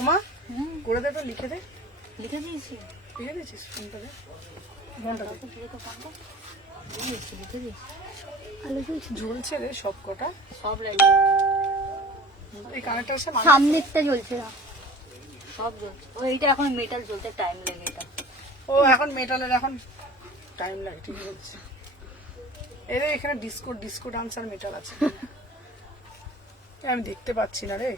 সোমা করে দে তো, লিখে দে। লিখে দিয়েছি। লিখে দিয়েছিস ফোনটা দে, ঘন্টা দে। লিখে দিয়েছি। ঝুলছে রে সব কটা, সব লাগবে। এই কানেরটা সামনেরটা জ্বলছে না, সব জ্বলছে। ও এইটা এখন মেটাল জ্বলতে টাইম লাগে এটা। ও এখন মেটালের এখন টাইম লাগে, ঠিক বলছে। এরে এখানে ডিস্কো ডিস্কো ডান্স আর মেটাল আছে, আমি দেখতে পাচ্ছি না রে।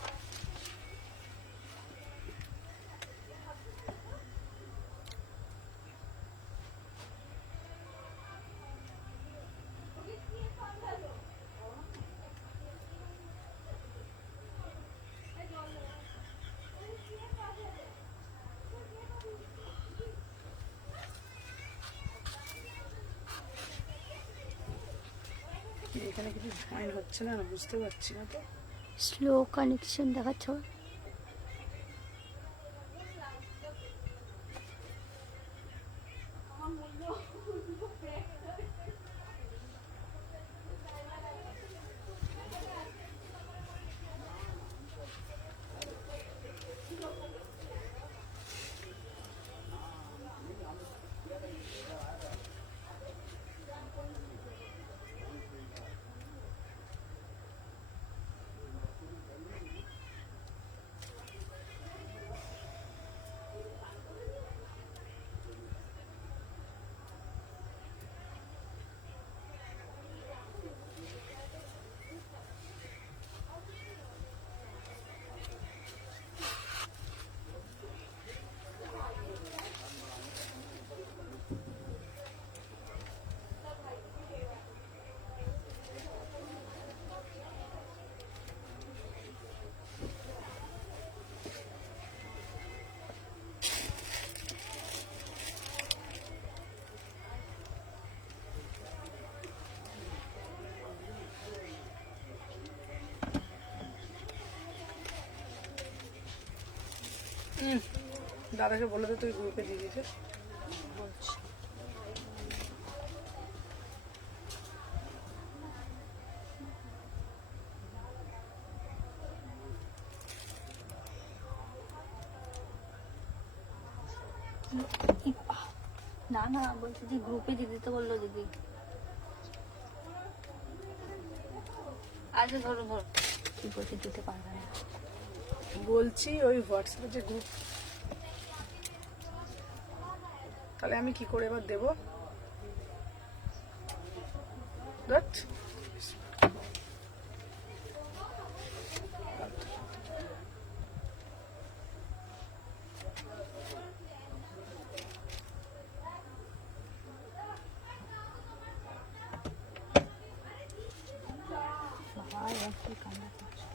এখানে কিছু জয়েন হচ্ছে না, বুঝতে পারছি না তো। স্লো কানেকশন দেখাচ্ছে। দাদাকে বলে দে, তুই গ্রুপে দিয়ে দিয়েছিস। না না বলছি যে গ্রুপে দিদি তো বললো দিদি। আচ্ছা ধরো ধরো, কি বলছি দিতে পারবে না বলছি ওই হোয়াটসঅ্যাপে যে গ্রুপ, তাহলে আমি কি করে এবার দেবো? দেখ ভাই একটু কান্না করছে।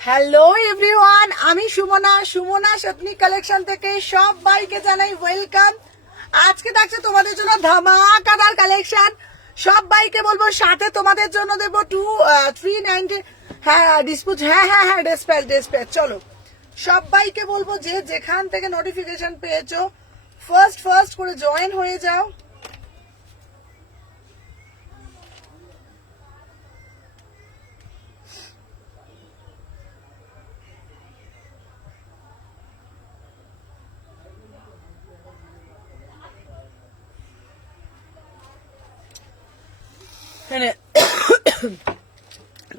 হ্যালো এভরিওয়ান, আমি সুমনা, সুমনা সপনি কালেকশন থেকে সবাইকে জানাই ওয়েলকাম। আজকে থাকছে তোমাদের জন্য ধামাকাদার কালেকশন। সবাইকে বলবো সাথে তোমাদের জন্য দেবো 390। হ্যাঁ ডিসপুট, হ্যাঁ হ্যাঁ হ্যাঁ ডিসপ্যাচ ডিসপ্যাচ। চলো সবাইকে বলবো যে যেখান থেকে নোটিফিকেশন পেয়েছো ফার্স্ট ফার্স্ট করে জয়েন হয়ে যাও।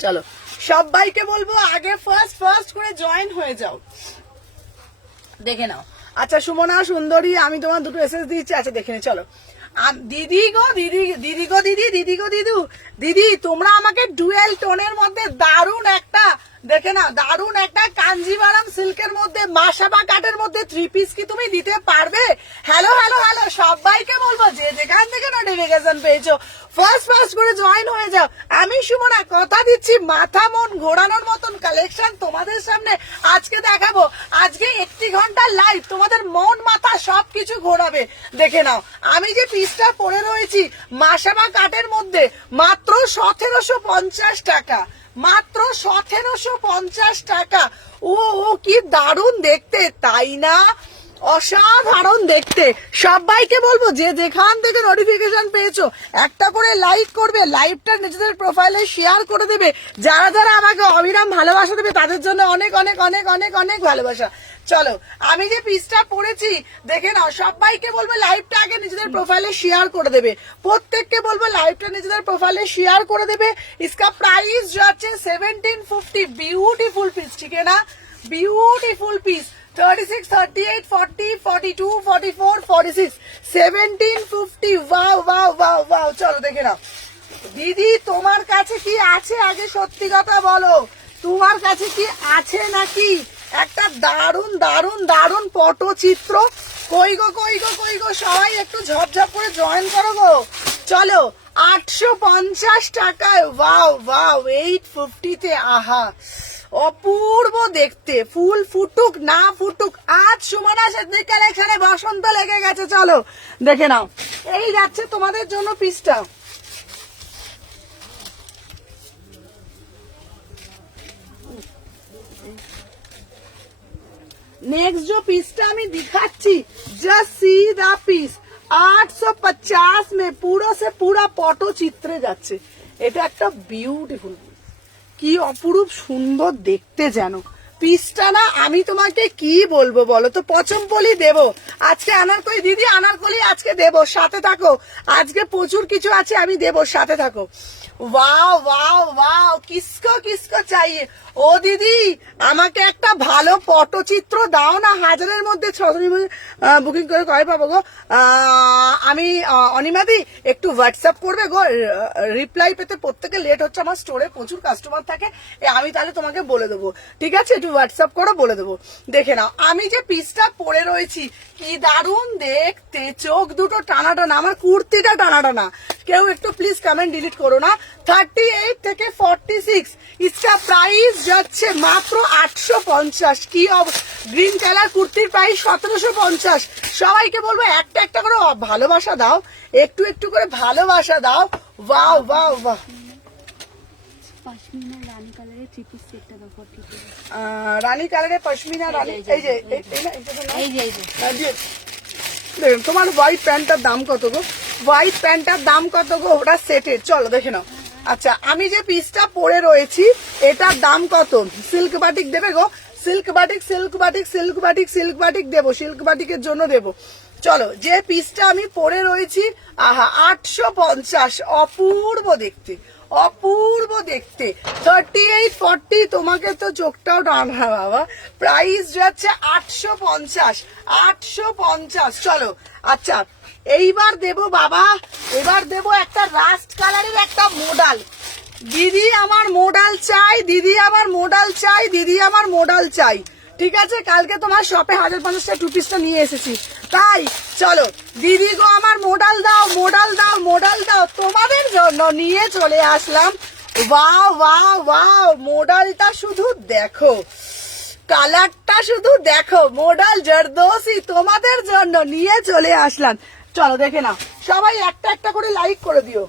চলো সবাইকে বলবো আগে ফার্স্ট ফার্স্ট করে জয়েন হয়ে যাও, দেখে নাও। আচ্ছা সুমনা সুন্দরী, আমি তোমার দুটো এসএস দিচ্ছি। আচ্ছা দেখে নে, চলো। দিদি গো দিদি, দিদি গো দিদি, দিদি গো দিদু, দিদি তোমরা আমাকে ডুয়েল টোনের মধ্যে দারুণ একটা, দেখে নাও, দারুণ একটা কাঞ্জিভারাম সিল্কের মধ্যে মাসাবা কাটের মধ্যে 3 পিস কি তুমি দিতে পারবে? হ্যালো হ্যালো হ্যালো, সবাইকে বলবো যে যেখান থেকে নোটিফিকেশন পেয়েছো ফার্স্ট করে জয়েন হয়ে যাও। আমি সুমনা কথা দিচ্ছি মাথা মন ঘোরানোর মতন কালেকশন তোমাদের সামনে আজকে দেখাবো। আজকে 1 ঘন্টা লাইভ তোমাদের মন মাথা সবকিছু ঘোরাবে। দেখে নাও আমি যে পিসটা পরে রয়েছি মাসাবা কাটের মধ্যে মাত্র 1750 টাকা, মাত্র 1750 টাকা। ও কি দারুণ দেখতে, তাই না? অসাধারণ দেখতে। সবাইকে বলবো যে যেখান থেকে নোটিফিকেশন পেয়েছো একটা করে লাইক করবে, লাইভটা নিজেদের প্রোফাইলে শেয়ার করে দেবে। যারা যারা আমাকে অবিরাম ভালোবাসা দেবে তাদের জন্য অনেক অনেক অনেক অনেক অনেক ভালোবাসা। চলো আমি যে পিসটা পরেছি দেখে নাও। সবাইকে বলবো লাইভটা আগে নিজেদের প্রোফাইলে শেয়ার করে দেবে, প্রত্যেককে বলবো লাইভটা নিজেদের প্রোফাইলে শেয়ার করে দেবে। इसका प्राइस যাচ্ছে 1750। বিউটিফুল পিস, ঠিক है ना? Beautiful piece. 36, 38, 40, 42, 44, 46, 1750। Wow wow wow wow. চলো দেখে নাও। দিদি তোমার কাছে কি আছে আগে সত্যি কথা বলো, তোমার কাছে কি আছে নাকি? একটা দারুন দারুন দারুন পটচিত্র। কই গো কই গো কই গো, সবাই একটু ঝপঝপ করে জয়েন করো গো। চলো 850 টাকায়। ওয়াও ওয়াও 850-তে। আহা অপূর্ব দেখতে। ফুল ফুটুক না ফুটুক আজ সুমনা সেদিক কালেকশনে বসন্ত লেগে গেছে। চলো দেখে নাও। এই যাচ্ছে তোমাদের জন্য পিসটা। नेक्स्ट जो पीसटा আমি दिखाচ্ছি जस्ट सी द पीस 850 में পুরো সে পুরা পটচিত্রে যাচ্ছে। এটা একটা বিউটিফুল পিস, কি অপরূপ সুন্দর দেখতে যেন পিসটা না। আমি তোমাকে কি বলবো বলো তো, পচমপলি দেবো আজকে। আনারকলি দিদি আনারকলি আজকে দেবো, সাথে থাকো। আজকে প্রচুর কিছু আছে আমি দেবো, সাথে থাকো। Wow wow wow, Kisku Kisku চাইয়ে। ও দিদি আমাকে একটা ভালো পটচিত্র দাও না, হাজারের মধ্যে 600 বুকিং করে কয় পাবো গো? আমি অনিমাদি একটু হোয়াটসঅ্যাপ করবে গো, রিপ্লাই পেতে প্রত্যেকে লেট হচ্ছে, আমার স্টোরে প্রচুর কাস্টমার থাকে। আমি তাহলে তোমাকে বলে দেবো, ঠিক আছে? একটু হোয়াটসঅ্যাপ করো, বলে দেবো। দেখে নাও আমি যে পিসটা পরে রয়েছি কি দারুণ দেখতে, চোখ দুটো টানা টানা, আমার কুর্তিটা টানা টানা। কেউ একটু প্লিজ কমেন্ট ডিলিট করো না। 38 থেকে 46। इसका प्राइस যাচ্ছে মাত্র 850। কি গ্রিন কালার কুর্তির প্রাইস 1750। সবাইকে বলবো একটা একটা করে ভালোবাসা দাও, একটু একটু করে ভালোবাসা দাও। Wow wow wow. পশমিনা রানী কালারের 3 পিস সেটটা দাও 40 টাকা। রানী কালারের পশমিনা রানী, এই যে এই যে দেখুন। তোমার হোয়াইট প্যান্টটার দাম কত গো? হোয়াইট প্যান্টটার দাম কত গো? ওটা সেটের। চলো দেখে নাও। আচ্ছা আমি যে পিসটা পরে রয়েছি এটার দাম কত? সিল্ক বাটিক দেবে গো, silk batik silk batik silk batik silk batik দেবো, সিল্ক বাটিকের জন্য দেবো। চলো যে পিসটা আমি পরে রয়েছি, আহা 850। অপূর্ব দেখতে, অপূর্ব দেখতে। 38, 40। তোমাকে তো চোখটাও টানা বাবা। প্রাইস যাচ্ছে 850, 850। চলো আচ্ছা এইবার দেবো বাবা, এবার দেবো একটা রাস্ট কালারের একটা মোডাল। দিদি আমার মোডাল চাই, দিদি আমার মোডাল চাই, দিদি আমার মোডাল চাই। ঠিক আছে, কালকে তোমার শপে 1050 টু পিসটা নিয়ে এসেছি, তাই চলো দিদি গো আমার মোডাল দাও, মোডাল দাও, মোডাল দাও। তোমাদের জন্য নিয়ে চলে আসলাম। ওয়াও ওয়াও ওয়াও, মোডালটা শুধু দেখো, কালারটা শুধু দেখো, মোডাল জরদোসি তোমাদের জন্য নিয়ে চলে আসলাম। চলো দেখে নাও, সবাই একটা একটা করে লাইক করে দিও।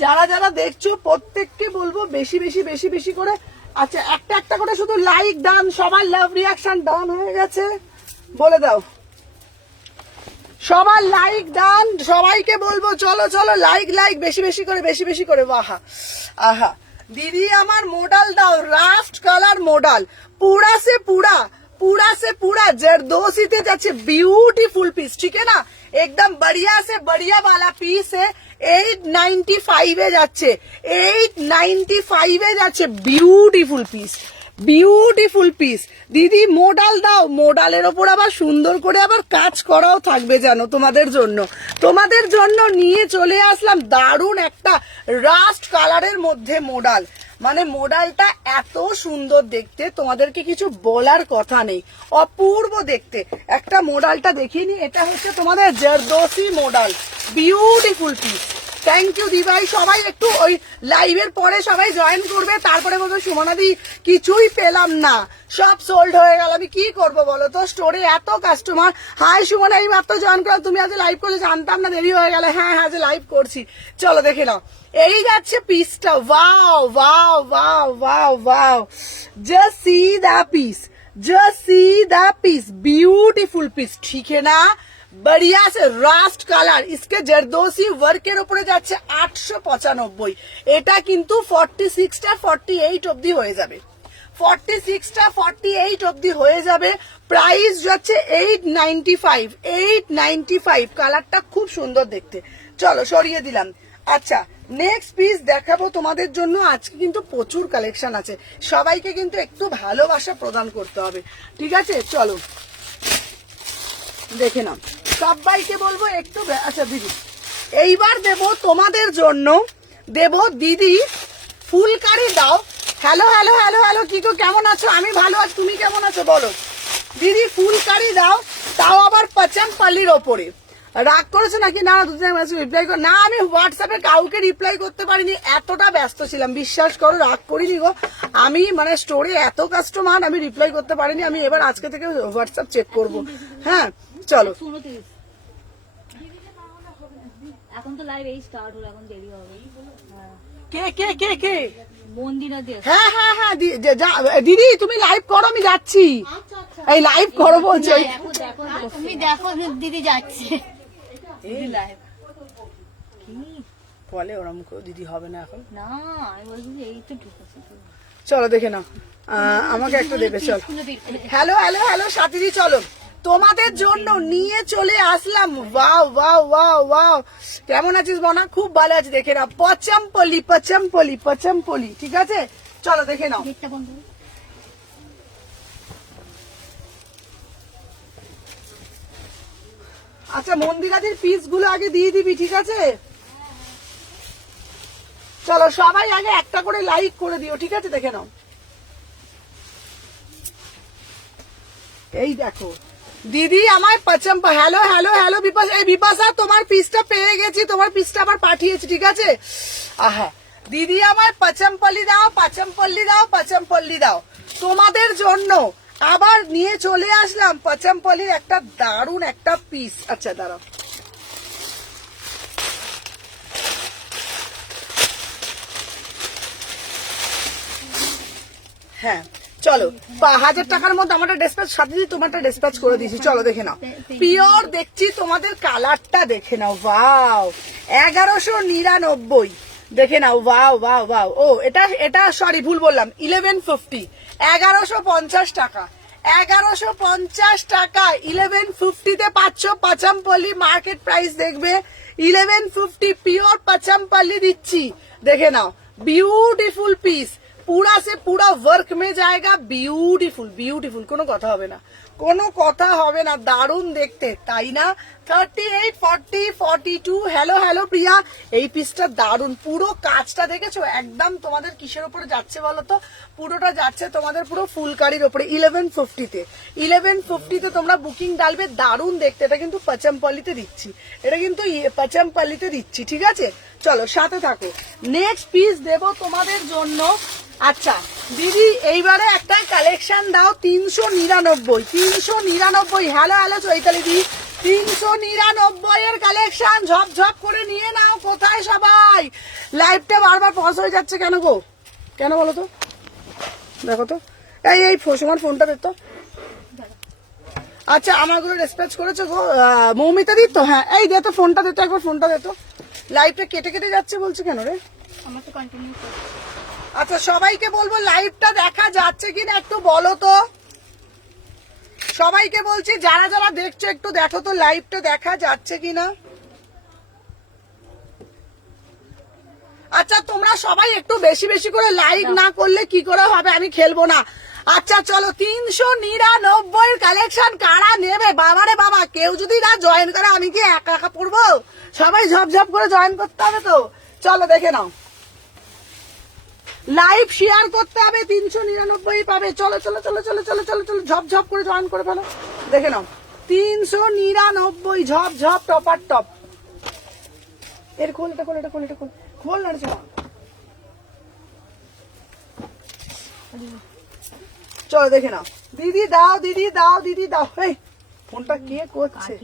যারা যারা দেখছো প্রত্যেককে বলবো বেশি বেশি বেশি বেশি করে। আচ্ছা একটা একটা করে শুধু লাইক ডান, সবার লাভ রিয়াকশন ডান হয়ে গেছে, বলে দাও সবার লাইক ডান। সবাইকে বলবো চলো চলো লাইক লাইক বেশি বেশি করে, বেশি বেশি করে। আহা আহা, दीदी हमार मॉडल दाओ, राफ्ट कलर मॉडल, पूरा से पूरा, पूरा से पूरा जरदोसी ते जाच्छे। ब्यूटीफुल पीस, ठीक है ना, एकदम बढ़िया से बढ़िया वाला पीस है। 895 এ যাচ্ছে, 895 এ যাচ্ছে। Beautiful piece, beautiful piece. দিদি মোডাল দাও, মোডালের ওপর আবার সুন্দর করে আবার কাজ করাও থাকবে জানো তোমাদের জন্য। তোমাদের জন্য নিয়ে চলে আসলাম দারুণ একটা রাস্ট কালারের মধ্যে মোডাল। মানে মডেলটা এত সুন্দর দেখতে, তোমাদেরকে কিছু বলার কথা নেই, অপূর্ব দেখতে। একটা মডেলটা দেখিয়ে নি, এটা হচ্ছে তোমাদের zardozi model, beautiful piece. Thank you দিভাই। সবাই একটু ওই লাইভের পরে সবাই জয়েন করবে, তারপরে বলবো সুমনাদি কিছুই পেলাম না, সব সোল্ড হয়ে গেল, আমি কি করব বলো তো, স্টোরে এত কাস্টমার। হাই সুমনা, এই মাত্র জয়েন করলাম, তুমি আজ লাইভ করলে, জানতাম না, দেরি হয়ে গেল। হ্যাঁ হ্যাঁ, আজ লাইভ করছি, চলো দেখে নাও। এই যাচ্ছে পিসটা, wow wow wow wow wow, just see the piece, just see the piece, beautiful piece, ঠিক না? बढ़िया से রাস্ট কালার, इसके जरदोसी ওয়ার্কের উপরে যাচ্ছে 895। এটা কিন্তু 46টা 48 অবধি হয়ে যাবে, 46টা 48 অবধি হয়ে যাবে। প্রাইস যাচ্ছে 895, 895। কালারটা খুব সুন্দর দেখতে। চলো সরিয়ে দিলাম। আচ্ছা, নেক্সট পিস দেখাবো তোমাদের জন্য। আজকে কিন্তু প্রচুর কালেকশন আছে, সবাইকে কিন্তু একটু ভালোবাসা প্রদান করতে হবে, ঠিক আছে? চলো দেখে নাও, সবাইকে বলবো একটু। আচ্ছা দিদি, এইবার দেব তোমাদের জন্য, দেব দিদি ফুলকারি দাও। হ্যালো হ্যালো হ্যালো হ্যালো, কি গো কেমন আছো? আমি ভালো আছি, তুমি কেমন আছো বলো? দিদি ফুলকারি দাও, তাও আবার পচমপল্লির ওপরে। রাগ করেছো নাকি? না দুদিন রিপ্লাই কর না, আমি হোয়াটসঅ্যাপে কাউকে রিপ্লাই করতে পারিনি, এতটা ব্যস্ত ছিলাম, বিশ্বাস করো, রাগ করিনি গো। আমি মানে স্টোরে এত কাস্টমার, আমি রিপ্লাই করতে পারিনি। আমি এবার আজকে থেকে হোয়াটসঅ্যাপ চেক করব। হ্যাঁ চলো। শুনো তো, এখন তো লাইভ এই স্টার্ট হলো, এখন দেরি হবে। কে কে কে কে? মন্দিরা দিয়ে হ্যাঁ হ্যাঁ হ্যাঁ, দিদি তুমি লাইভ করো, আমি যাচ্ছি। এই লাইভ করো বলছো? তুমি দেখো, দিদি যাচ্ছে এই লাইভ কি বলে, ওরম করে দিদি হবে না এখন। না, আমি বলছি যে এই তো ঢুকেছে। চলো দেখে নাও, আমাকে একটা দেবে। চলো হ্যালো হ্যালো হ্যালো সাথীদি, চলো তোমাদের জন্য নিয়ে চলে আসলাম। ওয়াও ওয়াও ওয়াও ওয়াও, কেমন আছিস বনা? খুব ভালো আছি। দেখে নাও, পচমপল্লি পচমপল্লি পচমপল্লি, ঠিক আছে? চলো দেখে নাও। গেটটা বন্ধ। আচ্ছা, মন্দিরাদির পিস গুলো আগে দিয়ে দিবি, ঠিক আছে? চলো সবাই আগে একটা করে লাইক করে দিও, ঠিক আছে? দেখে নাও, এই দেখো দিদি আমায় হ্যালো হ্যালো হ্যালো বিপাশা, এই বিপাশা তোমার পিসটা পেয়ে গেছি, তোমার পিসটা আবার পাঠিয়েছি, ঠিক আছে? আহা, দিদি আমায় পচমপল্লি দাও, পচমপল্লি দাও, পচমপল্লি দাও। তোমাদের জন্য আবার নিয়ে চলে আসলাম পচমপল্লির একটা দারুণ একটা পিস। আচ্ছা দাঁড়াও, হ্যাঁ চলো, 1000 টাকার মধ্যে আমারটা ডিসপ্যাচ, সাথে তোমারটা ডিসপ্যাচ করে দিয়েছি। চলো দেখে নাও, পিওর দেখছি, তোমাদের কালারটা দেখে নাও, ওয়াও, 1199। দেখে নাও, ওয়াও ওয়াও ওয়াও। ও এটা এটা সরি ভুল বললাম, 1150, 1150 টাকা, 1150 টাকা 1150-তে পাচ্ছ পচমপল্লি। মার্কেট প্রাইস দেখবে 1150, পিওর পচমপল্লি দিচ্ছি। দেখে নাও, বিউটিফুল পিস, पूरा से पूरा वर्क में जाएगा, ब्यूटीफुल ब्यूटीफुल, কোনো কথা হবে না, কোনো কথা হবে না, দারুণ দেখতে, তাই না? 38, 40, 42। হ্যালো হ্যালো প্রিয়া, এই পিসটা দারুণ, পুরো কাজটা দেখেছো? একদম তোমাদের কিসের উপরে যাচ্ছে বলো তো? পুরোটা যাচ্ছে তোমাদের পুরো ফুলকারির উপরে। 1150-তে, 1150-তে তোমরা বুকিং ডালবে, দারুণ দেখতে। এটা কিন্তু পচমপল্লিতে দিচ্ছি, এটা কিন্তু পচমপল্লিতে দিচ্ছি, ঠিক আছে? চলো সাথে থাকো, নেক্সট পিস দেব তোমাদের জন্য। আচ্ছা দিদি, এইবারে একটা কালেকশন দাও, 399, 399। হ্যালো হ্যালো চৈতালি দি, 399 এর কালেকশন ঝপঝপ করে নিয়ে নাও। কোথায় সবাই? লাইভটা বারবার পজ হয়ে যাচ্ছে কেন গো? কেন বলো তো? দেখো তো, এই তোমার ফোনটা দে তো। আচ্ছা, আমারগুলো রেসপেক্ট করেছো গো মৌমিতা দি তো? হ্যাঁ, এই দে তো ফোনটা, দে তো একবার ফোনটা দে তো। লাইভটা কেটে কেটে যাচ্ছে বলছে কেন রে? আমার তো কন্টিনিউ করো। আচ্ছা, সবাইকে বলবো লাইভটা দেখা যাচ্ছে কিনা একটু বলো তো। সবাইকে বলছি, যারা যারা দেখছো একটু দেখো তো লাইভটা দেখা যাচ্ছে কিনা। আচ্ছা, তোমরা সবাই একটু বেশি বেশি করে লাইক না করলে কি করে হবে? আমি খেলবো না। আচ্ছা চলো, 399 কালেকশন কারা নেবে? বাবারে বাবা, কেউ যদি না জয়েন করে আমি কি একা একা পড়বো? সবাই ঝপঝপ করে জয়েন করতে হবে তো। চলো দেখে নাও, লাইভ শেয়ার করতে হবে, 399 পাবে। চলো চলো চলো চলো চলো চলো চলো, ঝপ ঝপ করে জয়েন করে ফেলো। দেখে নাও 399, ঝপ ঝপ টপার টপ। এর খোল, এটা খোল, এটা খোল, এটা খোল, খোল না রে ছোঁয়া। চলো দেখে নাও। দিদি দাও, দিদি দাও, দিদি দাও। এই ফোনটা কে করছে?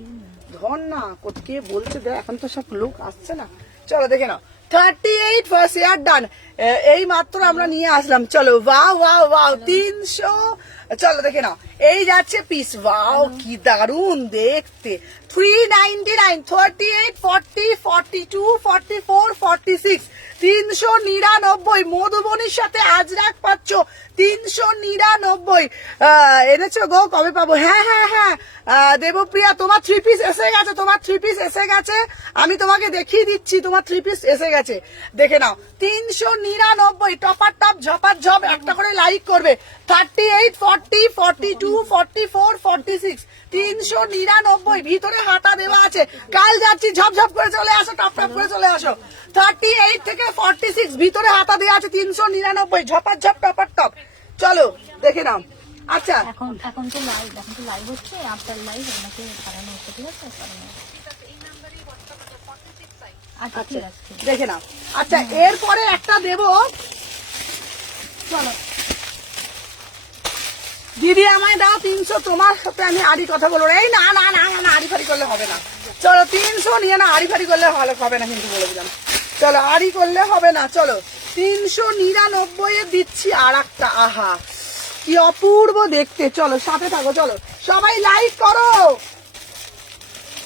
ধর না, কে বলছে দেখ, এখন তো সব লোক আসছে না। চলো দেখে নাও 38 ফার্স্ট ইয়ার ডান। এই মাত্র আমরা নিয়ে আসলাম। চলো ওয়াও ওয়াও ওয়াও 300। চলো দেখে নাও, এই যাচ্ছে পিস। ওয়াও কি দারুন দেখতে। 399, 38, 40, 42, 44, 46, 399। মধুবনীর সাথে আজরাক পাচ্ছ 399। এনেছো গো, কবে পাবো? হ্যাঁ হ্যাঁ হ্যাঁ দেবপ্রিয়া, তোমার 3 পিস এসে গেছে, তোমার 3 পিস এসে গেছে। আমি তোমাকে দেখিয়ে দিচ্ছি, তোমার 3 পিস এসে গেছে। দেখে নাও 399, টপার টপ ঝপার ঝপ। একটা করে লাইক করবে। 38, 40, 42, 44, 46, 399। ভিতরে হাতা দেওয়া আছে। কাল যাচ্ছি, ঝপ ঝপ করে চলে আসো, টপ টপ করে চলে আসো। 38 থেকে 46 ভিতরে হাতা দেওয়া আছে, 399, ঝপার ঝপ টপার টপ। চলো দেখে নাও। আচ্ছা এখন তো লাইভ হচ্ছে, আপনার লাইভ আপনাকে সারানো হচ্ছে, ঠিক আছে? সারানো হচ্ছে। আচ্ছা ঠিক আছে। দেখে নাও। আচ্ছা এরপরে একটা দেবো। চলো দিদি আমায় দাও 300, তোমার সাথে আমি আড়ি কথা বলবো। এই না না না না, আড়ি ফাড়ি করলে হবে না। চলো 300 নিয়ে না, আড়ি ফাড়ি করলে ভালো হবে না কিন্তু, বলে দিলাম। চলো আড়ি করলে হবে না। চলো 399 দিচ্ছি আর একটা। আহা কি অপূর্ব দেখতে। চলো সাথে থাকো। চলো সবাই লাইক করো।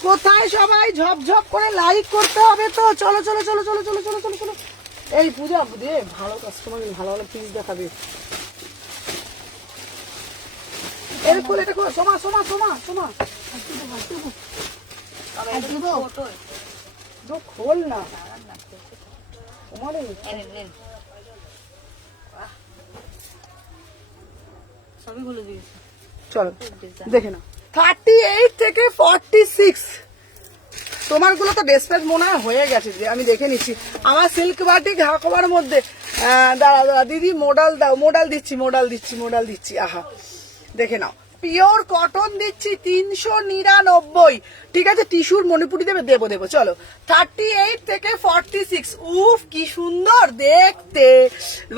কোথায় সবাই? ঝপ ঝপ করে লাইক করতে হবে তো। চলো চলো চলো চলো চলো চলো চলো চলো। এই পূজা দে, ভালো কাস্টমার, ভালো ভালো পিস দেখাবে। এরকম এটা করো। সোমা সোমা সোমা সোমা খোল না তোমার। সবই বলে দিয়েছি। চলো দেখে নাও 38 থেকে 46। তোমার গুলো তো ডেসপ্যাচ মনে হয় হয়ে গেছে, যে আমি দেখে নিচ্ছি। আমার সিল্ক বাটিক হাকবার মধ্যে দাঁড়া দাঁড়া দিদি, মোডাল দাও। মোডাল দিচ্ছি, মোডাল দিচ্ছি, মোডাল দিচ্ছি। আহা দেখে নাও, পিওর কটন দিচ্ছি 399। ঠিক আছে, টিস্যুর মণিপুরি দেবে, দেবো দেবো। চলো 38 থেকে 46। উফ কি সুন্দর দেখতে,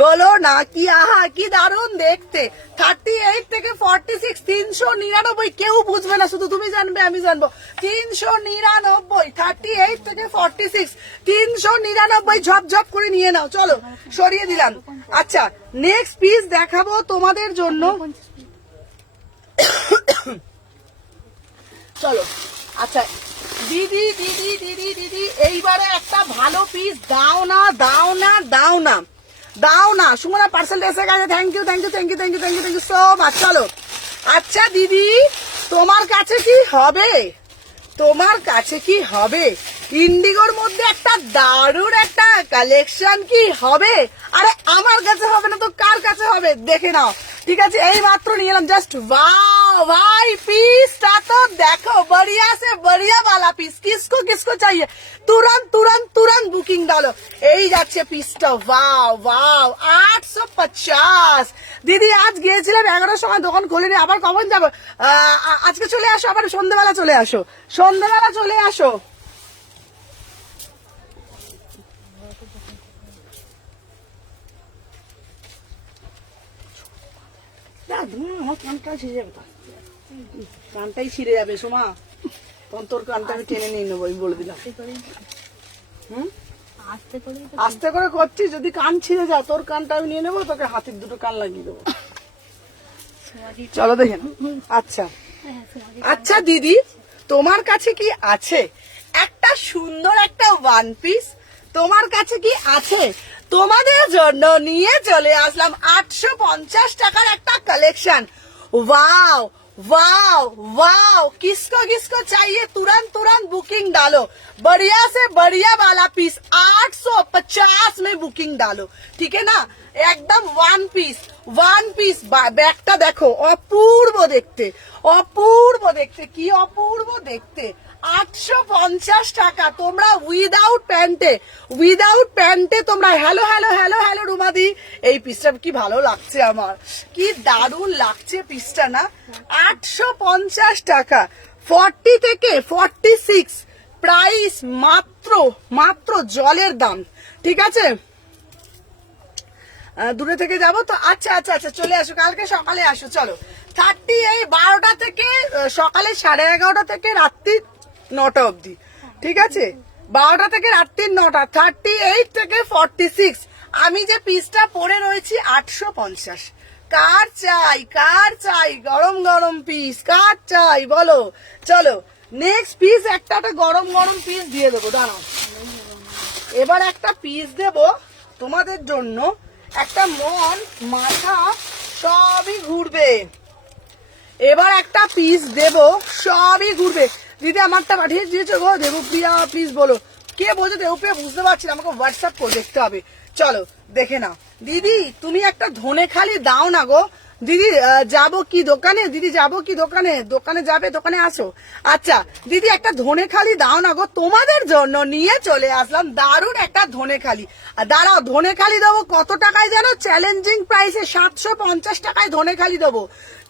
বলো না কি? আহা কি দারুণ দেখতে। 38 থেকে 46, 399। কেউ বুঝবে না, শুধু তুমি জানবে, আমি জানবো। 399, 38 থেকে 46, 399। ঝপ ঝপ করে নিয়ে নাও। চলো সরিয়ে দিলাম। আচ্ছা নেক্সট পিস দেখাবো তোমাদের জন্য। চলো আচ্ছা দিদি দিদি দিদি দিদি, এইবারে একটা ভালো পিস দাও না, দাও না, দাও না, দাও না। সুমনা পার্সেল এসে গেছে। Thank you thank you thank you thank you thank you thank you so much. চলো আচ্ছা দিদি, তোমার কাছে কি হবে? তোমার কাছে কি হবে? ইন্ডিগোর মধ্যে একটা দারুণ একটা কালেকশন কি হবে? আরে আমার কাছে হবে না তো কার কাছে হবে? দেখে নাও। ঠিক আছে, এই মাত্র নিয়ে এলাম। জাস্ট वाओ भाई, पीसটা তো দেখো, बढ़िया से बढ़िया वाला पीस। किसको किसको चाहिए तुरंत तुरंत तुरंत बुकिंग डालो। এই যাচ্ছে পিসটা। Wow wow 850। দিদি আজ গিয়েছিলাম 11টার সময়, দোকান খোলেনি। আবার কখন যাবো? আজকে চলে আসো, আবার সন্ধ্যাবেলা চলে আসো, সন্ধ্যাবেলা চলে আসো। আমার কানটাই ছিঁড়ে যাবে, কানটাই ছিঁড়ে যাবে সোমা। তখন তোর কানটা আমি টেনে নিয়ে নেবো, আমি বলে দিলাম। হুম আস্তে করে করছিস, যদি কান ছিঁড়ে যায় তোর কানটা আমি নিয়ে নেবো, তোকে হাতের দুটো কান লাগিয়ে দেবো। চলো দেখেন। আচ্ছা আচ্ছা দিদি, তোমার কাছে কি আছে একটা সুন্দর একটা ওয়ান পিস? তোমার কাছে কি আছে? তোমাদের জন্য নিয়ে চলে আসলাম 850 টাকার একটা কালেকশন। ওয়াও वाओ वाओ, किसको किसको चाहिए तुरंत तुरंत बुकिंग डालो। बढ़िया से बढ़िया वाला पीस 850 में बुकिंग डालो, ठीक है ना। एकदम वन পিস ব্যাগটা দেখো, অপূর্ব দেখতে, অপূর্ব দেখতে, কি অপূর্ব দেখতে। 850 টাকা তোমরা উইদাউট প্যান্টে তোমরা। হ্যালো হ্যালো হ্যালো হ্যালো রুমাদি, এই পিসটা কি ভালো লাগছে আমার, কি দারুণ লাগছে পিসটা না। 850 টাকা, 40 থেকে 46 প্রাইস, মাত্র জলের দাম, ঠিক আছে। দূরে থেকে যাবো তো, আচ্ছা আচ্ছা আচ্ছা, চলে আসো, কালকে সকালে আসো। চলো 38, 12টা থেকে সকালে 11:30 থেকে রাত্রি 9টা অবধি, ঠিক আছে। 12টা থেকে রাত্রি 9টা, 38 থেকে 46। আমি যে পিসটা পরে রয়েছি 850। কার চাই গরম গরম পিস, কার চাই বলো। চলো নেক্সট পিস, একটা গরম গরম পিস দিয়ে দেবো, দাঁড়াও। এবার একটা পিস দেবো তোমাদের জন্য, একটা মন মাথা সবই ঘুরবে। এবার একটা পিস দেব, সবই ঘুরবে। দিদি আমারটা পাঠিয়ে দিয়েছো গো দেবপ্রিয়া, প্লিজ বলো কে বলছো দেবপ্রিয়া, বুঝতে পারছি না, আমাকে হোয়াটসঅ্যাপ করে দেখতে হবে। চলো দেখে নাও। দিদি তুমি একটা ধনে খালি দাও না গো। দিদি যাবো কি দোকানে, দিদি যাবো কি দোকানে, দোকানে যাবে, দোকানে আসো। আচ্ছা দিদি একটা ধনে খালি দাও না গো, তোমাদের জন্য নিয়ে চলে আসলাম দারুণ একটা ধনে খালি। দাঁড়াও, ধনে খালি দেবো কত টাকায় জানো, চ্যালেঞ্জিং প্রাইসে 750 টাকায় ধনে খালি দেবো,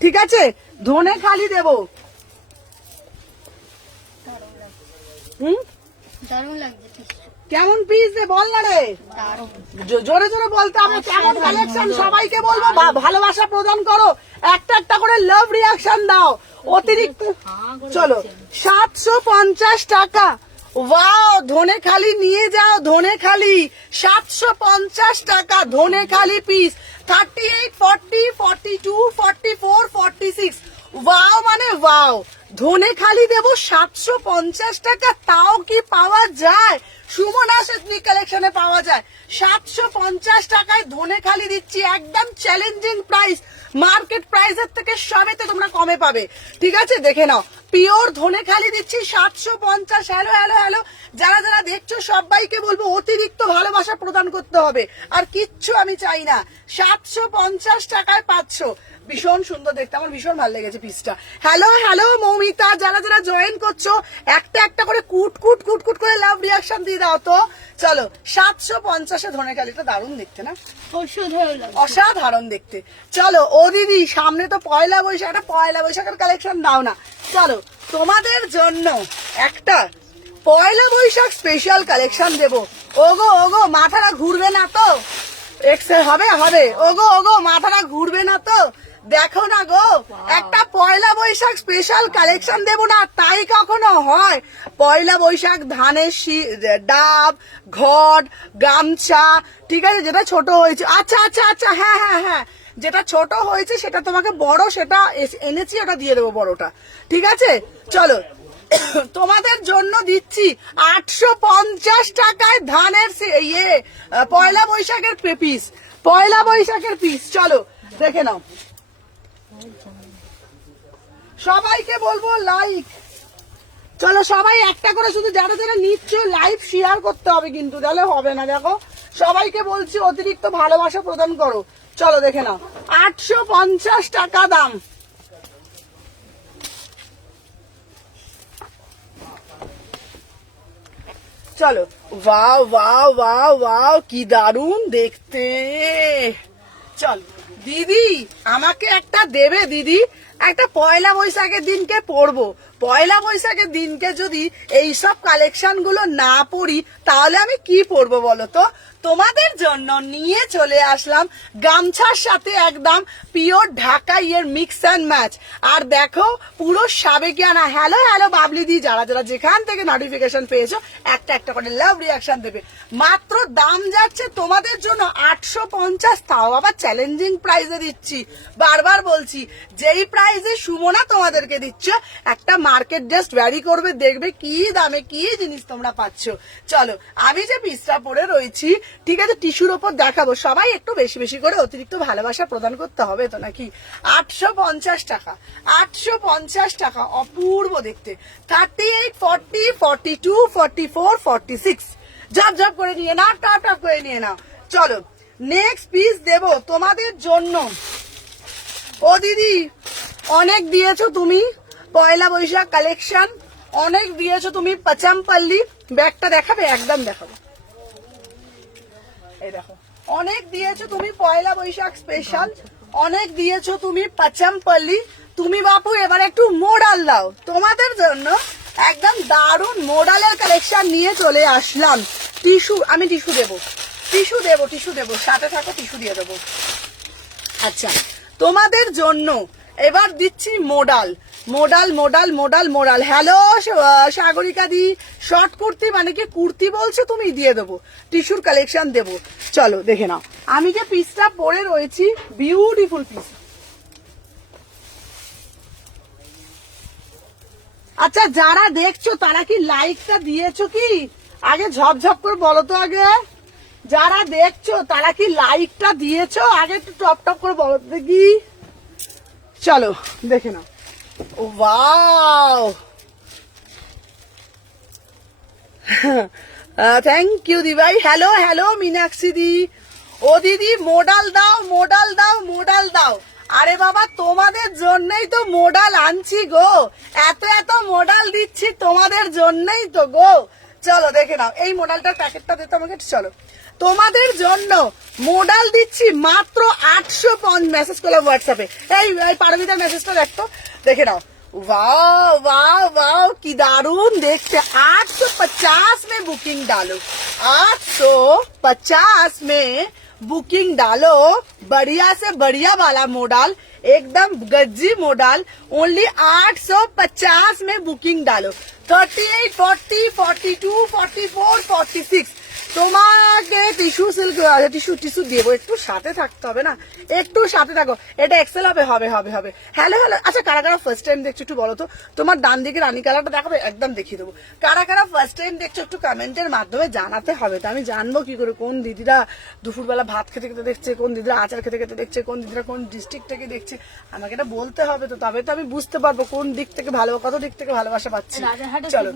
ঠিক আছে। ধনে খালি দেবো। দারুণ লাগছে। কেমন পিস দে বল না রে, জোরে জোরে বলতে হবে। কেমন কালেকশন সবাইকে বলবো, ভালোবাসা প্রদান করো, একটা একটা করে লাভ রিয়াকশন দাও। অতিরিক্ত চলো 750 টাকা। ওয়াও, ধনে খালি নিয়ে যাও, ধনে খালি 750 টাকা, ধনে খালি পিস। 38, 40, 42, 44, 46। ওয়াও মানে ওয়াও, ধনে খালি দেবো 750 টাকা। তাও কি পাওয়া যায়, সুমনা সেতনি কালেকশনে পাওয়া যায়। 750 টাকায় ধনে খালি দিচ্ছি, একদম চ্যালেঞ্জিং প্রাইস। মার্কেট প্রাইসের থেকে সবেতে তোমরা কমে পাবে, ঠিক আছে। দেখে নাও, পিওর ধনে খালি দিচ্ছি 750। হ্যালো হ্যালো হ্যালো, যারা যারা দেখছো সবাইকে বলবো অতিরিক্ত ভালোবাসা প্রদান করতে হবে, আর কিচ্ছু আমি চাই না। 750 টাকায় পাচ্ছ, ভীষণ সুন্দর দেখতে, আমার ভীষণ ভালো লেগেছে পিসটা। হ্যালো হ্যালো মৌমিতা, যারা যারা জয়েন করছো একটা একটা করে কুট কুট কুট কুট করে লাভ রিয়াকশন দিয়ে দাও তো। চলো 750 ধনে খালিটা দারুণ দেখতে না, অসাধারণ দেখতে। চলো ও দিদি সামনে তো পয়লা বৈশাখ, একটা পয়লা বৈশাখের কালেকশন দাও না। চলো তোমাদের জন্য একটা পয়লা বৈশাখ স্পেশাল কালেকশন দেবো। ওগো মাথাটা ঘুরবে না তো, এক্সেল হবে। ওগো মাথাটা ঘুরবে না তো, দেখো না গো, একটা পয়লা বৈশাখ স্পেশাল কালেকশন দেবো না, তাই কখনো হয়। পয়লা বৈশাখ ধানের ডাব, ঘট, গামছা, ঠিক আছে, যেটা ছোট হয়েছে। আচ্ছা আচ্ছা আচ্ছা, হ্যাঁ, যেটা ছোট হয়েছে সেটা তোমাকে বড়, সেটা এনেছি, ওটা দিয়ে দেবো বড়টা, ঠিক আছে। চলো তোমাদের জন্য দিচ্ছি 850 টাকায় ধানের পয়লা বৈশাখের পিস, পয়লা বৈশাখের পিস। চলো দেখে নাও, সবাইকে বলবো লাইক। চলো সবাই একটা করে, শুধু যারা যারা নিচ্ছ লাইভ শেয়ার করতে হবে, কিন্তু তাহলে হবে না। দেখো সবাইকে বলছি অতিরিক্ত ভালোবাসা প্রদান করো। চলো দেখে নাও, 850 টাকা দাম। চলো, ওয়াও কি দারুণ দেখতে। চল দিদি আমাকে একটা দেবে, দিদি একটা পয়লা বৈশাখের দিনকে পরবো। পয়লা বৈশাখের দিনকে যদি এইসব কালেকশন গুলো না পরি তাহলে আমি কি পরবো বলো তো। তোমাদের জন্য নিয়ে চলে আসলাম গামছার সাথে একদম পিওর ঢাকাইয়ের মিক্স অ্যান্ড ম্যাচ। আর দেখো পুরো সাবেকিয়ানা। হ্যালো হ্যালো বাবলি দি, যারা যারা যেখান থেকে নোটিফিকেশন পেয়েছো একটা একটা করে লাভ রিয়াকশন দেবে। মাত্র দাম যাচ্ছে তোমাদের জন্য 850, তাও আবার চ্যালেঞ্জিং প্রাইসে দিচ্ছি। বারবার বলছি, যেই প্রাইসে সুমনা তোমাদেরকে দিচ্ছে, একটা মার্কেট জাস্ট ভ্যারি করবে, দেখবে কি দামে কি জিনিস তোমরা পাচ্ছ। চলো আমি যে পিসটা পরে রয়েছি, ঠিক আছে, টিস্যুর ওপর দেখাবো, সবাই একটু বেশি বেশি করে অতিরিক্ত ভালোবাসা প্রদান করতে হবে তো নাকি। 850 টাকা, 850 টাকা, অপূর্ব দেখতে। 38, 40, 42, 44, 46, ঝপ ঝপ করে নিয়ে নাও, টপ টপ করে নিয়ে নাও। চলো নেক্সট পিস দেব তোমাদের জন্য। ও দিদি অনেক দিয়েছো তুমি পয়লা বৈশাখ কালেকশন, অনেক দিয়েছো তুমি পাচামপল্লি। ব্যাগটা দেখাবে? একদম দেখাবে। এই দেখো, অনেক দিয়েছো তুমি পয়লা বৈশাখ স্পেশাল, অনেক দিয়েছো তুমি পাচামপল্লি। তুমি বাপু এবার একটু মোডাল দাও, তোমাদের জন্য একদম দারুণ মোডালের কালেকশন নিয়ে চলে আসলাম। টিস্যু, আমি টিস্যু দেবো, টিস্যু দেবো, টিস্যু দেবো, সাথে থাকো, টিস্যু দিয়ে দেবো। আচ্ছা তোমাদের জন্য এবার দিচ্ছি modal, modal modal modal modal. Hello Sagarika দি, শর্ট কুর্তি মানে কি কুর্তি বলছো তুমি? দিয়ে দেবো, টিস্যুর কালেকশন দেবো। চলো দেখে নাও, আমি যে পিসটা পরে রয়েছি, বিউটিফুল পিস। আচ্ছা যারা দেখছো তারা কি লাইকটা দিয়েছো কি? আগে ঝপঝপ করে বলো তো আগে, যারা দেখছো তারা কি লাইকটা দিয়েছো? আগে একটু টপ টপ করে বলো দেখি। চলো দেখে নাও। ওয়াও, থ্যাংক ইউ দি ভাই। হ্যালো হ্যালো মীনাক্ষী দি। ও দিদি মোডাল দাও, মোডাল দাও, মোডাল দাও। আরে বাবা তোমাদের জন্যই তো মোডাল আনছি গো, এত এত মোডাল দিচ্ছি তোমাদের জন্যই তো গো। চলো দেখে নাও, এই মোডালটার প্যাকেটটা দিতে আমাকে। চলো তোমাদের জন্য মোডাল দিচ্ছি মাত্র 850। মেসেজ করলাম হোয়াটসঅ্যাপে, এই পারমিতার মেসেজটা দেখতো, দেখে নাও। वाओ वाओ वाओ की दारुण देखते। 850 में बुकिंग डालो, 850 में बुकिंग डालो। बढ़िया से बढ़िया वाला मॉडल, एकदम गज्जी मॉडल, ओनली 850 में बुकिंग डालो। 38, 40, 42, 44, 46। তোমাকে টিস্যু সিল্ক, টিস্যু টিস্যু দেবো, একটু সাথে থাকতে হবে না, একটু সাথে থাকো। এটা এক্সেল হবে, হবে হবে হবে। হ্যালো হ্যালো, আচ্ছা কারা কারা ফার্স্ট টাইম দেখছো একটু বলো তো। তোমার ডান দিকে রানী কালারটা দেখাবে, একদম দেখিয়ে দেবো। কারা কারা ফার্স্ট টাইম দেখছো একটু কমেন্টের মাধ্যমে জানাতে হবে, তো আমি জানবো কি করে কোন দিদিরা দুপুরবেলা ভাত খেতে খেতে দেখছে, কোন দিদিরা আচার খেতে খেতে দেখছে, কোন দিদিরা কোন ডিস্ট্রিক্ট থেকে দেখছে। আমাকে এটা বলতে হবে তো, তবে তো আমি বুঝতে পারবো কোন দিক থেকে ভালো, কত দিক থেকে ভালোবাসা পাচ্ছি। চলো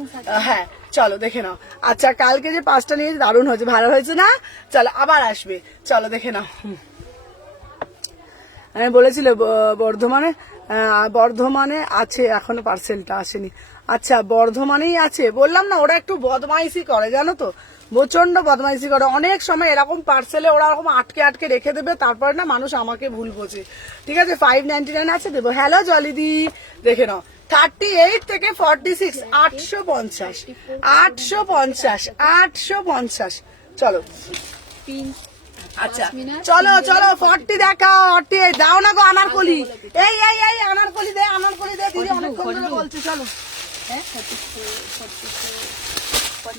হ্যাঁ চলো দেখে নাও। আচ্ছা কালকে যে পাঁচটা নিয়ে দারুণ হয়েছে, ভালো হয়েছে না? চলো আবার আসবে, চলো দেখে নাও। আমি বলেছিল বর্ধমানে, বর্ধমানে আছে, এখনো পার্সেলটা আসেনি। আচ্ছা বর্ধমানেই আছে, বললাম না ওরা একটু বদমাইশি করে জানো তো, প্রচন্ড বদমাইশি করে। অনেক সময় এরকম পার্সেলে ওরা এরকম আটকে আটকে রেখে দেবে, তারপরে না মানুষ আমাকে ভুল বোঝে। ঠিক আছে 599 আছে, দেবো। হ্যালো জলিদি, দেখে নাও। 38 থেকে 46, 850, 850, 850। চলো আচ্ছা চলো চলো 40 দেখাও, 40 দাও না গো আনারকলি। এই এই এই আনারকলি দে, আনারকলি দে, দিদি অনেকক্ষণ ধরে বলছে। চলো হ্যাঁ 44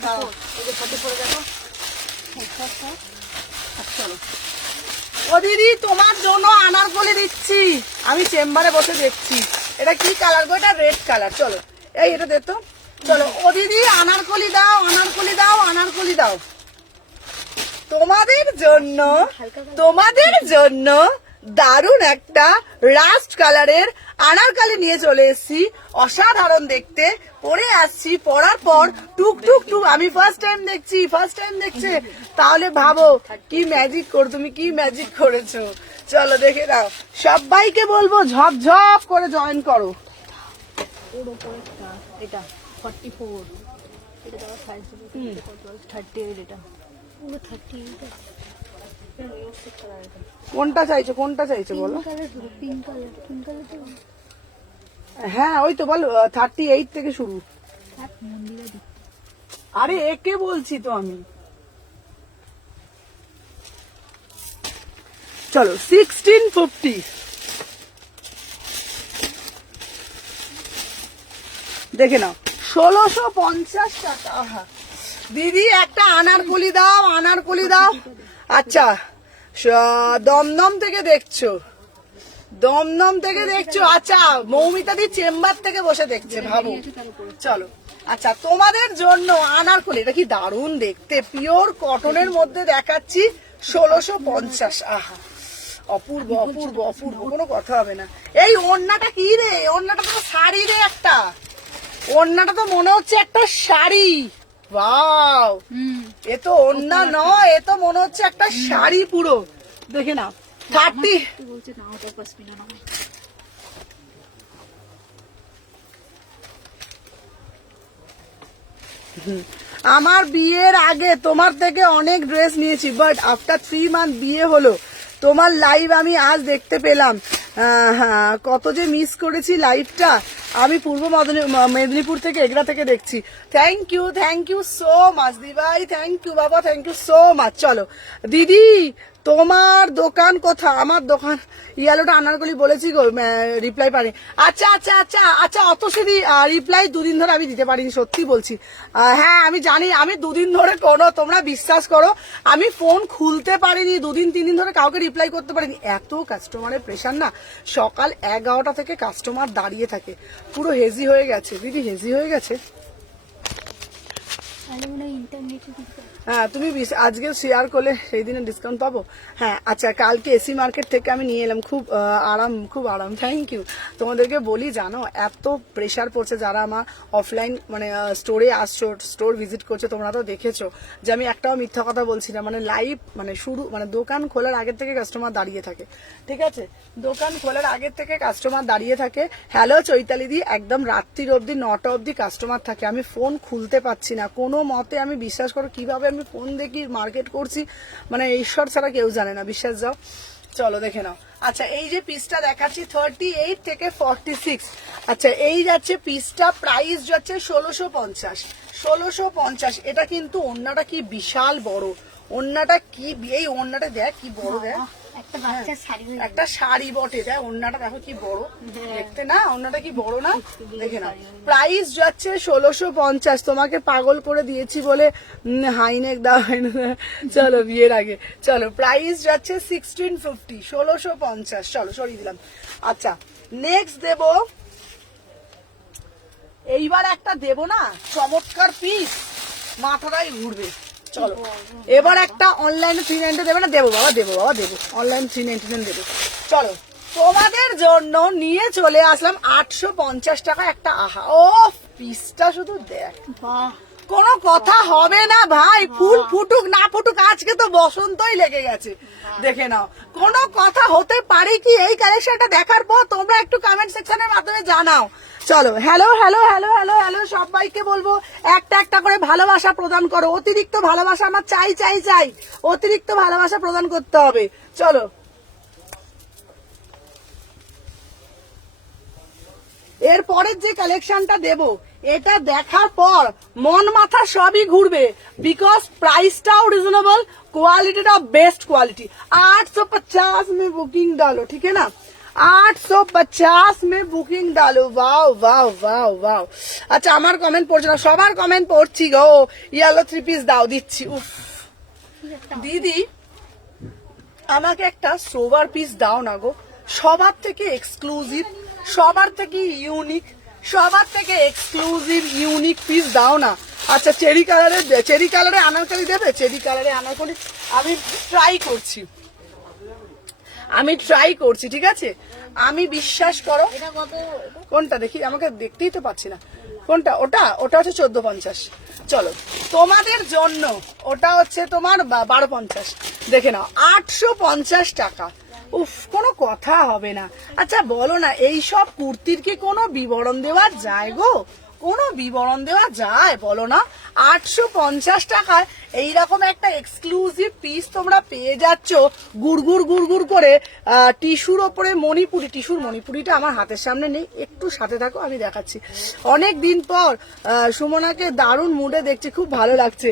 দেখো। চলো ও দিদি তোমার জন্য আনারকলি দিচ্ছি, আমি চেম্বারে বসে দেখছি। এটা কি কালার গো? এটা রেড কালার। চলো এই এটা দে তো। চলো ও দিদি আনারকলি দাও, আনারকলি দাও, আনারকলি দাও। তোমাদের জন্য, তোমাদের জন্য দারুণ একটা রাস্ট কালারের আনারকলি নিয়ে চলে এসেছি। অসাধারণ দেখতে, পরে আসছি, পরার পর টুক টুক টুক। আমি ফার্স্ট টাইম দেখছি, ফার্স্ট টাইম দেখছে, তাহলে ভাবো কি ম্যাজিক করো, তুমি কি ম্যাজিক করেছো। চলো দেখে নাও, সবাইকে বলবো ঝপ ঝপ করে জয়েন করো। এটা 44, এটা দাও 38, এটা পুরো 38। কোনটা চাইছো, কোনটা চাইছো বলো? পিঙ্ক কালার, পিঙ্ক কালার তো হ্যাঁ ওই তো বলো, 38 থেকে শুরু। মন্দিরা দিচ্ছে। আরে একে বলছি তো আমি। চলো 1650, দেখে নাও 1650 টাকা। আহা দিদি একটা আনারকলি দাও, আনারকলি দাও। আচ্ছা দমদম থেকে দেখছো, দমদম থেকে দেখছো? আচ্ছা, মৌমিতাদি চেম্বার থেকে বসে দেখছে, ভাবো। চলো, আচ্ছা, তোমাদের জন্য আনারকলি, এটা কি দারুণ দেখতে, পিওর কটনের মধ্যে দেখাচ্ছি 1650। আহা, অপূর্ব অপূর্ব অপূর্ব, কোনো কথা হবে না। এই ওড়নাটা কি রে? ওড়নাটা তো শাড়ি রে একটা, ওড়নাটা তো মনে হচ্ছে একটা শাড়ি। ওয়াও, এ তো ওড়না নয়, এ তো মনে হচ্ছে একটা শাড়ি পুরো। দেখে না, 30। বলছে না ওটা পশমিনা না। আমার বিয়ের আগে তোমার থেকে অনেক ড্রেস নিয়েছি, বাট আফটার 3 মান্থ বিয়ে হলো, তোমার লাইভ আমি আজ দেখতে পেলাম। হ্যাঁ, কত যে মিস করেছি লাইভটা। আমি পূর্ব মেদিনীপুর থেকে, এগরা থেকে দেখছি। থ্যাংক ইউ সো মাচ দিভাই, থ্যাংক ইউ বাবা, থ্যাংক ইউ সো মাচ। চলো দিদি, তোমার দোকান কোথা? আমার দোকান ইয়ালোটা আনারকলি বলেছি গো, রিপ্লাই পারি। আচ্ছা আচ্ছা আচ্ছা আচ্ছা, অত সেদি রিপ্লাই 2 দিন ধরে আমি দিতে পারিনি, সত্যি বলছি। হ্যাঁ আমি জানি, আমি 2 দিন ধরে কোনো, তোমরা বিশ্বাস করো, আমি ফোন খুলতে পারিনি 2 দিন 3 দিন ধরে, কাউকে রিপ্লাই করতে পারিনি। এত কাস্টমারের প্রেশার না, সকাল 11টা থেকে কাস্টমার দাঁড়িয়ে থাকে, পুরো হেজি হয়ে গেছে দিদি, হেজি হয়ে গেছে। তাহলে মনে হয় ইন্টারনেটে দিতে। হ্যাঁ, তুমি আজকে শেয়ার করলে সেই দিনে ডিসকাউন্ট পাবো। হ্যাঁ আচ্ছা, কালকে এসি মার্কেট থেকে আমি নিয়ে এলাম, খুব আরাম, খুব আরাম। Thank you. তোমাদেরকে বলি, জানো এত প্রেশার পড়ছে, যারা আমার অফলাইন মানে স্টোরে আসছো, স্টোর ভিজিট করছো, তোমরা তো দেখেছো যে আমি একটাও মিথ্যা কথা বলছি না। মানে লাইভ, মানে শুরু, মানে দোকান খোলার আগের থেকে কাস্টমার দাঁড়িয়ে থাকে, ঠিক আছে? দোকান খোলার আগের থেকে কাস্টমার দাঁড়িয়ে থাকে। হ্যালো চৈতালি দি, একদম রাত্রির অবধি 9টা অবধি কাস্টমার থাকে। আমি ফোন খুলতে পারছি না কোনো মতে, আমি বিশ্বাস করো কিভাবে আমি ফোন দেখি মার্কেট করছি, মানে ঈশ্বর ছাড়া কেউ জানে না, বিশ্বাস যাও। চলো দেখে নাও। আচ্ছা, এই যে পিসটা দেখাচ্ছি 38 থেকে 46। আচ্ছা, এই যাচ্ছে পিসটা, প্রাইস যাচ্ছে 1650। এটা কিন্তু ওড়নাটা কি বিশাল বড়, ওড়নাটা কি, এই ওড়নাটা দেখ কি বড়, দেখ একটা বাচ্চার শাড়ি হয়ে একটা শাড়ি বটে, দেখ ওড়নাটা দেখো কি বড় দেখতে না, ওড়নাটা কি বড় না, দেখে না। প্রাইস যাচ্ছে 1650। তোমাকে পাগল করে দিয়েছি বলে হাইনেক দাও, চলো বিয়ের আগে। চলো, প্রাইস যাচ্ছে 1650, 1650। চলো সরিয়ে দিলাম। আচ্ছা, নেক্সট দেব, এইবার একটা দেব না, চমৎকার পিস, মাথাটাই ঘুরবে। চলো, এবার একটা অনলাইনে 390 দেবে না? দেবো বাবা, দেবো বাবা, দেবো, অনলাইন 399 দেবো। চলো, তোমাদের জন্য নিয়ে চলে আসলাম 850 টাকা একটা। আহা, ও পিসটা শুধু দেখ, বাহ, কোনো কথা হবে না ভাই, ফুল ফুটুক না ফুটুক, আজকে তো বসন্তই লেগে গেছে, দেখে নাও। কোনো কথা হতে পারে কি এই কালেকশনটা দেখার পর? তোমরা একটু কমেন্ট সেকশনের মাধ্যমে জানাও। চলো, hello hello hello hello hello, সবাইকে বলবো একটা একটা করে ভালোবাসা প্রদান করো। অতিরিক্ত ভালোবাসা আমার চাই চাই চাই, অতিরিক্ত ভালোবাসা প্রদান করতে হবে। চলো, এর পরের যে কালেকশনটা দেব, এটা দেখার পর মন মাথা সবই ঘুরবে, বিকজ প্রাইসটাও রিজনেবল, क्वालिटीটাও বেস্ট কোয়ালিটি। 850 में बुकिंग डालो, ठीक है ना? 850 में बुकिंग डालो। Wow wow wow wow. আচ্ছা, আমার কমেন্ট পড়ছে না, সবার কমেন্ট পড়ছি গো। ইয়েলো 3 পিস দাও, দিচ্ছি। উফ দিদি, আমাকে একটা সোভার পিস দাও না গো, সবার থেকে এক্সক্লুসিভ, সবার থেকে ইউনিক, সবার থেকে এক্সক্লুসিভ ইউনিক পিস দাও না। আচ্ছা, চেরি কালারে আনারকলি দেবে? চেরি কালারে আনারকলি আমি ট্রাই করছি, ঠিক আছে? আমি বিশ্বাস করো, এটা কত? কোনটা দেখি, আমাকে দেখতেই তো পাচ্ছি না কোনটা। ওটা হচ্ছে 1450। চলো, তোমাদের জন্য ওটা হচ্ছে তোমার 1250। দেখে নাও, 850 টাকা। উফ, কোনো কথা হবে না। আচ্ছা বলো না, এই সব কুর্তির কি কোনো বিবরণ দেওয়া যায় গো? কোনো বিবরণ দেওয়া যায় বলো না? 850 টাকায় এইরকম একটা এক্সক্লুসিভ পিস তোমরা পেয়ে যাচ্ছ, গুড়গুড় গুড়গুড় করে টিস্যুর ওপরে মণিপুরি। টিস্যুর মণিপুরিটা আমার হাতের সামনে নেই, একটু সাথে থাকো, আমি দেখাচ্ছি। অনেক দিন পর সুমনাকে দারুণ মুডে দেখছি, খুব ভালো লাগছে।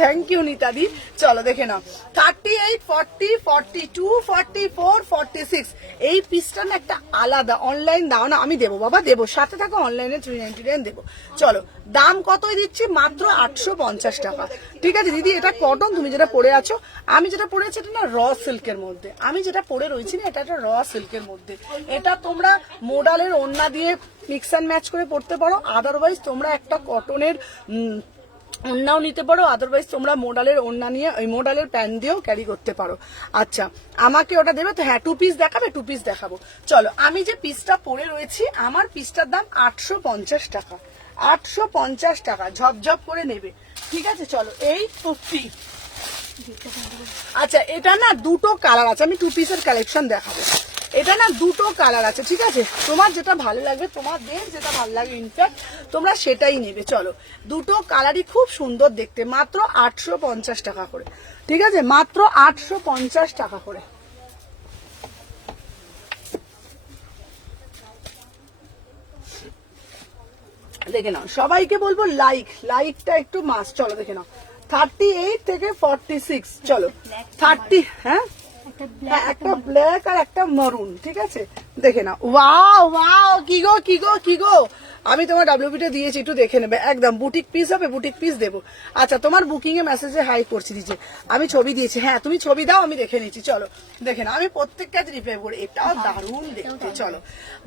থ্যাংক ইউ নিতাদি। চলো দেখে নাও, 38, 40, 42, 44, 46। এই পিসটা না একটা আলাদা। অনলাইন দাও না? আমি দেবো বাবা, দেবো, সাথে থাকো, অনলাইনে 399 দেবো। চলো, দাম কতই দিচ্ছি? মাত্র 850 টাকা, ঠিক আছে দিদি, এটা কটন, তুমি যেটা পরে আছো, আমি যেটা পরে আছি এটা না র সিল্কের মধ্যে, আমি যেটা পরে রয়েছি না এটা একটা র সিল্কের মধ্যে। এটা তোমরা মোডালের ওড়না দিয়ে মিক্স অ্যান্ড ম্যাচ করে পরতে পারো, আদারওয়াইজ তোমরা একটা কটনের ওড়নাও নিতে পারো, আদারওয়াইজ তোমরা মোডালের ওড়না নিয়ে ওই মোডালের প্যান্ট দিয়েও ক্যারি করতে পারো। আচ্ছা আমাকে ওটা দেবে তো? হ্যাঁ 2 পিস দেখাবে, 2 পিস দেখাবো। চলো আমি যে পিসটা পরে রয়েছি, আমার পিসটার দাম 850 টাকা, 850 টাকা, ঝপঝপ করে নেবে, ঠিক আছে? চলো এই কুর্তি, আচ্ছা এটা না দুটো কালার আছে, আমি 2 পিসের কালেকশন দেখাবো। এটা না দুটো কালার আছে, ঠিক আছে? তোমার যেটা ভালো লাগবে, তোমাদের যেটা ভালো লাগবে ইনফ্যাক্ট তোমরা সেটাই নেবে। চলো দুটো কালারই খুব সুন্দর দেখতে, মাত্র 850 টাকা করে, ঠিক আছে? মাত্র 850 টাকা করে। দেখে নাও, সবাইকে বলবো লাইকটা একটু মাস্ট। চলো দেখে নাও 38 থেকে 46, চলো 30, হ্যাঁ একটা ব্ল্যাক আর একটা মারুন, ঠিক আছে? দেখে নাও, ওয়াও ওয়াও, কি গো আমি তোমার ডাব্লিউপিটা দিয়েছি, একটু দেখে নেবে, একদম বুটিক পিস হবে, বুটিক পিস দেবো। আচ্ছা তোমার বুকিং এ মেসেজে হাই করছি দিচ্ছে, আমি ছবি দিয়েছি, হ্যাঁ তুমি ছবি দাও, আমি দেখে নিচ্ছি। চলো দেখে নাও, আমি প্রত্যেকটা রিপ্লাই করি, এটাও দারুণ দেখতে। চলো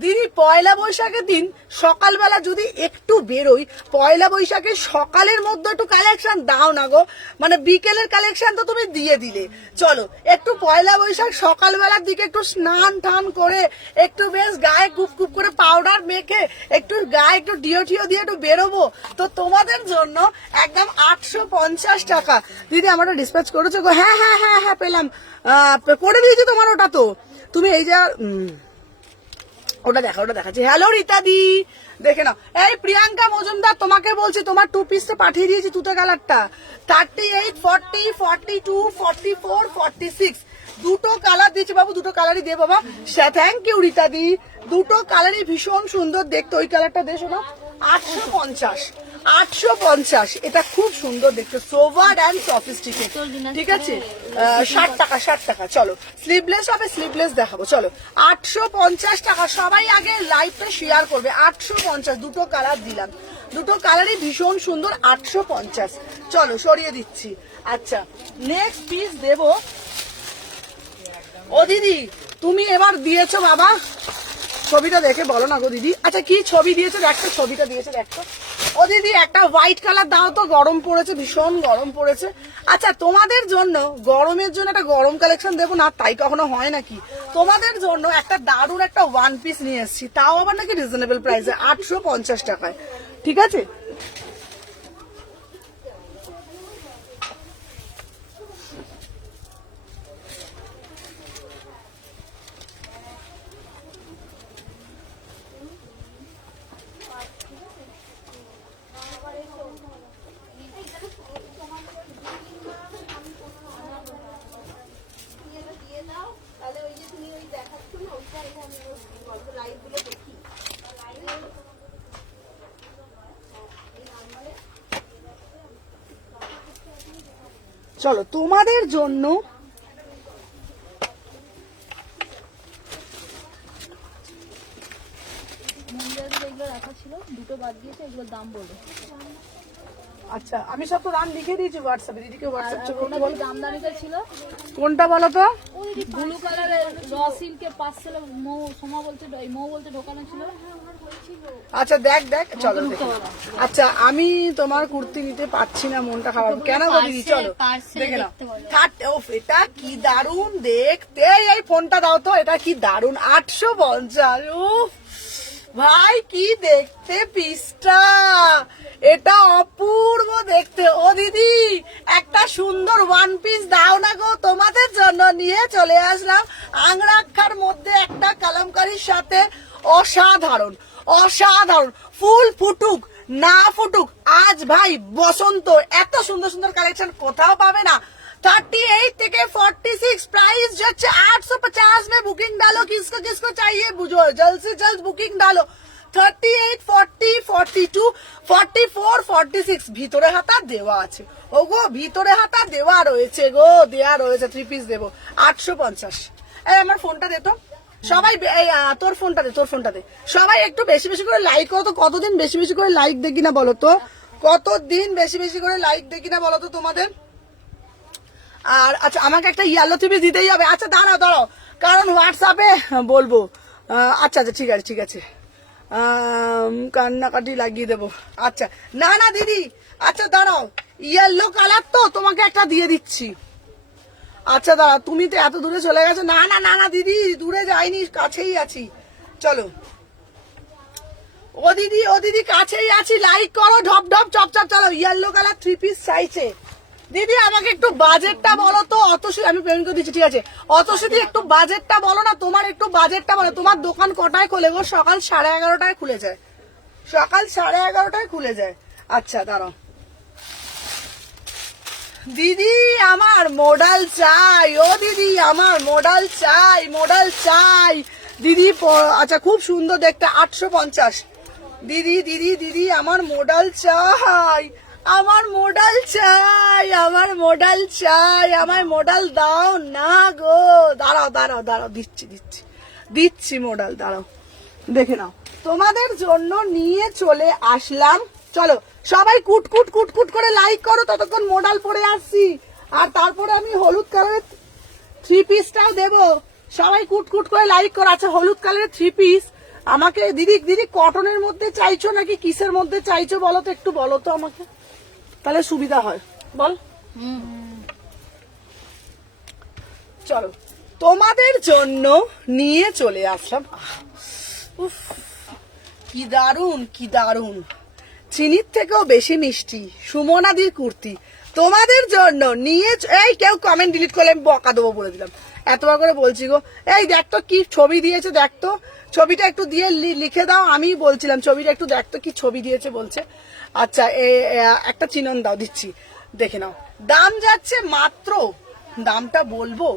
দিদি, পয়লা বৈশাখের দিন সকালবেলা যদি একটু বেরোই, পয়লা বৈশাখের সকালের মধ্যে একটু কালেকশন দাও না গো, মানে বিকেলের কালেকশন তো তুমি দিয়ে দিলে। চলো একটু পয়লা বৈশাখ সকালবেলার দিকে একটু স্নান টান করে, একটু বেশ গায়ে কুপ করে পাউডার মেখে, একটু গায়ে একটু ডিও দিয়ে একটু বেরোবো, তো তোমাদের জন্য একদম 850 টাকা। দিদি আমার ডিসপ্যাচ করেছো গো? হ্যাঁ হ্যাঁ হ্যাঁ হ্যাঁ পেলাম, করে দিয়েছি তোমার ওটা, তো তুমি এই যে ওটা দেখাচ্ছি। হ্যালো রীতাদি, দেখে নাও। এই প্রিয়াঙ্কা মজুমদার, তোমাকে বলছি তোমার 2 পিসটা পাঠিয়ে দিয়েছি, দুটো কালারটা 38, 40, 42, 44, 46, দুটো কালার দিয়েছি বাবু, দুটো কালারই দে বাবা। থ্যাংক ইউ রীতাদি, দুটো কালারই ভীষণ সুন্দর দেখতে। ওই কালারটা দেশো না, 850, এটা খুব সুন্দর দেখতে, সোভার অ্যান্ড সফিস্টিকেট, ঠিক আছে? 60 টাকা। চলো স্লিভলেস হবে, স্লিভলেস দেখাবো। চলো 850 টাকা, সবাই আগে লাইভটা শেয়ার করবে। 850, দুটো কালার দিলাম, দুটো কালারই ভীষণ সুন্দর, 850। চলো সরিয়ে দিচ্ছি। আচ্ছা নেক্সট পিস দেবো। ও দিদি তুমি এবার দিয়েছো বাবা, ছবিটা দেখে বলো না গো দিদি। আচ্ছা কি ছবি দিয়েছে দেখো, ছবিটা দিয়েছে দেখো। ও দিদি একটা হোয়াইট কালার দাও তো, গরম পড়েছে, ভীষণ গরম পড়েছে। আচ্ছা তোমাদের জন্য গরমের জন্য একটা গরম কালেকশন দেবো না, তাই কখনো হয় নাকি? তোমাদের জন্য একটা দারুণ একটা 1 পিস নিয়ে এসেছি, তাও আবার নাকি রিজনেবল প্রাইসে, 850 টাকায়, ঠিক আছে? চলো তোমাদের জন্য এগুলো রাখা ছিল, দুটো বাদ দিয়েছে, এগুলোর দাম বলবো। আচ্ছা আমি সব তো দাম লিখে দিয়েছি হোয়াটসঅ্যাপে, দিদিকে হোয়াটসঅ্যাপ জামদানিটা ছিল, কোনটা বলো তো? ব্লু কালারের র সিল্কে পার্সেল সোমা বলতে ঢোকানো ছিল। আচ্ছা দেখ চলো দেখি। আচ্ছা আমি তোমার কুর্তি নিতে পারছি না, মনটা খারাপ কেন গো দিদি? চলো দেখে নাও, এটা কি দারুণ দেখতে, এই ফোনটা দাও তো, এটা কি দারুণ, 850। উফ ভাই কি দেখতে পিসটা, এটা অপূর্ব দেখতে। ও দিদি একটা সুন্দর 1 পিস দাও না গো, তোমাদের জন্য নিয়ে চলে আসলাম। আংরাক্ষার মধ্যে একটা কালামকারীর সাথে, অসাধারণ অসাধারণ। ফুল ফুটুক না ফুটুক, আজ ভাই বসন্ত, এত সুন্দর সুন্দর কালেকশন কোথাও পাবে না। 38 থেকে 46, प्राइस जो 850 में बुकिंग डालो, किसको किसको चाहिए बुझो, जल्द से जल्द बुकिंग डालो। 38, 40, 42, 44, 46 ভিতরে হাতা দেওয়া আছে, ওগো ভিতরে হাতা দেওয়া রয়েছে গো, দেওয়া রয়েছে। 3 পিস দেবো 850। এই আমার ফোনটা দে তো সবাই, তোর ফোনটা দে সবাই, একটু বেশি বেশি করে লাইক করো তো। কতদিন বেশি বেশি করে লাইক দেখি না বলো তো, কতদিন বেশি বেশি করে লাইক দেখি না বলো তো তোমাদের? আর আচ্ছা আমাকে একটা ইয়েলো থ্রি পিস দিতেই হবে। আচ্ছা দাঁড়াও দাঁড়াও, কারণ হোয়াটসঅ্যাপে বলবো। আচ্ছা আচ্ছা ঠিক আছে ঠিক আছে, কান্নাকাটি লাগিয়ে দেবো। আচ্ছা না না দিদি, আচ্ছা দাঁড়াও, ইয়েলো কালার তো তোমাকে একটা দিয়ে দিচ্ছি। আচ্ছা দাঁড়া, তুমি তো এত দূরে চলে গেছো। না না না না দিদি, দূরে যাইনি, কাছেই আছি, চলো। ও দিদি কাছেই আছি, লাইক করো, ঢপ ঢপ চপ চপ, চলো। ইয়েলো কালার থ্রি পিস চাইছে দিদি, আমাকে একটু বাজেটটা বলো তো। আমি পেমেন্ট করে দিচ্ছি, ঠিক আছে। অতসুদি একটু বাজেটটা বলো না, তোমার একটু বাজেটটা বলো। তোমার দোকান কটায় খোলে গো? সকাল 11:30টায় খুলে যায়, সকাল 11:30টায় খুলে যায়। আচ্ছা দাঁড়াও দিদি, আমার মডেল চাই। ও দিদি আমার মডেল চাই, মডেল চাই দিদি। আচ্ছা খুব সুন্দর দেখতে, 850। দিদি দিদি দিদি আমার মডেল চাই, আমার মডেল চাই, আমার মডেল চাই, আমার মডেল দাও না গো। দাঁড়াও দাঁড়াও দাঁড়াও, দিচ্ছি দিচ্ছি দিচ্ছি মডেল, দাঁড়াও দেখে নাও। তোমাদের জন্য নিয়ে চলে আসলাম, চলো সবাই কুট কুট কুট কুট করে লাইক করো, ততক্ষণ মডেল পরে আসছি। আর তারপরে আমি হলুদ কালারের থ্রি পিসটাও দেবো, সবাই কুট কুট করে লাইক করো। আচ্ছা হলুদ কালারের থ্রি পিস আমাকে দিদি, দিদি কটনের মধ্যে চাইছো নাকি কিসের মধ্যে চাইছো বলো তো, একটু বলো তো আমাকে, তাহলে সুবিধা হয়, বল। চলো তোমাদের জন্য নিয়ে চলে আসলাম, উফ কি দারুন কি দারুন, চিনির থেকেও বেশি মিষ্টি সুমনাদির কুর্তি তোমাদের জন্য নিয়ে। এই কেউ কমেন্ট ডিলিট করলে আমি বকা দেবো বলে দিলাম, এতবার করে বলছি গো। এই দেখ তো কি ছবি দিয়েছে, দেখ তো ছবিটা একটু দিয়ে লিখে দাও। আমি বলছিলাম ছবিটা একটু দেখ তো কি ছবি দিয়েছে বলছে। আচ্ছা একটা চিনন দাও, দিচ্ছি, দেখে নাও। দাম যাচ্ছে মাত্র, দামটা বলবো,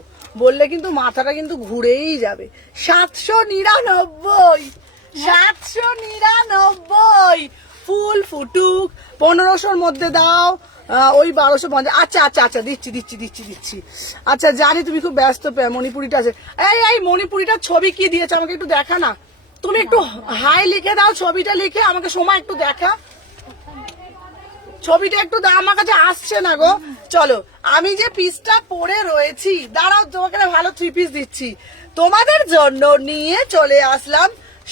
বললে কিন্তু মাথাটা কিন্তু ঘুরেই যাবে, 799, 799। ফুল ফুটুক 1500-র মধ্যে দাও, ওই 1250। আচ্ছা আচ্ছা আচ্ছা দিচ্ছি দিচ্ছি দিচ্ছি দিচ্ছি। আচ্ছা জানি তুমি খুব ব্যস্ত, মণিপুরিটা আছে। এই মণিপুরিটার ছবি কি দিয়েছে আমাকে একটু দেখা না, তুমি একটু হাই লিখে দাও, ছবিটা লিখে আমাকে সময় একটু দেখা, ছবিটা একটু আমার কাছে আসছে না গো। চলো আমি যে পিসটা পরে রয়েছি, দাঁড়াও তোমাকে ভালো থ্রি পিস দিচ্ছি। তোমাদের জন্য নিয়ে চলে আসলাম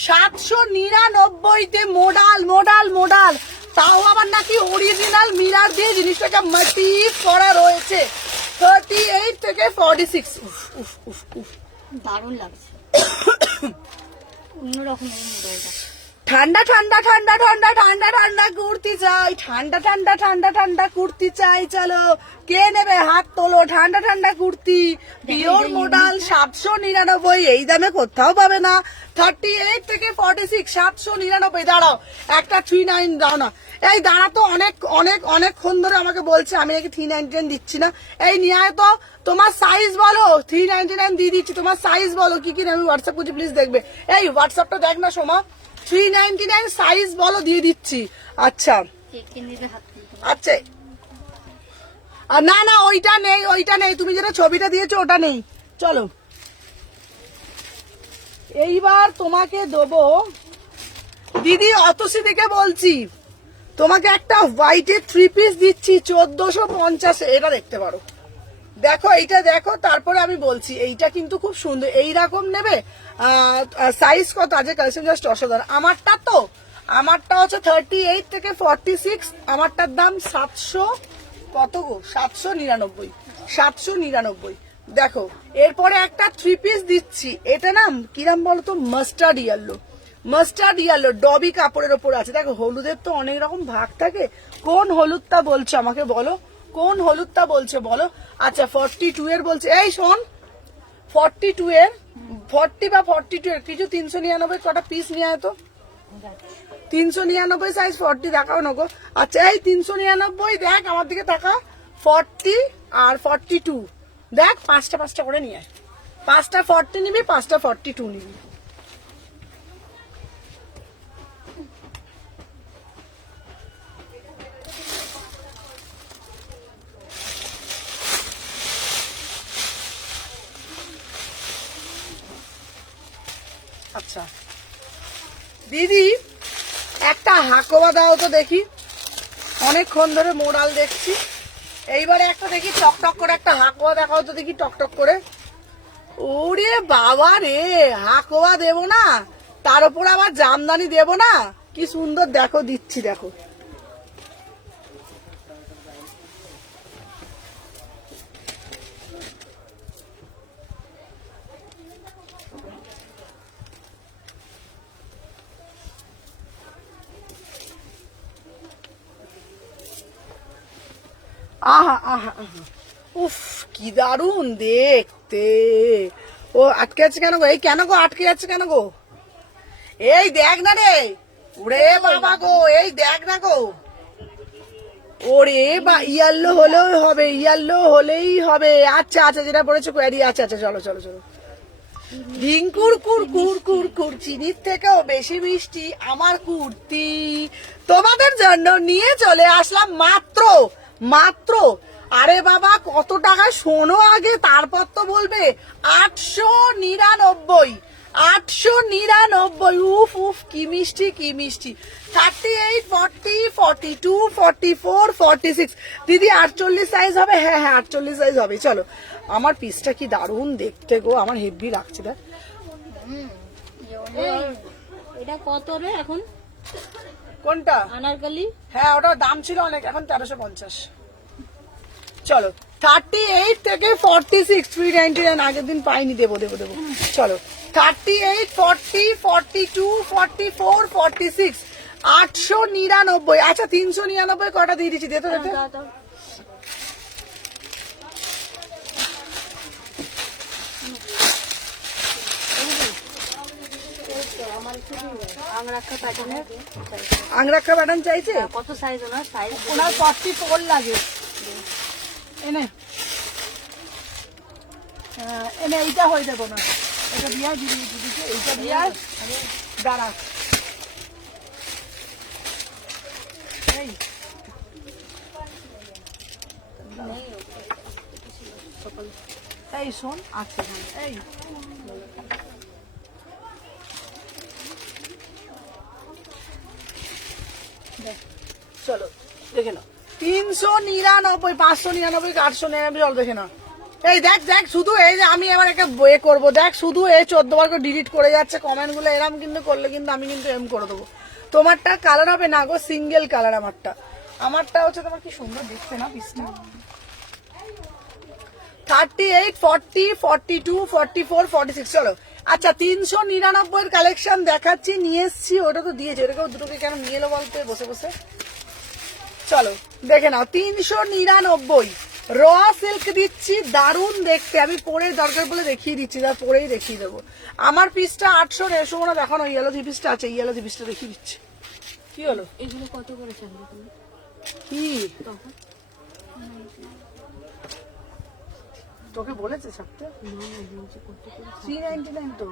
799-তে মডাল মডাল মডাল, তাও আবার নাকি অরিজিনাল মিরার দিয়ে জিনিসটাকে মোটিভ করা রয়েছে। 38 থেকে 46। উফ উফ উফ উফ, দারুণ লাগছে, অন্যরকম মডেলটা। ঠান্ডা ঠান্ডা ঠান্ডা ঠান্ডা ঠান্ডা ঠান্ডা কুর্তি চাই, ঠান্ডা ঠান্ডা ঠান্ডা ঠান্ডা কুর্তি চাই, চলো কে নেবে হাত তোলো। ঠান্ডা ঠান্ডা কুর্তি পিওর মডেল 799, এই দামে কোথাও পাবে না। 38 থেকে 46, 799। দাঁড়াও একটা 399 দাও না, এই দাঁড়া তো, অনেক অনেক অনেকক্ষণ ধরে আমাকে বলছে আমি নাকি 399 দিচ্ছি না। এই নিয়ে আয় তো, তোমার সাইজ বলো, 399 দিয়ে দিচ্ছি, তোমার সাইজ বলো কি কি, আমি হোয়াটসঅ্যাপ করছি প্লিজ দেখবে। এই হোয়াটসঅ্যাপটা দেখ না সোমা, 399 সাইজ বলো, দিয়ে দিচ্ছি। আচ্ছা আচ্ছা, আর না না ওইটা নেই, ওইটা নেই, তুমি যেটা ছবিটা দিয়েছো ওটা নেই। চলো এইবার তোমাকে দেবো দিদি, অতসী দিকে বলছি, তোমাকে একটা হোয়াইটের থ্রি পিস দিচ্ছি 1450। এটা দেখতে পারো, দেখো এইটা দেখো, তারপরে আমি বলছি। এইটা কিন্তু খুব সুন্দর, এইরকম নেবে। সাইজ কত আছে, কালেকশন জাস্ট অসাধারণ। আমারটা হচ্ছে 38 থেকে 46, আমারটার দাম 700 কত গো, 799, 799। দেখো এরপরে একটা থ্রি পিস দিচ্ছি, এটা নাম কিরাম বলতো, মাস্টার্ড ইয়েলো, মাস্টার্ড ইয়েলো ডবি কাপড়ের ওপর আছে। দেখো হলুদের তো অনেক রকম ভাগ থাকে, কোন হলুদটা বলছো আমাকে বলো, কোন হলুদটা বলছো বলো। আচ্ছা 42 এর বলছে, এই শোন 42 এর, 40 বা 42 এর কিছু 399 কটা পিস নিয়ে আয় তো। 399 সাইজ 40 দেখাও না গো। আচ্ছা এই 399 দেখ আমার দিকে তাকা, 40 আর 42 দেখ, 5টা 5টা করে নিয়ে আয়, 5টা 40 নিবি, 5টা 42 নিবি। আচ্ছা দিদি একটা হাকোবা দাও তো দেখি, অনেকক্ষণ ধরে মোড়াল দেখছি। এইবারে একটা দেখি টক করে একটা হাকোয়া দেখাও তো দেখি টক করে। ওরে বাবা রে, হাকোয়া দেবো না, তার উপর আবার জামদানি দেবো না, কি সুন্দর দেখো দিচ্ছি দেখো। আহা আহা আহা, উফ কি দারুন দেখতে। ও আটকে আছে কেন গো? এই কেন গো আটকে যাচ্ছে কেন গো? এই দেখ না রে, ওরে বাবা গো, এই দেখ না গো। ওরে বা ইয়াল্লো হলেও হবে, ইয়াল্লো হলেই হবে। আচ্ছা আচ্ছা, যেটা পড়েছো কোয়ারি, আচ্ছা আচ্ছা, চলো চলো চলো। রিঙ্কুর কুর কুর কুর কুর, চিনির থেকেও বেশি মিষ্টি আমার কুর্তি। তোমাদের জন্য নিয়ে চলে আসলাম মাত্র মাত্র, আরে বাবা কত টাকা শোনো আগে, তারপর তো বলবে। 899, 899। উফ উফ কি মিষ্টি কি মিষ্টি। 38, 40, 42, 44, 46। দিদি 48 সাইজ হবে? হ্যাঁ হ্যাঁ 48 সাইজ হবে। চলো, আমার পিসটা কি দারুণ দেখতে গো, আমার হেভি লাগছে। দেখ এটা কত রে এখন? কোনটা? আনারকলি। হ্যাঁ ওটার দাম ছিল অনেক, এখন 1350। চলো 38 থেকে 46, 399। আগের দিন পাইনি, দেবো দেবো দেবো। চলো 38, 40, 42, 44, 46, 899। আচ্ছা 399 কটা দিয়ে দিচ্ছি, দেখো দেখো। আংরাক্ষা প্যাটার্ন চাইছে? কত সাইজ ওনার? সাইজ ওনার 44 লাগে। এনে এনে এইটা হয়ে যাবো না, এটা দিয়া দিদি দিদিকে, এইটা দিয়া দাঁড়া। এই এই শোন, আচ্ছা এই চলো দেখে নাও। 399, 599, 899। চল দেখে নাও। এই দেখ দেখ, শুধু এই যে আমি এবার একটা বয়ে করবো, দেখ শুধু এই 14 বার করে ডিলিট করে যাচ্ছে কমেন্ট গুলো। এরম কিন্তু করলে কিন্তু আমি কিন্তু এম করে দেবো। তোমারটা কালার হবে না গো, সিঙ্গেল কালার। আমারটা হচ্ছে তোমার কি সুন্দর দেখছে না পিসটা। 38, 40, 42, 44, 46। চলো আচ্ছা 399 কালেকশন দেখাচ্ছি, নিয়ে এসছি। ওটা তো দিয়েছে, ওটাকেও দুটোকে কেন নিয়ে এলো বলতে বসে বসে। চলো দেখে নাও, 399 র সিল্ক দিচ্ছি, দারুণ দেখতে। আমি পরে দরকার বলে দেখিয়ে দিচ্ছি, তার পরেই দেখিয়ে দেবো। আমার পিসটা 800 রেশো না, দেখানো ইয়েলো থ্রি পিসটা আছে, ইয়েলো থ্রি পিসটা দেখিয়ে দিচ্ছি। কি হলো? এগুলো কত করে চাইবে তুমি? কি তোকে বলেছে ছাড়তে? 399 তো।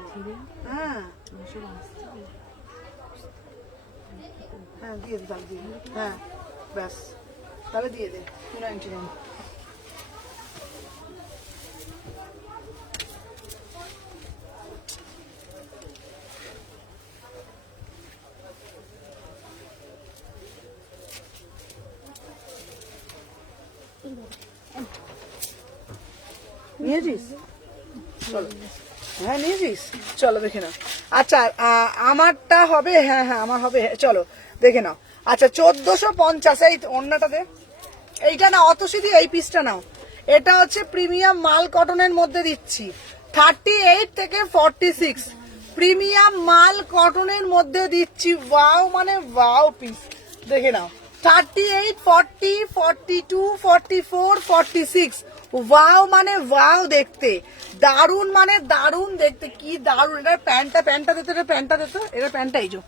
হ্যাঁ হ্যাঁ দিয়ে দে, তাহলে দিয়ে দে। হ্যাঁ ব্যাস, তাহলে দিয়ে দে 299। নিয়েছিস? চলো হ্যাঁ নিয়েছিস, চলো দেখে নাও। আচ্ছা আমারটা হবে, হ্যাঁ হ্যাঁ আমার হবে, চলো দেখে নাও। আচ্ছা 1450। এই অন্যটা দে, এইটা না অত সিধি, এই পিসটা নাও। এটা হচ্ছে প্রিমিয়াম মাল কটনের মধ্যে দিচ্ছি, 38 থেকে 46 প্রিমিয়াম মাল কটনের মধ্যে দিচ্ছি। ওয়াও মানে ওয়াও পিস, দেখে নাও। 38, 40, 42, 44, 46। ওয়াও মানে ওয়াও দেখতে, দারুন মানে দারুন দেখতে, কি দারুন। এটার প্যান্টটা দিতে, এটা প্যান্টটা দিতে, এটা প্যান্টটা এই যে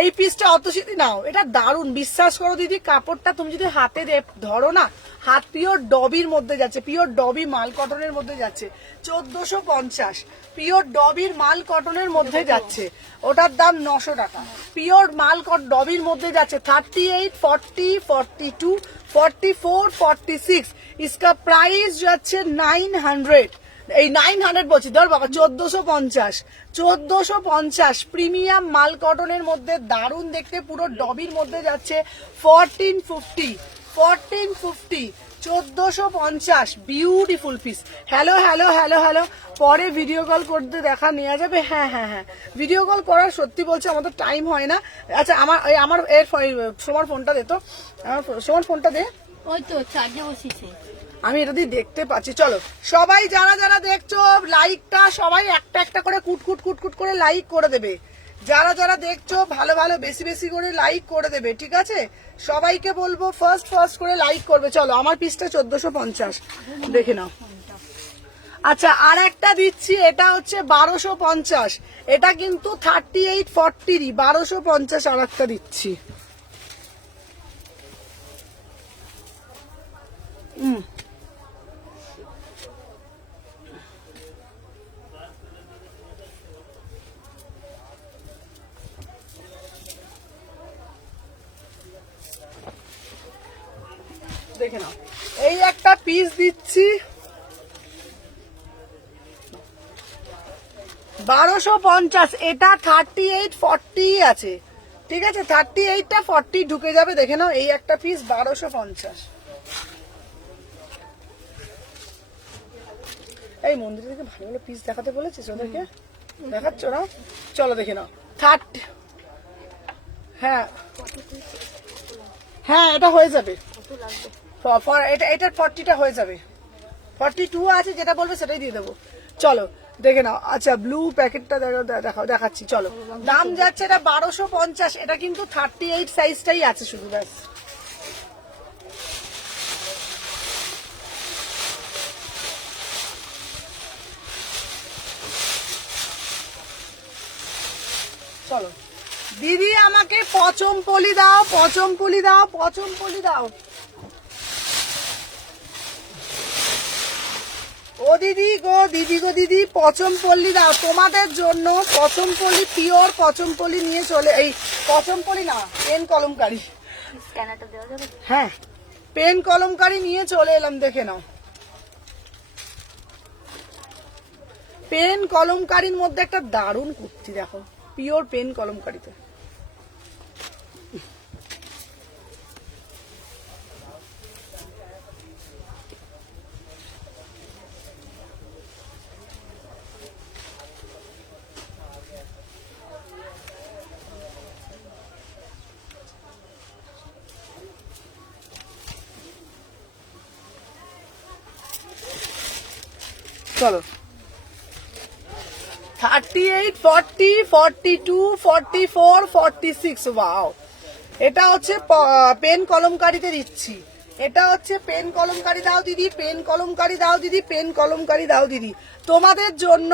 এই পিসটা অত সিধি নাও। এটা দারুন, বিশ্বাস করো দিদি, কাপড়টা তুমি যদি হাতে ধরো না, হাত পিওর ডবির মধ্যে যাচ্ছে, পিওর ডবি মাল কটনের মধ্যে যাচ্ছে। 1450 পিওর ডবির মাল কটনের মধ্যে যাচ্ছে, ওটার দাম 900 টাকা। পিওর মাল ডবির মধ্যে যাচ্ছে। 38, 40, 42, 44, 46 इसका प्राइस যাচ্ছে 900। এই 900 বলছি, ধর বাবা 1450 প্রিমিয়াম মাল কটনের মধ্যে দারুণ দেখতে, পুরো ডবির মধ্যে যাচ্ছে 1450 1450 beautiful piece. Hello hello hello hello, পরে ভিডিও কল করতে দেখা নেওয়া যাবে? হ্যাঁ হ্যাঁ হ্যাঁ, ভিডিও কল করার সত্যি বলছে আমাদের টাইম হয় না। আচ্ছা আমার এর সোমার ফোনটা দে তো, সোমার ফোনটা দে, ওই তো চার্জে বসিয়েছে। আমি এটা দিয়ে দেখতে পাচ্ছি। চলো সবাই যারা যারা দেখছো লাইকটা সবাই একটা একটা করে কুটকুট কুটকুট করে লাইক করে দেবে। যারা যারা দেখছো ভালো ভালো বেশি বেশি করে লাইক করে দেবে, ঠিক আছে? সবাইকে বলবো ফার্স্ট করে লাইক করবে। চলো আমার পিসটা 1450 দেখে নাও। আচ্ছা আর একটা দিচ্ছি, এটা হচ্ছে 1250, এটা কিন্তু 3840 1250 আর একটা দিচ্ছি। দেখে নাও, এই একটা পিস দিচ্ছি 1250, এটা 3840 আছে, ঠিক আছে? 38টা 40 ঢুকে যাবে, দেখে নাও। এই একটা পিস 1250। এই মন্দির থেকে ভালো ভালো পিস দেখাতে বলেছিস ওদেরকে, দেখাচ্ছ না? চলো দেখে নাও 30। হ্যাঁ হ্যাঁ এটা হয়ে যাবে, এটার 40টা হয়ে যাবে, 42 আছে, যেটা বলবে সেটাই দিয়ে দেবো। চলো দেখে নাও। আচ্ছা ব্লু প্যাকেটটা দেখাচ্ছি। চলো দাম যাচ্ছে এটা 1250, এটা কিন্তু 38 সাইজটাই আছে শুধু, ব্যাস। চলো দিদি আমাকে পচমপলি দাও, পচমপলি দাও, পচমপলি দাও। ও দিদি গো, দিদি গো, দিদি পচমপল্লি দাও তোমাদের জন্য। পচমপল্লি পিওর পচমপল্লি নিয়ে চলে, এই পচমপল্লি না পেন কলমকারি, স্ক্যানারটা দেওয়া যাবে? হ্যাঁ পেন কলমকারি নিয়ে চলে এলাম, দেখে নাও। পেন কলমকারির মধ্যে একটা দারুণ কুর্তি দেখো, পিওর পেন কলমকারিতে। চলো 38 40 42 44 46, ওয়াও। এটা হচ্ছে পেন কলমকারিতে দিচ্ছি, এটা হচ্ছে পেন কলমকারি দাও দিদি, পেন কলমকারি দাও দিদি, পেন কলমকারি দাও দিদি তোমাদের জন্য।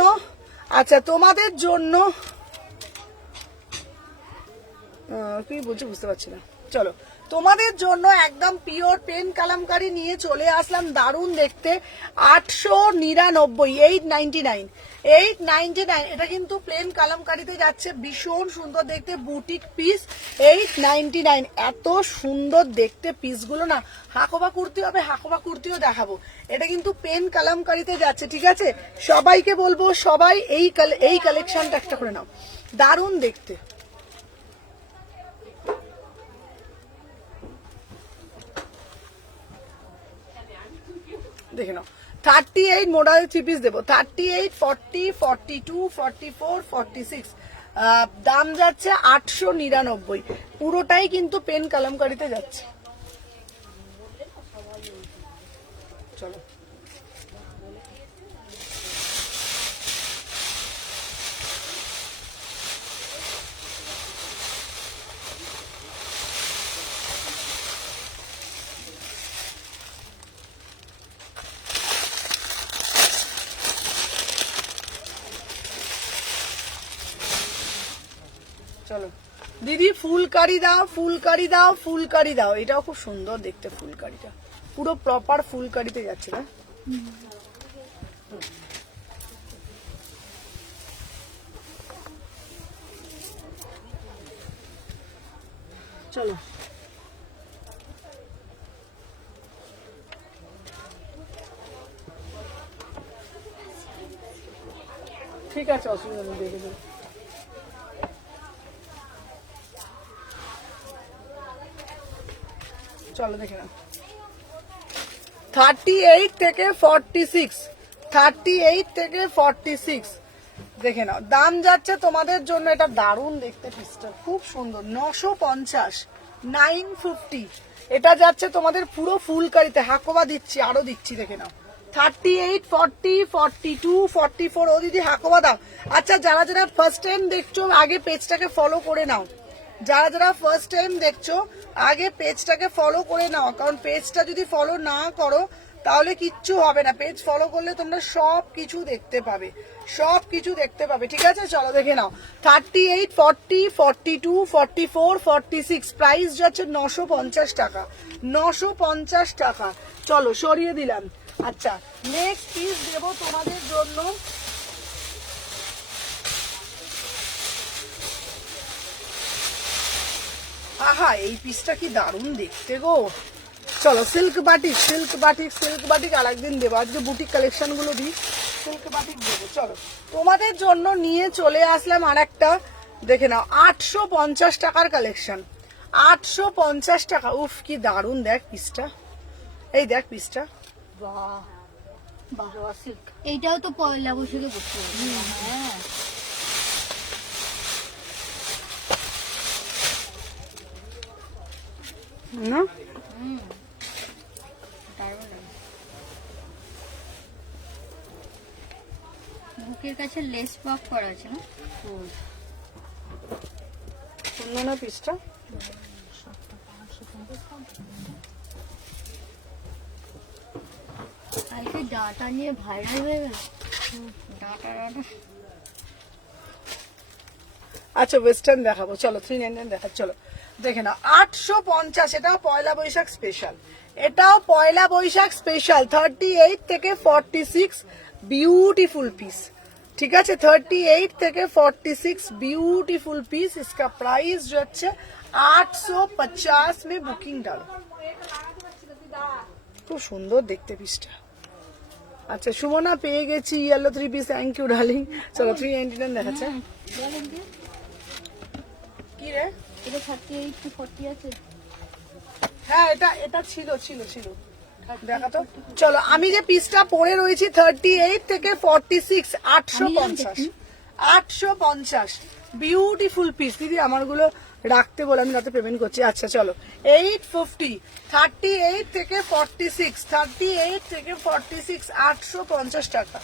আচ্ছা তোমাদের জন্য কি বলছি বুঝতে পারছি না। চলো তোমাদের জন্য একদম পিওর পেন কালামকারি নিয়ে চলে আসলাম, দারুণ দেখতে। 899, 899, 899। এটা কিন্তু প্লেন কালামকারিতে যাচ্ছে, ভীষণ সুন্দর দেখতে বুটিক পিস। 899, এত সুন্দর দেখতে পিসগুলো না। হাকোবা কুর্তি হবে, হাকোবা কুর্তিও দেখাবো। এটা কিন্তু পেন কালামকারিতে যাচ্ছে, ঠিক আছে? সবাইকে বলবো সবাই এই কালেকশনটা একটা করে নাও, দারুণ দেখতে। দেখে নাও 38 মডেল 3 পিস দেবো, 38 40 42 44 46, দাম যাচ্ছে 899, পুরোটাই কিন্তু পেন কালামকারিতে যাচ্ছে। চলো চলো দিদি ফুলকারি দাও, ফুলকারি দাও, ফুলকারি দাও। এটাও খুব সুন্দর দেখতে, ফুলকারিটা পুরো প্রপার ফুলকারিতে যাচ্ছে না? চলো ঠিক আছে, অসুবিধা নেই, দেখে দেবো। চলো দেখে নাও। 38 থেকে 46, 38 থেকে 46 দেখে নাও। দাম যাচ্ছে তোমাদের জন্য, এটা দারুণ দেখতে পিসটা, খুব সুন্দর, 950, 950। এটা যাচ্ছে তোমাদের পুরো ফুলকারিতে, হাকোবা দিচ্ছি, আরো দিচ্ছি, দেখে নাও। 38, 40, 42, 44। ও দিদি হাকোবা দাও। আচ্ছা, যারা যারা ফার্স্ট টাইম দেখছো আগে পেজটাকে ফলো করে নাও। যারা যারা ফার্স্ট টাইম দেখছো আগে পেজটাকে ফলো করে নাও, কারণ পেজটা যদি ফলো না করো তাহলে কিচ্ছু হবে না। পেজ ফলো করলে তোমরা সব কিছু দেখতে পাবে, সব কিছু দেখতে পাবে, ঠিক আছে? চলো দেখে নাও। 38, 40, 42, 44, 46, প্রাইস যাচ্ছে 950 টাকা, 950 টাকা। চলো সরিয়ে দিলাম। আচ্ছা, নেক্সট পিস দেবো তোমাদের জন্য। আহা, এই পিসটা কি দারুণ দেখতে গো। চলো silk batik, silk batik, silk batik আরেকদিন দেবো, আজকে বুটিক কালেকশন গুলো দিই, সিল্ক বাটিক দেবো। চলো তোমাদের জন্য নিয়ে চলে আসলাম আর একটা, দেখে নাও, 850 টাকার কালেকশন, 850 টাকা। উফ কি দারুণ, দেখ পিসটা, এই দেখ পিসটা, বাহ বাহ সিল্ক। এইটাও তো পয়লা বৈশাখে পড়তে হবে। হ্যাঁ না বুকের কাছে লেস ওয়ার্ক করা আছে না? সুন্দর না পিসটা? কালকে ডাটা নিয়ে ভাইরাল হয়ে গেল, ডাটা ডাটা। আচ্ছা ওয়েস্টার্ন দেখাবো, চলো 399 দেখা। চলো দেখে নাও, 850। এটাও পয়লা বৈশাখ স্পেশাল, এটাও পয়লা বৈশাখ স্পেশাল। 38 থেকে 46 বিউটিফুল পিস, ঠিক আছে? 38 থেকে 46 ब्यूटीफुल पीस। इसका प्राइस जो है 850 में बुकिंग डालो। খুব সুন্দর দেখতে পিসটা। আচ্ছা সুমনা পেয়ে গেছি yellow 3 piece, thank you darling. চলো 399 দেখাচ্ছে। কি রে, এটা 38 to 40 আছে। হ্যাঁ এটা এটা ছিল ছিল ছিল, দেখা তো। চলো আমি যে পিসটা পরে রয়েছি 38 থেকে 46, 850, 850 বিউটিফুল পিস। দিদি আমারগুলো রাখতে বলে আমি রাতে পেমেন্ট করছি। আচ্ছা চলো 850, 38 থেকে 46, 38 থেকে 46, 850 টাকা,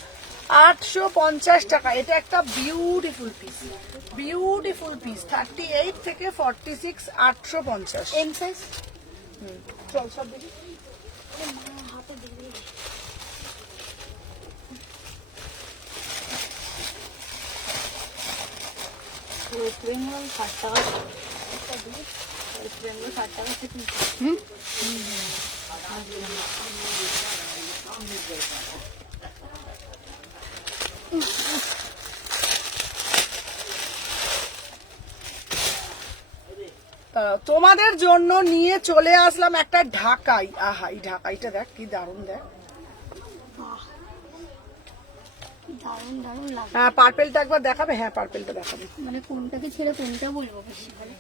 850 টাকা। এটা একটা বিউটিফুল পিস, বিউটিফুল পিস। 38 থেকে 46, 850। M size. চল সব দেখি। হাতে দেখবি ওয়েস্ট বেঙ্গল 60 টাকা, একটা দিই ওয়েস্ট বেঙ্গল 60 টাকা থেকে। তোমাদের জন্য নিয়ে চলে আসলাম একটা ঢাকাই। আহা এই ঢাকাইটা দেখ কি দারুণ, দেখ। দারুণ দারুণ লাগে। হ্যাঁ পার্পেলটা একবার দেখাবে, হ্যাঁ পার্পেলটা দেখাবে। মানে কোনটাকে ছেড়ে কোনটা বলবো বেশি ভালো?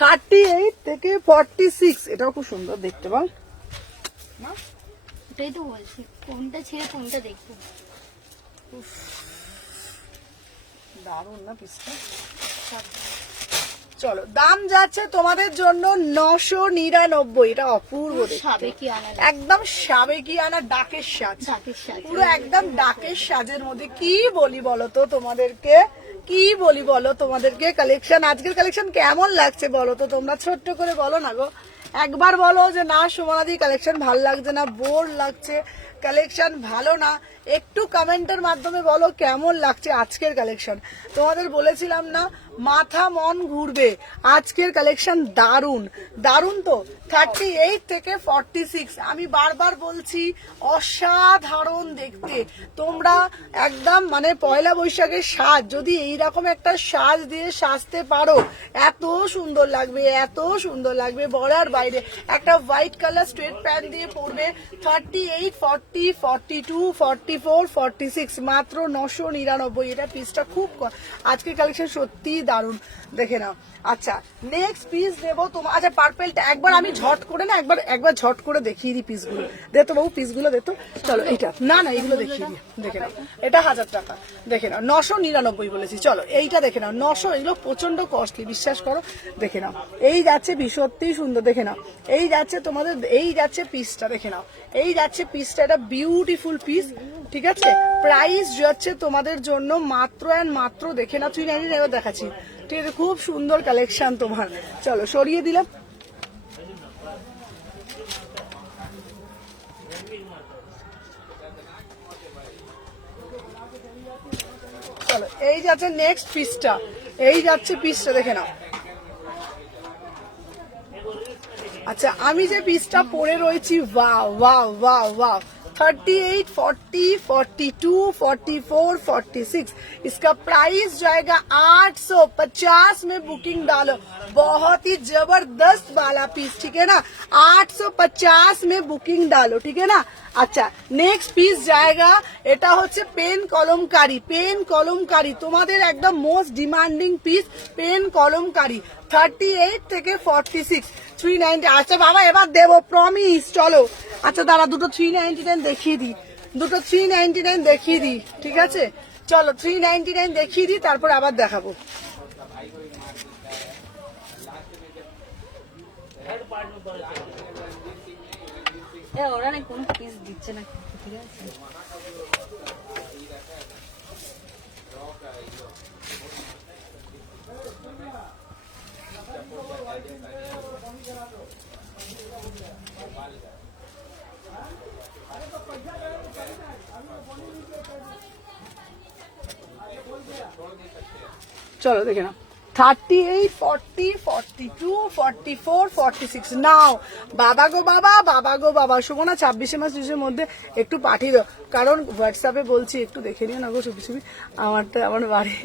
থার্টি 38 থেকে 46, এটাও খুব সুন্দর দেখতে, বল না? এটাই তো বলছি, কোনটা ছেড়ে কোনটা দেখবো। দারুণ না পিসটা। চলো দাম যাচ্ছে তোমাদের জন্য 999। এটা অপূর্ব দেখতে, সাবেকি আনা একদম সাবেকিয়ানা ডাকের সাজ, ডাকের সাজ। পুরো একদম ডাকের সাজের মধ্যে। কি বলি বলো তো তোমাদেরকে, কি বলি বলো তোমাদেরকে, কালেকশন আজকের কালেকশন কেমন লাগছে বলো তো তোমরা, ছোট্ট করে বলো না গো। একবার বলো যে না সুমনাদি কালেকশন ভালো লাগছে না, বোর লাগছে, কালেকশন ভালো না। একটু কমেন্টের মাধ্যমে বলো কেমন লাগছে আজকের কালেকশন। তোমাদের বলেছিলাম না মাথা মন ঘুরবে। আজকের কালেকশন দারুন দারুন। তো 38 থেকে 46, আমি বারবার বলছি অসাধারণ দেখতে। তোমরা একদম মানে পয়লা বৈশাখের সাজ যদি এইরকম একটা সাজ দিয়ে সাজতে পারো, এত সুন্দর লাগবে, এত সুন্দর লাগবে বলার বাইরে। একটা হোয়াইট কালার স্ট্রেট প্যান্ট দিয়ে পরবে। 38, 40, 42, 44, 46, মাত্র 999। এটা পিসটা খুব আজকের কালেকশন সত্যি দারুন, দেখে নাও। আচ্ছা নেক্সট পিস দেবো তোমার। আচ্ছা পার্পেলটা একবার আমি ঝট করে না একবার ঝট করে দেখিয়ে দিই পিসগুলো। দেখো বাবু পিসগুলো দেখো। চলো এইটা না এগুলো দেখিয়ে দিই, দেখে নাও। এটা 1000 টাকা, দেখে নাও। 999 বলেছি। চলো এইটা দেখে নাও 900। এগুলো প্রচন্ড কস্টলি, বিশ্বাস করো। দেখে নাও এই যাচ্ছে সত্যি সুন্দর, দেখে নাও। এই যাচ্ছে তোমাদের, এই যাচ্ছে পিসটা, দেখে নাও। এই যাচ্ছে পিসটা, এটা বিউটিফুল পিস, ঠিক আছে। প্রাইস যাচ্ছে তোমাদের জন্য মাত্র অ্যান্ড মাত্র, দেখে নাও 399 দেখাচ্ছি, ঠিক আছে। খুব সুন্দর কালেকশন তোমার। চলো সরিয়ে দিলাম। চলো এই যাচ্ছে নেক্সট পিসটা, এই যাচ্ছে পিসটা, দেখে নাও। আচ্ছা আমি যে পিসটা পরে রয়েছি, ওয়াও ওয়াও ওয়াও ওয়াও। 38, 40, 42, 44, 46, इसका प्राइस जाएगा 850 में। बुकिंग डालो, बहुत ही जबरदस्त वाला पीस, ठीक है ना। 850 में बुकिंग डालो, ठीक है ना। আচ্ছা নেক্সট পিস জায়গা, এটা হচ্ছে পেন কলমকারি। পেন কলমকারি তোমাদের একদম most demanding piece, pen Kalamkari. 38 থেকে 46, 390। আচ্ছা বাবা এবার দেবো প্রমিস। চলো আচ্ছা দাঁড়া, দুটো 399 দেখিয়ে দিই, দুটো 399 দেখিয়ে দিই, ঠিক আছে। চলো 399 দেখিয়ে দিই, তারপর আবার দেখাবো। ওরা না কোনো পিস দিচ্ছে না, ঠিক আছে। চলো দেখে নাও 38, 40, 42, 44, 46 নাও। বাবা গো বাবা, বাবা গো বাবা। সুমনা 26 মাস ডিউসের মধ্যে একটু পাঠিয়ে দাও, কারণ হোয়াটসঅ্যাপে বলছি একটু দেখে নিও না গো ছবি ছবি, আমারটা আমার বাড়ি।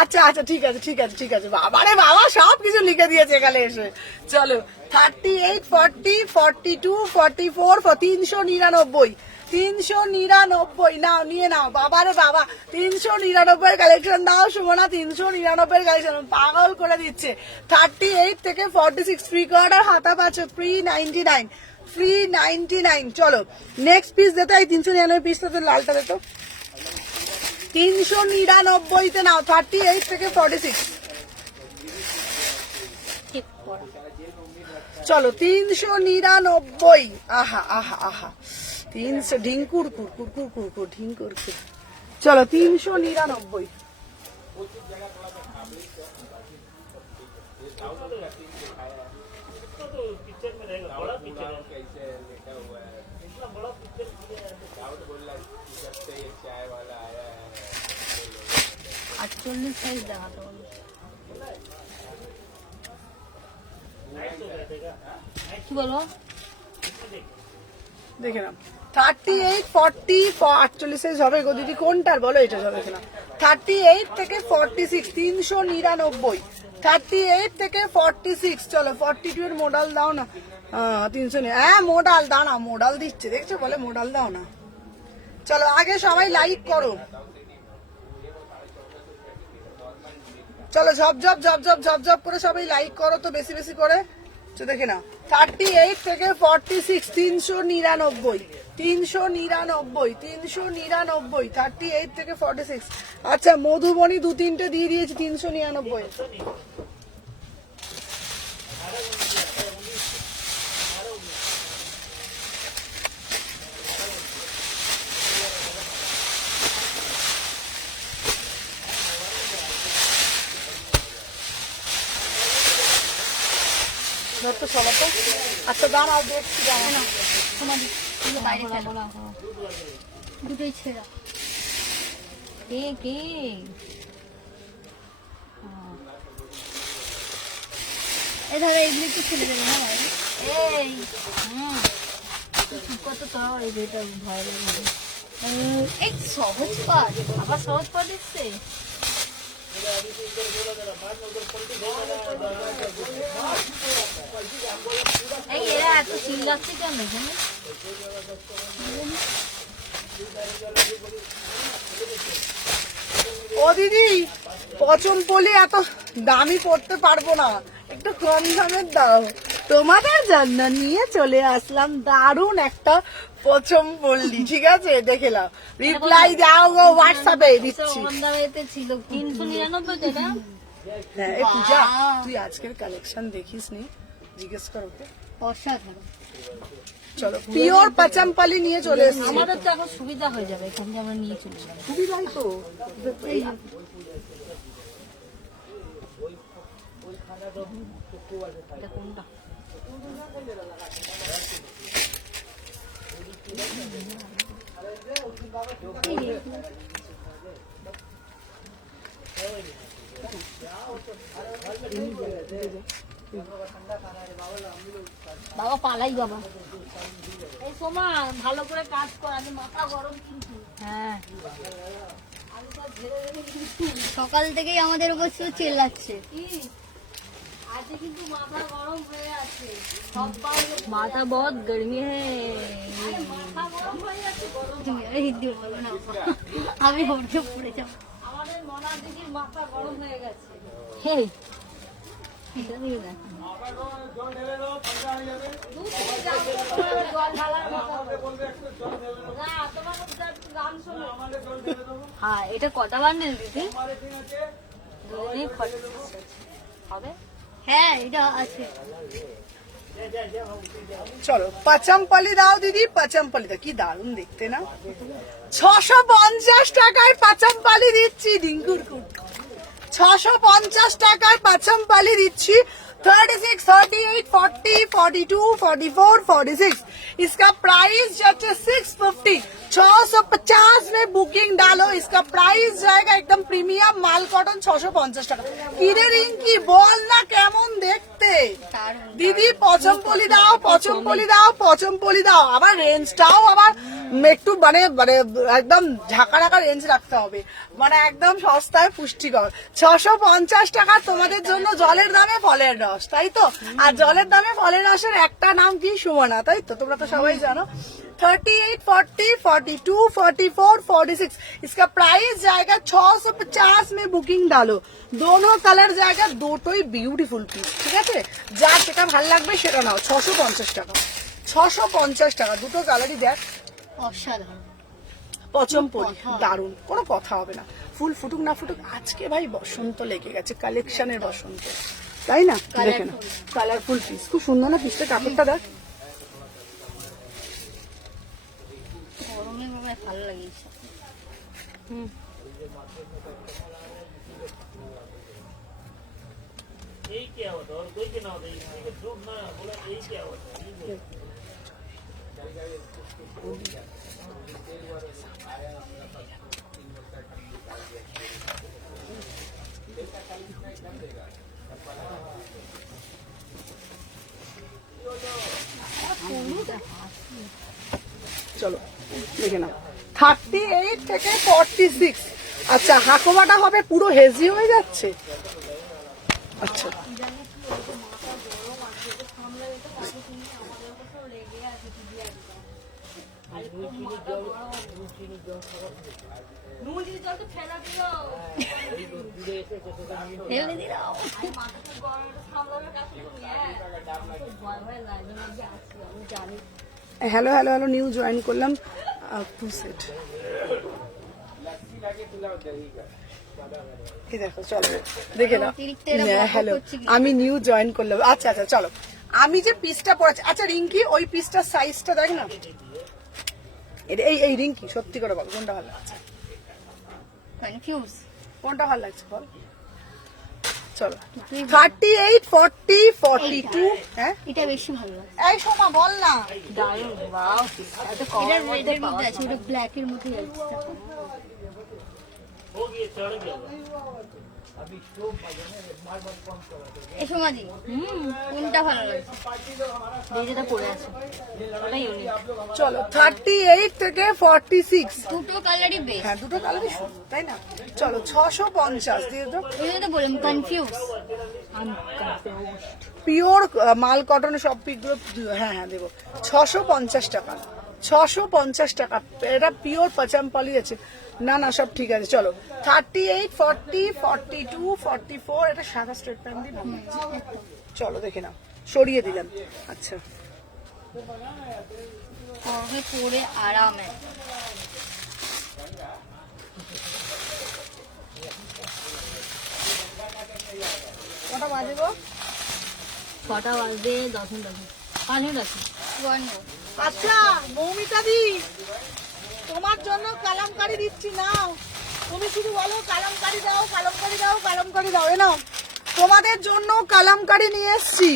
আচ্ছা আচ্ছা ঠিক আছে ঠিক আছে ঠিক আছে। বাবারে বাবা সব কিছু লিখে দিয়েছে এখানে এসে। চলো 38, 40, 42, 44, 399, 399 নাও, নিয়ে নাও। বাবারে বাবা 399 কালেকশন দাও সুমনা, 399 কালেকশন পাগল করে দিচ্ছে। 38 থেকে 46 ফ্রি অর্ডার হাতা পাচ্ছ 399, 399। চলো নেক্সট পিস দিতে, এই 399 পিসটা তো লালটা দিত, 399 নাও। 38 থেকে 46 চলো 399। আহা আহা আহা 300 ঢিঙ্কুর কুরকুর কুরকুর ঢিঙ্কুর। চলো 399। আটচল্লিশ সাইজ দেখাতে বলো। কি বলবো দেখে নাও 38, 40, 48 সাইজ হবে গো দিদি, কোনটার বলো? এটা হবে কিনা। 38 থেকে 46 399, 38 থেকে 46। চলো 42 এর মডেল দাও না। 300 হ্যাঁ মডেল দাও না, মডেল দিচ্ছে দেখছো, বলে মডেল দাও না। চলো আগে সবাই লাইক করো, চলো ঝপ ঝপ ঝপ ঝপ ঝপ ঝপ করে সবাই লাইক করো তো বেশি বেশি করে। দেখে না 38 থেকে 46 399, 399, 399, 38 থেকে 46। আচ্ছা মধুবনী 2-3টে দিয়ে দিয়েছি 399। ধরতো সবাতো। আচ্ছা দাঁড়াও দেখছি, দাঁড়াও তোমাদের বাইরে ফেলো, দুটোই ছেঁড়া। কে কে এই ধরো এইগুলো একটু ছেড়ে দেবে না ভাই। এই কত তো এই যেটা ভয় লাগে। এই সহজ কাজ। আবার সহজ করে দিচ্ছে। এই এরা এত চিল্লাচ্ছে কেন এখানে? ও দিদি পচনপলি এত দামি পড়তে পারবো না, একটু কম দামের দাও। তোমাদের জন্য নিয়ে চলে আসলাম দারুন একটা পচনপল্লি। ঠিক আছে, দেখে নাও, রিপ্লাই দাও গো হোয়াটসঅ্যাপে দিচ্ছি। অন্দারেতে ছিল 399 যেটা। হ্যাঁ, এই পূজা তুই আজকের কালেকশন দেখিস নি, জিজ্ঞেস কর ওকে। অসাধারণ। চলো পিওর পচনপলি নিয়ে চলে এসেছি। আমাদের তো এখন সুবিধা হয়ে যাবে, এখান থেকে আমরা নিয়ে চলে যাবো। সুবিধাই তো। এটা কোনটা? বাবা পালাই বাবা। এই সোমা ভালো করে কাজ কর, আজ মাথা গরম কিন্তু। হ্যাঁ সকাল থেকেই আমাদের উপর শুধু চিল্লাচ্ছে। কি আজকে কিন্তু মাথা গরম হয়ে আছে সবাই। মাথা বহুত গরমি মাথা গরম হয়ে আছে। তুমি আর হিন্দি বলো না, আমি হরকে পড়ে যাবো। আমাদের মনার দিদির মাথা গরম হয়ে গেছে। হেই এটা দিয়ে দেখ। হ্যাঁ এটা কটা বান্ডেল দিদি? হবে। হ্যাঁ এটা আছে। চলো পচনপলি দাও দিদি, পচনপলি দাও। কি দারুণ দেখতে না। 650 টাকায় পচনপলি দিচ্ছি। ডিঙ্গুর কুট 650 টাকায় পচনপলি দিচ্ছি। 36, 38, 40, 42, 44, 46। इसका प्राइस जाते 650। 650 में बुकिंग डालो। इसका प्राइस जाएगा एकदम प्रीमियम माल कॉटन 650 টাকা। কিরে রিঙ্কি বল না কেমন দেখতে? দিদি পচনপলি দাও, পচনপলি দাও, পচনপলি দাও। আবার রেঞ্জটাও আবার একটু মানে মানে একদম ঝাঁকা ঢাকা রেঞ্জ রাখতে হবে, মানে একদম সস্তায় পুষ্টিকর। 650 টাকা তোমাদের জন্য জলের দামে ফলের রস, তাই তো? আর জলের দামে ফলের রসের একটা নাম কি? সুমনা, তাই তো? তোমরা তো সবাই জানো। 38, 40, 42, 44, 46। इसका प्राइस जाएगा 650 में बुकिंग डालो। दोनों कलर जाएगा, দুটোই বিউটিফুল পিস। ঠিক আছে, যা যেটা ভালো লাগবে সেটা নাও। 650 টাকা, 650 টাকা। দুটো কালারই দেখ, অসাধারণ। পচনপলি দারুন, কোনো কথা হবে না। ফুল ফুটুক না ফুটুক, আজকে ভাই বসন্ত লেগে গেছে, কালেকশনের বসন্ত, তাই না? দেখে না, কালারফুল পিস, খুব সুন্দর না পিসটা? কাপড়টা দেখ। গরমে বাবা ভালো লাগে এইসব। চলো দেখে নাও। 38 থেকে 46। আচ্ছা, হাকোবাটা হবে পুরো হেজি হয়ে যাচ্ছে। আচ্ছা ফেলে দিলাম। Hello hello hello, new join করলাম। 2 সেট এই দেখো, চলো দেখে নাও। হ্যালো, আমি নিউ জয়েন করলাম। আচ্ছা আচ্ছা চলো, আমি যে পিসটা পড়াচ্ছি। আচ্ছা রিঙ্কি, ওই পিসটার সাইজটা দেখ না। এই এই রিঙ্কি, সত্যি করে বল কোনটা ভালো লাগছে? কনফিউজ। কোনটা ভালো লাগছে বল? চলো 38, 40, 42। হ্যাঁ এটা বেশি ভালো লাগে। এই সোমা বল না। দারুণ, ওয়াও এত কম এটা রেডের মধ্যে আছে, ওটা ব্ল্যাক এর মধ্যে যাচ্ছে। এসো মাদি, কোনটা ভালো লাগছে? এই যেটা পরে আছে ওটাই ইউনিক। চলো 38 থেকে 46। দুটো কালারই বেস্ট। হ্যাঁ দুটো কালারই সুন্দর তাই না? চলো 650 দিয়ে দাও। এই তো বললাম কনফিউজ। পিওর মাল কটনের সব পিসগুলো, হ্যাঁ হ্যাঁ দেবো 650 টাকা। 650 টাকা, এটা পিওর পাচামপালি আছে। না না সব ঠিক আছে। চলো 38, 40, 42, 44, এটা সাদা স্ট্রেট প্যান্ট দিয়ে বানিয়েছি। চলো দেখে নাও, সরিয়ে দিলাম। আচ্ছা কবে পরে আরামে। কটা বাজে গো? 6টা বাজবে 10 মিনিট আছে, 5 মিনিট আছে। আচ্ছা মৌমিতা দি, তোমার জন্য কালামকারি দিচ্ছি, নাও। তুমি শুধু বলো কালামকারি দাও, কালামকারি দাও, কালামকারি দাও। এ নাও, তোমাদের জন্য কালামকারি নিয়ে এসছি।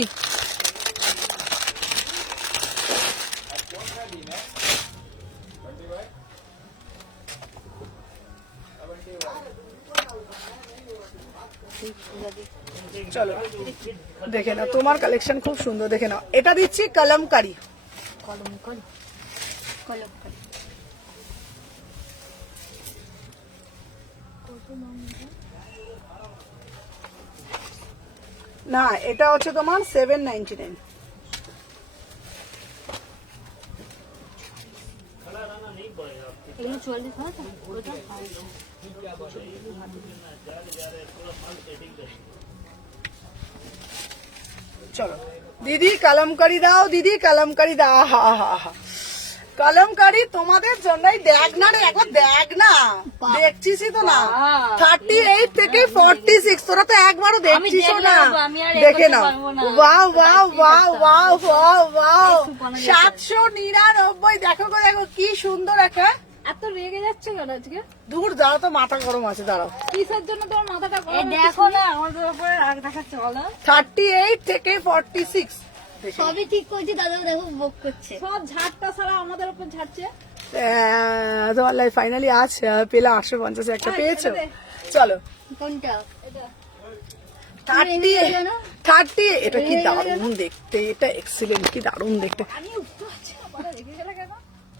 চলো দেখে নাও, তোমার কালেকশন খুব সুন্দর, দেখে নাও। এটা দিচ্ছি কালামকারি। কলমকারি। না এটা হচ্ছে তোমার 799। এগুলো 44 হয় তো ওটা। চলো দিদি কালামকারি দাও, দিদি কালামকারি দাও। হা হা হা, কালামকারি তোমাদের জন্যই। দেখ না রে, একবার দেখ না, দেখছিসই তো না। 38 থেকে 46, তোরা তো একবারও দেখছিস না। দেখে নাও, wow wow wow wow wow wow, 799। দেখো গো, দেখো কি সুন্দর একটা। এত রেগে যাচ্ছে কেন আজকে? দূর দাঁড়াও তো, মাথা গরম আছে, দাঁড়াও। কিসের জন্য তোমার মাথাটা গরম? দেখো না আমাদের উপরে রাগ দেখাচ্ছে বলো। 38 থেকে 46। সবই ঠিক করছি, দাদা দেখো বক করছে। সব ঝাড়টা ছাড়া আমাদের উপর ঝাড়ছে। তোমার লাইফ ফাইনালি আছে, পেলে 850 একটা পেয়েছো। চলো কোনটা? 30, এটা কি দারুণ দেখতে, এটা এক্সিলেন্ট, কি দারুণ দেখতে। আমি উঠতে পারছি না, পরে রেগে গেলে কেন?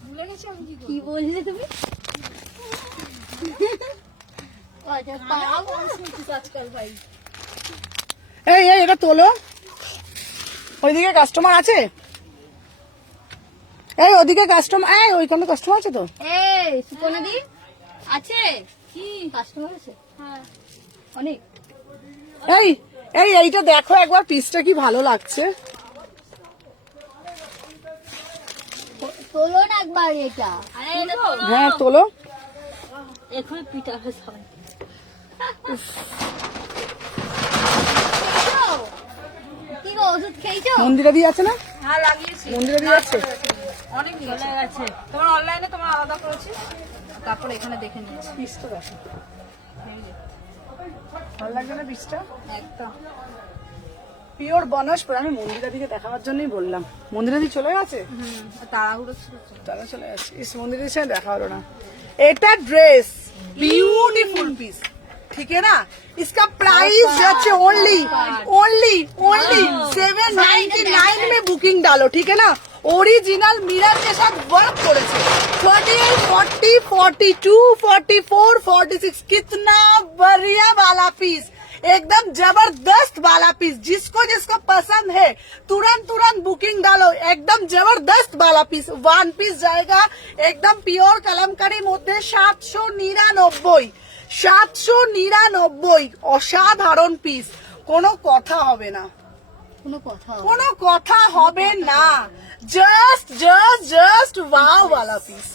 ভুলে গেছি আমি কি কি বললে তুমি? আচ্ছা পাও আজকাল ভাই। এই এই এটা তোলো, ওইদিকে কাস্টমার আছে। এই ওদিকে কাস্টমার, এই ওইখানে কাস্টমার আছে তো। এই সুপর্ণা দি আছে কি কাস্টমার আছে? হ্যাঁ অনেক। এই এই এইটা দেখো একবার, পিসটা কি ভালো লাগছে। তোলো না একবার এটা। আরে এটা তো হ্যাঁ তোলো। এখনই পিটা হবে সবাই। কি গো ওষুধ খেয়েছো? মন্দিরা দিয়ে আছে না, হ্যাঁ লাগিয়েছি, মন্দিরা দিয়ে আছে। অনেক চলে গেছে। তোমার অনলাইনে তোমার আলাদা করেছি, তারপর এখানে দেখে নিয়েছি। পিসটা দেখো, ভালো লাগছে না পিসটা? একদম পিওর বনাস। আমি মন্দিরা দিকে দেখাবার জন্যই বললাম। মন্দিরা দি চলে গেছে, তাড়াহুড়ো ছিল। তারা চলে গেছে। ইস মন্দিরের সাথে দেখা হলো না। এটা ड्रेस ब्यूटीफुल पीस, ठीक है ना। इसका प्राइस जो है ओनली 799 में बुकिंग डालो, ठीक है ना। ओरिजिनल मिरर के साथ वर्क करेছে। 38, 40, 42, 44, 46, कितना बढ़िया वाला पीस, एकदम जबरदस्त वाला पीस। जिसको जिसको पसंद है तुरंत बुकिंग डालो। एकदम जबरदस्त वाला पीस, 1 पीस जाएगा एकदम प्योर कलमकारी मध्य 799। 799 অসাধারণ পিস, কোনো কথা হবে না, কোনো কথা কোনো কথা হবে না। জাস্ট ওয়াও वाला পিস,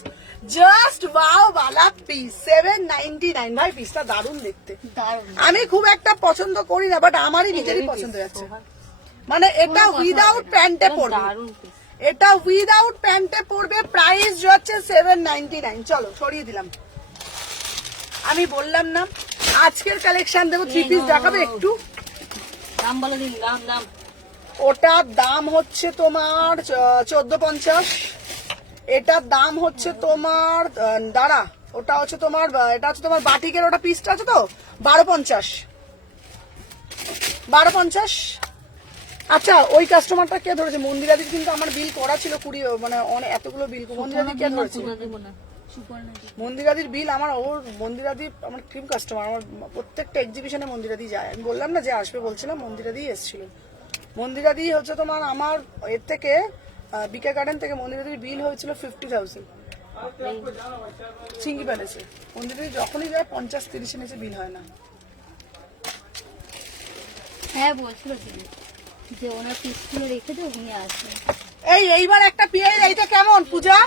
জাস্ট ওয়াও वाला পিস। 799 ভাই, পিসটা দারুণ দেখতে। দারুণ। আমি খুব একটা পছন্দ করি না, বাট আমারই নিজেরই পছন্দ যাচ্ছে। মানে এটা উইদাউট প্যান্টে পরবে, এটা উইদাউট প্যান্টে পরবে। প্রাইস হচ্ছে 799। চলো সরিয়ে দিলাম। আমি বললাম না আজকের কালেকশন দেবো। 3 পিস দেখাবে একটু। দাম বলে দিন, দাম। ওটার দাম হচ্ছে তোমার 1450। এটার দাম হচ্ছে তোমার দাঁড়া, ওটা হচ্ছে তোমার, এটা হচ্ছে তোমার বাটিকের, ওটা পিসটা আছে তো 1250। 12.50। আচ্ছা ওই কাস্টমারটা কে ধরেছে? মন্দিরাদির কিন্তু আমার বিল করা ছিল 20, মানে অনেক এতগুলো বিল। মন্দিরাদি কে ধরেছে? মন্দিরাদির বিল আমার, ওর মন্দিরাদি আমার ক্রিম কাস্টমার, আমার প্রত্যেকটা এক্সিবিশনে মন্দিরাদি যায়। আমি বললাম না যে আসবে বলছিলাম, মন্দিরাদি এসেছিল। মন্দিরাদি হচ্ছে তোমার আমার এর থেকে বিকে গার্ডেন থেকে মন্দিরাদির বিল হয়েছিল 50,000 সিঙ্গি প্যালেসে। মন্দিরাদি যখনই যায় 50-30 নিচে বিল হয় না। হ্যাঁ বলছিল তিনি যে ওনার পিস খুলে রেখে দেবো নিয়ে আসবে। এইবার একটা পেঁয়াজ, এইটা কেমন পূজা?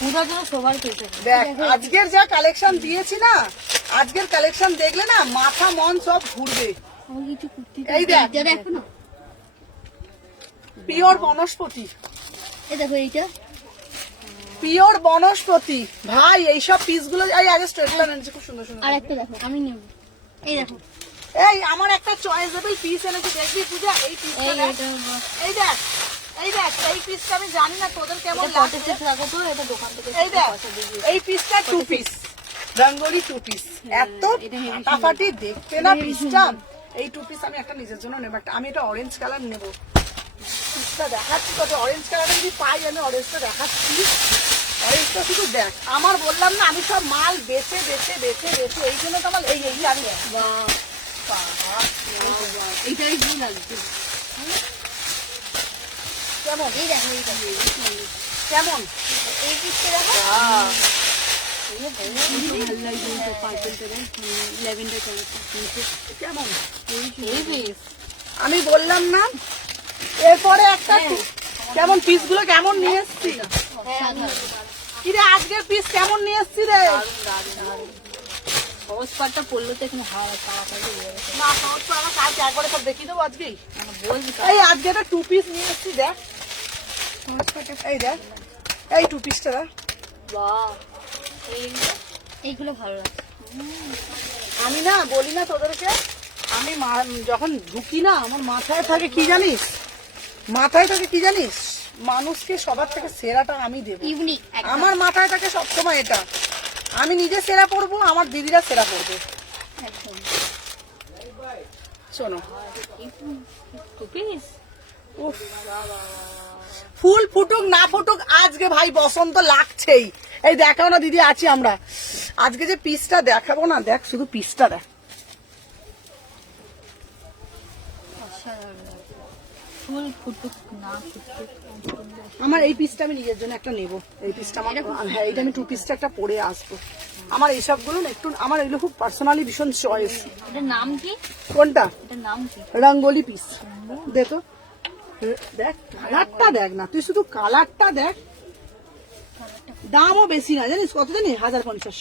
পূজার জন্য সবার পেয়েছে। দেখ আজকের যা কালেকশন দিয়েছি না, আজকের কালেকশন দেখলে না মাথা মন সব ঘুরবে। আমার কিছু কুর্তি এই দেখ দেখো না, পিওর বনস্পতি, এই দেখো এইটা পিওর বনস্পতি ভাই। এইসব পিস গুলো আগে স্ট্রেট লাইন এনেছে, খুব সুন্দর সুন্দর। আর একটা দেখো আমি নেব, এই দেখো এই আমার একটা চয়েসেবল পিস এনেছে, দেখবি পূজা? এই পিসটা এই দেখ, এটা এই দেখ, এই দেখ। এই পিসটা আমি জানি না তোদের কেমন এটা লাগছে। 46 টাকা তো, এটা দোকান থেকে এই দেখ এই পিসটা 2 পিস, রঙ্গোলি 2 পিস, এত ফাটাফাটি দেখতে না পিসটা। এই 2 পিস আমি একটা নিজের জন্য নেব, আমি এটা অরেঞ্জ কালার নেব। পিসটা দেখাচ্ছি তোকে, অরেঞ্জ কালারটা যদি পাই আমি অরেঞ্জটা দেখাচ্ছি। অরেঞ্জটা শুধু দেখ, আমার বললাম না আমি সব মাল বেছে বেছে বেছে বেছে, এই জন্য তো আমার এই আমি এইটাই ভালো লাগছে। কেমন এই দেখো এই দেখো কেমন এই পিসটা দেখো, ভালো লাগছে পার্পল কালার, ল্যাভেন্ডার কালারটা কেমন এই পিস। আমি বললাম না। এরপরে একটা কেমন পিসগুলো কেমন নিয়ে এসছি? কিরে আজকের পিস কেমন নিয়ে এসছি রে? সহজ পাটটা পড়লো তো এখানে হাওয়া তাড়াতাড়ি হয়ে গেছে। না সহজ করে আমার কালকে একবারে সব দেখিয়ে দেবো আজকেই। বলছি এই আজকে একটা 2 পিস নিয়ে এসছি, দেখ সহজ পাটটা, এই দেখ এই 2 পিসটা দেখ। বাহ এইগুলো ভালো লাগছে। আমি না বলি না তোদেরকে, আমি যখন ঢুকি না আমার মাথায় থাকে কি জানিস? মাথায় থাকে কি জানিস? মানুষকে সবার থেকে সেরাটা আমি দেবো। ইউনিক আমার মাথায় থাকে সবসময় এটা, আমি নিজে সেরা পড়বো, আমার দিদিরা সেরা পড়বে। একদম। শোনো টু পিস উফ, ফুল ফুটুক না ফুটুক আজকে ভাই বসন্ত লাগছেই। এই দেখাও না দিদি, আছি আমরা। আজকে যে পিসটা দেখাবো না, দেখ শুধু পিসটা দেখ। ফুল ফুটুক না ফুটুক আমার এই পিসটা আমি নিজের জন্য একটা নেব। এই পিসটা আমার, হ্যাঁ এইটা আমি 2 পিসটা একটা পরে আসবো। আমার এইসবগুলো না একটু, আমার এগুলো খুব পার্সোনালি ভীষণ চয়েস। এটার নাম কি? কোনটা? এটার নাম কি? রঙ্গোলি পিস। দেখো দেখ কালারটা দেখ না, তুই শুধু কালারটা দেখ। দামও বেশি না জানিস, কত জানি? 1050।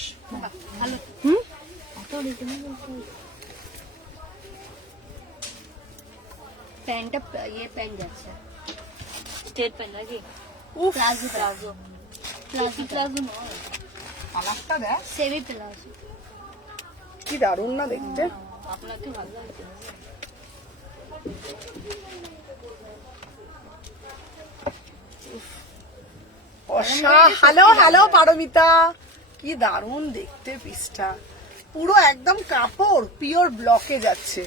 ভালো। হুম, এত রিজনেবল প্যান্টটা, ইয়ে প্যান্ট যাচ্ছে স্টেট প্যান্ট নাকি? উফ প্লাজো প্লাজো প্লাজো প্লাজো নয়, কালারটা দেখ সেমি প্লাজো। কি দারুণ না দেখতে। আপনাকে ভালো লাগছে? হ্যালো হ্যালো পারমিতা, কি দারুণ দেখতে পিসটা। পুরো একদম কাপড় পিওর ব্লকে যাচ্ছে।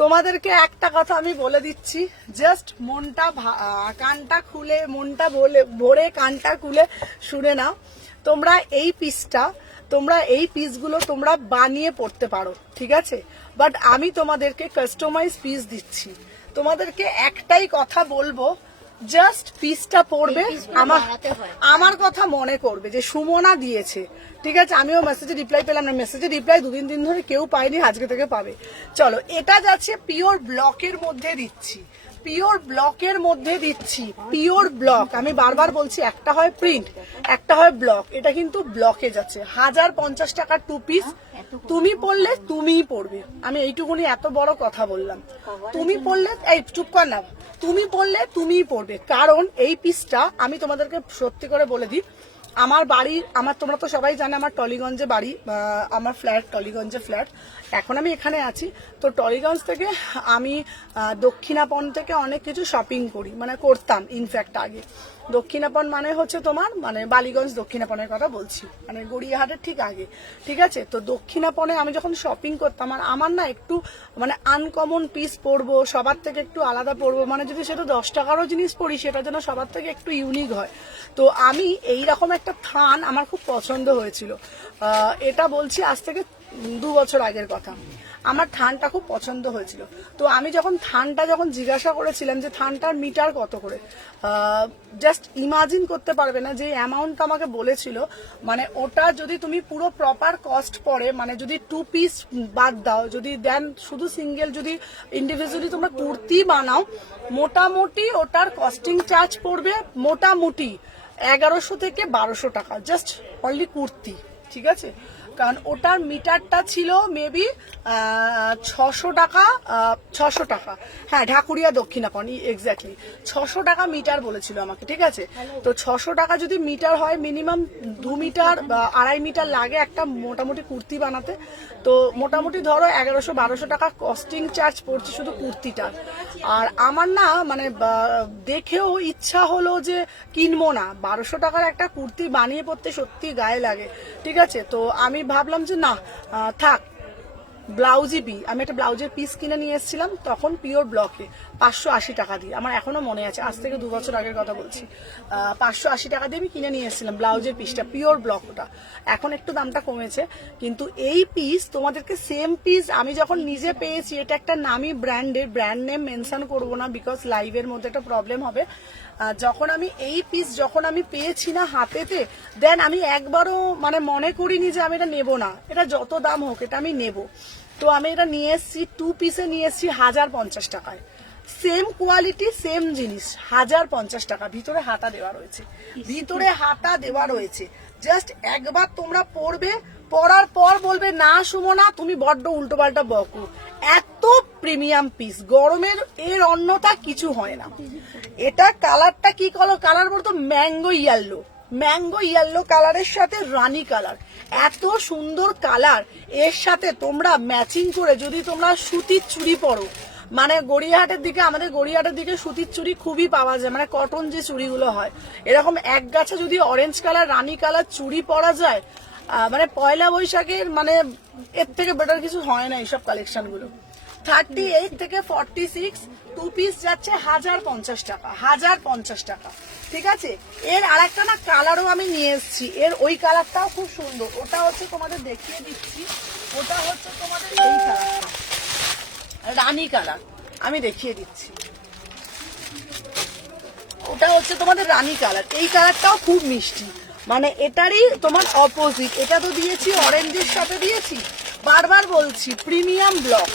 তোমাদেরকে একটা কথা আমি বলে দিচ্ছি, জাস্ট মনটা কানটা খুলে, মনটা ভরে কানটা খুলে শুনে নাও। তোমরা এই পিসটা, তোমরা এই পিসগুলো তোমরা বানিয়ে পড়তে পারো, ঠিক আছে? বাট আমি তোমাদেরকে কাস্টমাইজ পিস দিচ্ছি। তোমাদেরকে একটাই কথা বলবো, জাস্ট পিসটা পড়বে, আমার কথা মনে করবে যে সুমনা দিয়েছে, ঠিক আছে? আমিও মেসেজে রিপ্লাই পেলাম না, মেসেজে রিপ্লাই 2-3 দিন ধরে কেউ পাইনি, আজকে থেকে পাবে। চলো, এটা যাচ্ছে পিওর ব্লকের মধ্যে দিচ্ছি, পিওর ব্লকের মধ্যে দিচ্ছি, পিওর ব্লক। আমি বারবার বলছি, একটা হয় প্রিন্ট, একটা হয় ব্লক। এটা কিন্তু ব্লকে যাচ্ছে। 1050 টাকার 2 পিস। তুমি পড়লে তুমিই পড়বে, আমি এইটুকুনি এত বড় কথা বললাম। তুমি পড়লে, এই চুপ কর না, তুমি পড়লে তুমিই পড়বে। কারণ এই পিসটা আমি তোমাদেরকে সত্যি করে বলে দিই, আমার বাড়ি, আমার তোমরা তো সবাই জানে আমার টলিগঞ্জে বাড়ি, আমার ফ্ল্যাট টলিগঞ্জে ফ্ল্যাট। এখন আমি এখানে আছি। তো টলিগঞ্জ থেকে আমি দক্ষিণাপন থেকে অনেক কিছু শপিং করি, মানে করতাম ইনফ্যাক্ট আগে। দক্ষিণাপন মানে হচ্ছে তোমার মানে বালিগঞ্জ দক্ষিণাপনের কথা বলছি, মানে গড়িয়াহাটের ঠিক আগে, ঠিক আছে। তো দক্ষিণাপনে আমি যখন শপিং করতাম আর আমার না একটু মানে আনকমন পিস পরবো, সবার থেকে একটু আলাদা পরবো, মানে যদি সেটা 10 টাকারও জিনিস পরি সেটা যেন সবার থেকে একটু ইউনিক হয়। তো আমি এইরকম একটা থান আমার খুব পছন্দ হয়েছিল। এটা বলছি আজ থেকে 2 বছর আগের কথা। আমার থানটা খুব পছন্দ হয়েছিল। তো আমি যখন থানটা জিজ্ঞাসা করেছিলাম যে থানটার মিটার কত করে, জাস্ট ইমাজিন করতে পারবে না যে অ্যামাউন্ট আমাকে বলেছিল। মানে ওটা যদি তুমি পুরো প্রপার কস্ট পড়ে, মানে যদি 2 পিস বাদ দাও, যদি দেন শুধু সিঙ্গেল, যদি ইন্ডিভিজুয়ালি তোমরা কুর্তি বানাও, মোটামুটি ওটার কস্টিং চার্জ পড়বে মোটামুটি 1100 থেকে 1200 টাকা, জাস্ট অনলি কুর্তি, ঠিক আছে। কারণ ওটার মিটারটা ছিল মেবি 600 টাকা, 600 টাকা, হ্যাঁ ঢাকুরিয়া দক্ষিণাপন এক্স্যাক্টলি 600 টাকা মিটার বলেছিল আমাকে, ঠিক আছে। তো 600 টাকা যদি মিটার হয়, মিনিমাম 2 মিটার বা 2.5 মিটার লাগে একটা মোটামুটি কুর্তি বানাতে। তো মোটামুটি ধরো 1100-1200 টাকা কস্টিং চার্জ পড়ছে শুধু কুর্তিটা। আর আমার না মানে দেখেও ইচ্ছা হলো যে কিনবো না, 1200 টাকার একটা কুর্তি বানিয়ে পড়তে সত্যি গায়ে লাগে, ঠিক আছে। তো আমি ভাবলাম যে না থাক, ব্লাউজই আমি একটা ব্লাউজের পিস কিনে নিয়ে এসেছিলাম তখন পিওর ব্লকে 580 টাকা দিয়ে, আমার এখনো মনে আছে, আজ থেকে 2 বছর আগের কথা বলছি। 580 টাকা দিয়ে আমি কিনে নিয়ে এসেছিলাম ব্লাউজের পিসটা, পিওর ব্লক ওটা। এখন একটু দামটা কমেছে, কিন্তু এই পিস তোমাদেরকে সেম পিস আমি যখন নিজে পেয়েছি, এটা একটা নামি ব্র্যান্ডের, ব্র্যান্ড নেম মেনশন করবো না বিকজ লাইভের মধ্যে একটা প্রবলেম হবে। যখন আমি এই পিস আমি পেয়েছি না হাতেতে, দেন আমি একবারও মানে মনে করিনি যে আমি এটা নেবো না, এটা যত দাম হোক এটা আমি নেবো। তো আমি এটা নিয়ে এসেছি, 2 পিসে নিয়ে এসেছি 1050 টাকায়, সেম কোয়ালিটি সেম জিনিস 1050 টাকা, ভিতরে হাতা দেওয়া রয়েছে, ভিতরে হাতা দেওয়া রয়েছে। জাস্ট একবার তোমরা পরবে, পরার পর বলবে না সুমনা তুমি বড্ড উল্টো পাল্টা বকো, এত প্রিমিয়াম পিস, গরমের এর অন্যতা কিছু হয় না। এটা কালারটা কি কালার বলতো, ম্যাঙ্গো ইয়েলো কালারের সাথে রানী কালার, এত সুন্দর কালার। এর সাথে তোমরা ম্যাচিং করে যদি তোমরা সুতির চুড়ি পরো, মানে গড়িয়াহাটের দিকে, আমাদের গড়িয়াহাটের দিকে সুতির চুড়ি খুবই পাওয়া যায়, মানে কটন যে চুড়িগুলো হয়, এরকম এক গাছা যদি অরেঞ্জ কালার রানী কালার চুড়ি পরা যায়, মানে পয়লা বৈশাখের মানে এর থেকে বেটার কিছু হয় না এইসব কালেকশন গুলো। 38 থেকে 46 2 পিস যাচ্ছে 1050 টাকা, 1050 টাকা, ঠিক আছে। এর আরেকটা না কালারও আমি নিয়ে এসেছি, এর ওই কালারটাও খুব সুন্দর, ওটা হচ্ছে তোমাদের দেখিয়ে দিচ্ছি, ওটা হচ্ছে তোমাদের এই কালারটা, রানী কালার, আমি দেখিয়ে দিচ্ছি, ওটা হচ্ছে তোমাদের রানী কালার। এই কালারটাও খুব মিষ্টি, মানে এটারই তোমার অপোজিট, এটা তো দিয়েছি অরেঞ্জের সাথে দিয়েছি, বারবার বলছি প্রিমিয়াম ব্লক,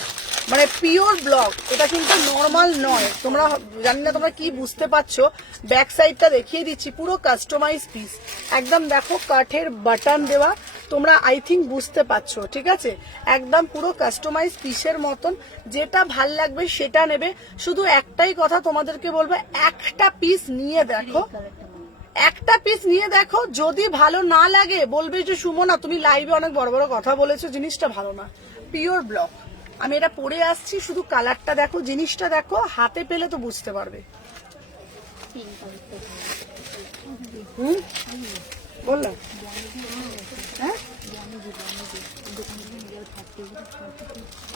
মানে পিওর ব্লক, এটা কিন্তু নর্মাল নয়। তোমরা জানি না তোমরা কি বুঝতে পারছো, ব্যাক সাইডটা দেখিয়ে দিচ্ছি, পুরো কাস্টমাইজ পিস, একদম দেখো কাঠের বাটন দেওয়া, তোমরা আই থিঙ্ক বুঝতে পারছো, ঠিক আছে। একদম পুরো কাস্টমাইজ পিসের মতন, যেটা ভাল লাগবে সেটা নেবে। শুধু একটাই কথা তোমাদেরকে বলবো, একটা পিস নিয়ে দেখো, একটা পিস নিয়ে দেখো, যদি ভালো না লাগে বলবে যে সুমনা তুমি লাইভে অনেক বড় বড় কথা বলেছো, জিনিসটা ভালো না। পিওর ব্লক, আমি এটা পরে আসছি, শুধু কালারটা দেখো, জিনিসটা দেখো, হাতে পেলে তো বুঝতে পারবে। বললাম হ্যাঁ,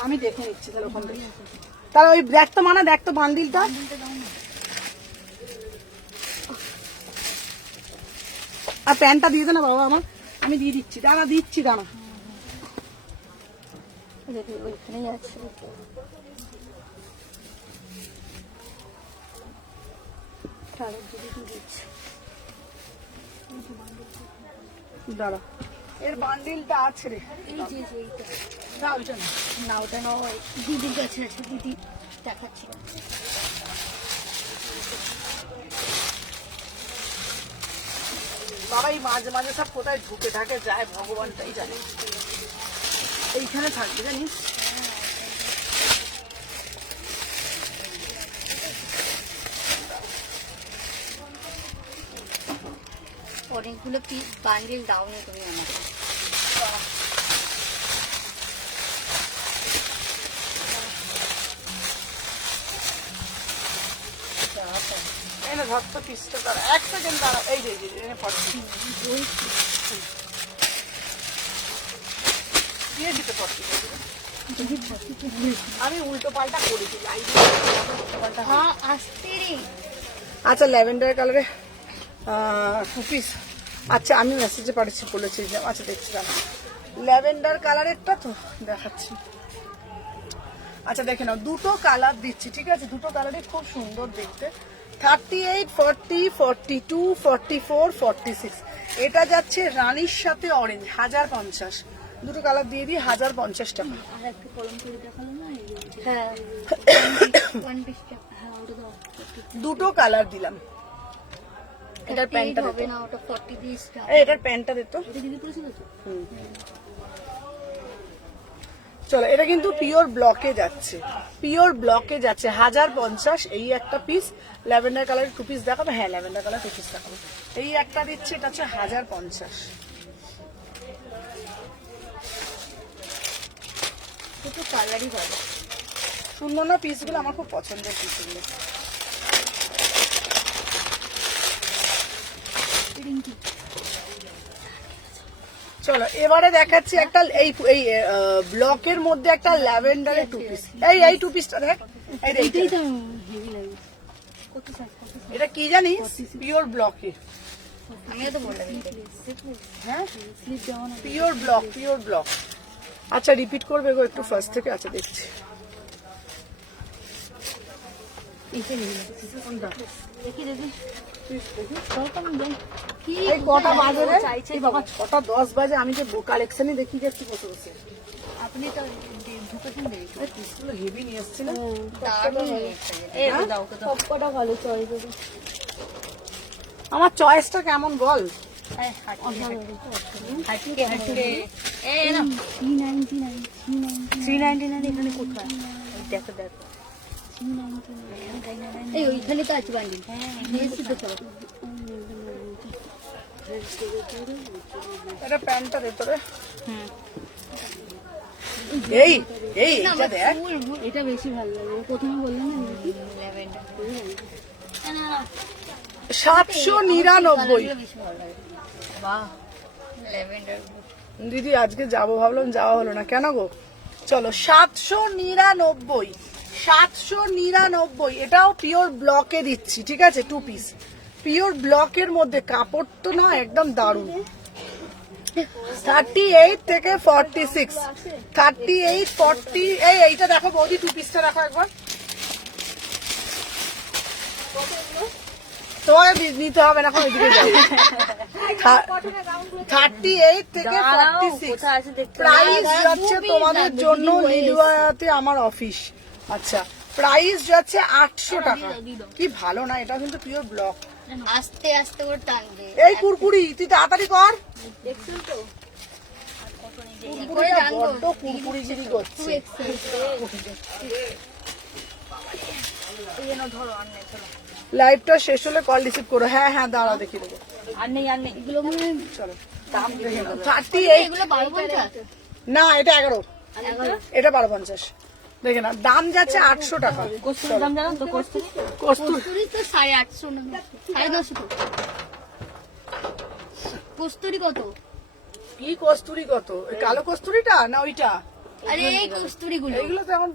আমি দেখে নিচ্ছি তাহলে ওখান থেকে, তাহলে ওই দেখতো মানে দেখতো বান্ডিলটা, আর প্যান্টটা দিয়ে দে না বাবা আমার, আমি দিয়ে দিচ্ছি, দাঁড়া দিচ্ছি, দাঁড়া। ওইখানেই আছে, দাঁড়া, এর বান্ডিলটা আছে রে, এই যে এইটা না ওইটা না, না, ওটা নয়, দিদির কাছে আছে, দিদি দেখাচ্ছি। বাবা এই মাঝে মাঝে সব কোথায় ঢুকে থাকে যায় ভগবানটাই জানে, এইখানে থাকবে জানিস। অনেকগুলো পিস বান্ডিল দাওনি তুমি আমাকে, এনে ধর তো পিসটা দাঁড়া, 1 সেকেন্ড দাঁড়া। এই যে 40 দিয়ে দিতে 40। আমি উল্টো পাল্টা করেছি। হ্যাঁ আসতে রে। আচ্ছা ল্যাভেন্ডার কালারে 2 পিস। আচ্ছা আমি মেসেজে পাঠিয়েছি বলেছি যে আচ্ছা দেখছিলাম ল্যাভেন্ডার কালারেরটা তো দেখাচ্ছি। আচ্ছা দেখে নাও, দুটো কালার দিচ্ছি, ঠিক আছে? দুটো কালারই খুব সুন্দর দেখতে। 38, 40, 42, 44, 46। এটা যাচ্ছে রানীর সাথে অরেঞ্জ, 1050। দুটো কালার দিয়ে দিই 1050 টাকা। আর একটা কলম করে দেখালো না এই যে। হ্যাঁ 1 পিস। হ্যাঁ ওটা দাও। দুটো কালার দিলাম। এটার প্যান্টটা হবে দিত, না, ওটা 40 পিস। এটার প্যান্টটা দিত। এটা দিদি পড়েছিল তো? চলো, এটা কিন্তু পিওর ব্লকে যাচ্ছে, পিওর ব্লকে যাচ্ছে 1050। এই একটা পিস ল্যাভেন্ডার কালারের 2 পিস দেখাবো। হ্যাঁ ল্যাভেন্ডার কালার 2 পিস দেখাবো। এই একটা দিচ্ছে, এটা হচ্ছে 1050। দুটো কালারই ভালো। সুন্দর না পিসগুলো? আমার খুব পছন্দের পিসগুলো। চলো এবারে দেখাচ্ছি একটা এই ব্লকের মধ্যে একটা ল্যাভেন্ডারের 2 পিস। এই 2 পিসটা দেখ, এই দেখ, এটাই তো হেভি লাগে। কত সাইজ কত size? এটা কি জানিস? পিওর ব্লকের। আমিও তো বললাম হ্যাঁ স্লিপ দেওয়া না। Pure block, pure block. আচ্ছা রিপিট করবে গো একটু ফার্স্ট থেকে? আচ্ছা দেখছি। এইটা হেভি লাগে। দেখি দেখি। চল তো আমি যাই। কি এই কটা বাজে রে? চাইছে এই বাবা 6টা 10 বাজে, আমি যে কালেকশনই দেখি যাচ্ছি বসে বসে। আপনি তো ঢুকেছেন দেরি। এই পিসগুলো হেভি নিয়ে এসেছি না? দারুণ এই দাও ওকে দাও। সবকটা ভালো চয়েস আছে। আমার চয়েসটা কেমন বল? হাঁটকে হাঁটকে এই না 399 399 এখানে কোথায়? দেখো দেখো এই ওইখানে তো আছে বান্ডিল। হ্যাঁ নিয়েছি তো সব। এটা প্যান্টটা দে তোরে। হুম এই এইটা দেখ। এটা বেশি ভালো লাগে। প্রথমে বললাম না ল্যাভেন্ডার না 799। বেশি ভালো লাগে। বাহ ল্যাভেন্ডার। দিদি আজকে যাবো ভাবলাম, যাওয়া হলো না। কেন গো? চলো 799, 799। এটাও পিওর ব্লকে দিচ্ছি, ঠিক আছে? 2 পিস পিওর ব্লকের মধ্যে, কাপড় তো না একদম দারুণ। 38 থেকে 46, 38, 40। এইটা দেখো বৌদি, 2 পিসটা দেখো একবার। তোমাকে নিতে হবে না, এখন ওইদিকে যাও। 38 থেকে 46 প্রাইস যাচ্ছে তোমাদের জন্য। লিলুয়াতে আমার অফিস। আচ্ছা প্রাইস যাচ্ছে 800 টাকা। কি ভালো না? এটা কিন্তু পিওর ব্লক। আস্তে আস্তে করে টানবে। এই কুরকুরি তুই তাড়াতাড়ি কর। দেখছেন তো কুরকুরিটা বড্ড কুরকুরিগিরি করছে। লাইভটা শেষ হলে কল রিসিভ করো। হ্যাঁ হ্যাঁ দাঁড়া দেখিয়ে দেবো। আর নেই এগুলো মানে চলো দাম দেখে নাও। 38 এগুলো 1250। না এটা 11, এটা 1250। দেখে না, দাম যাচ্ছে 800 টাকা। কস্তুরির দাম জানো তো? কস্তুরি কস্তুরি তো 850 না 950 তো। কস্তুরি কত? কি কস্তুরি কত? ওই কালো কস্তুরিটা না ওইটা? আরে এই কস্তুরি গুলো এইগুলো তো এখন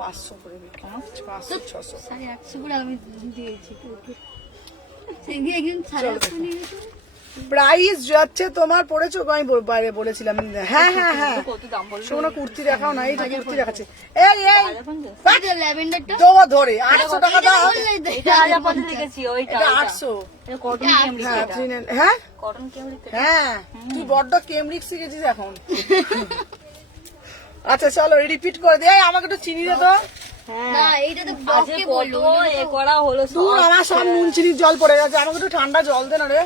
500 করে বিক্রি। 500 600। 850 করে আমি দিয়েছি। সেদিন একদিন 850 নিয়ে গেছে। প্রাইস যাচ্ছে তোমার পড়েছো, আমি বাইরে বলেছিলাম। হ্যাঁ হ্যাঁ হ্যাঁ কত দাম বললো? শোনো কুর্তি দেখাও না, এইটা কুর্তি দেখাচ্ছে। এই ল্যাভেন্ডারটা দেবো ধরে 800 টাকা দাও। এটা 1050 লিখেছি ওইটা। এটা 800। এটা কটন কেমব্রিক। হ্যাঁ হ্যাঁ কটন কেমব্রিক। হ্যাঁ তুই বড্ড কেমরিক শিখেছিস এখন। আচ্ছা চলো রিপিট করে দে। আমাকে একটু চিনি দে তো। না এইটা তো আজকে ব্লকে কত বললো। এ করা হলো সব। তুই আমার সব নুন চিনির জল পড়ে গেছে, আমাকে একটু ঠান্ডা জল দে না রে।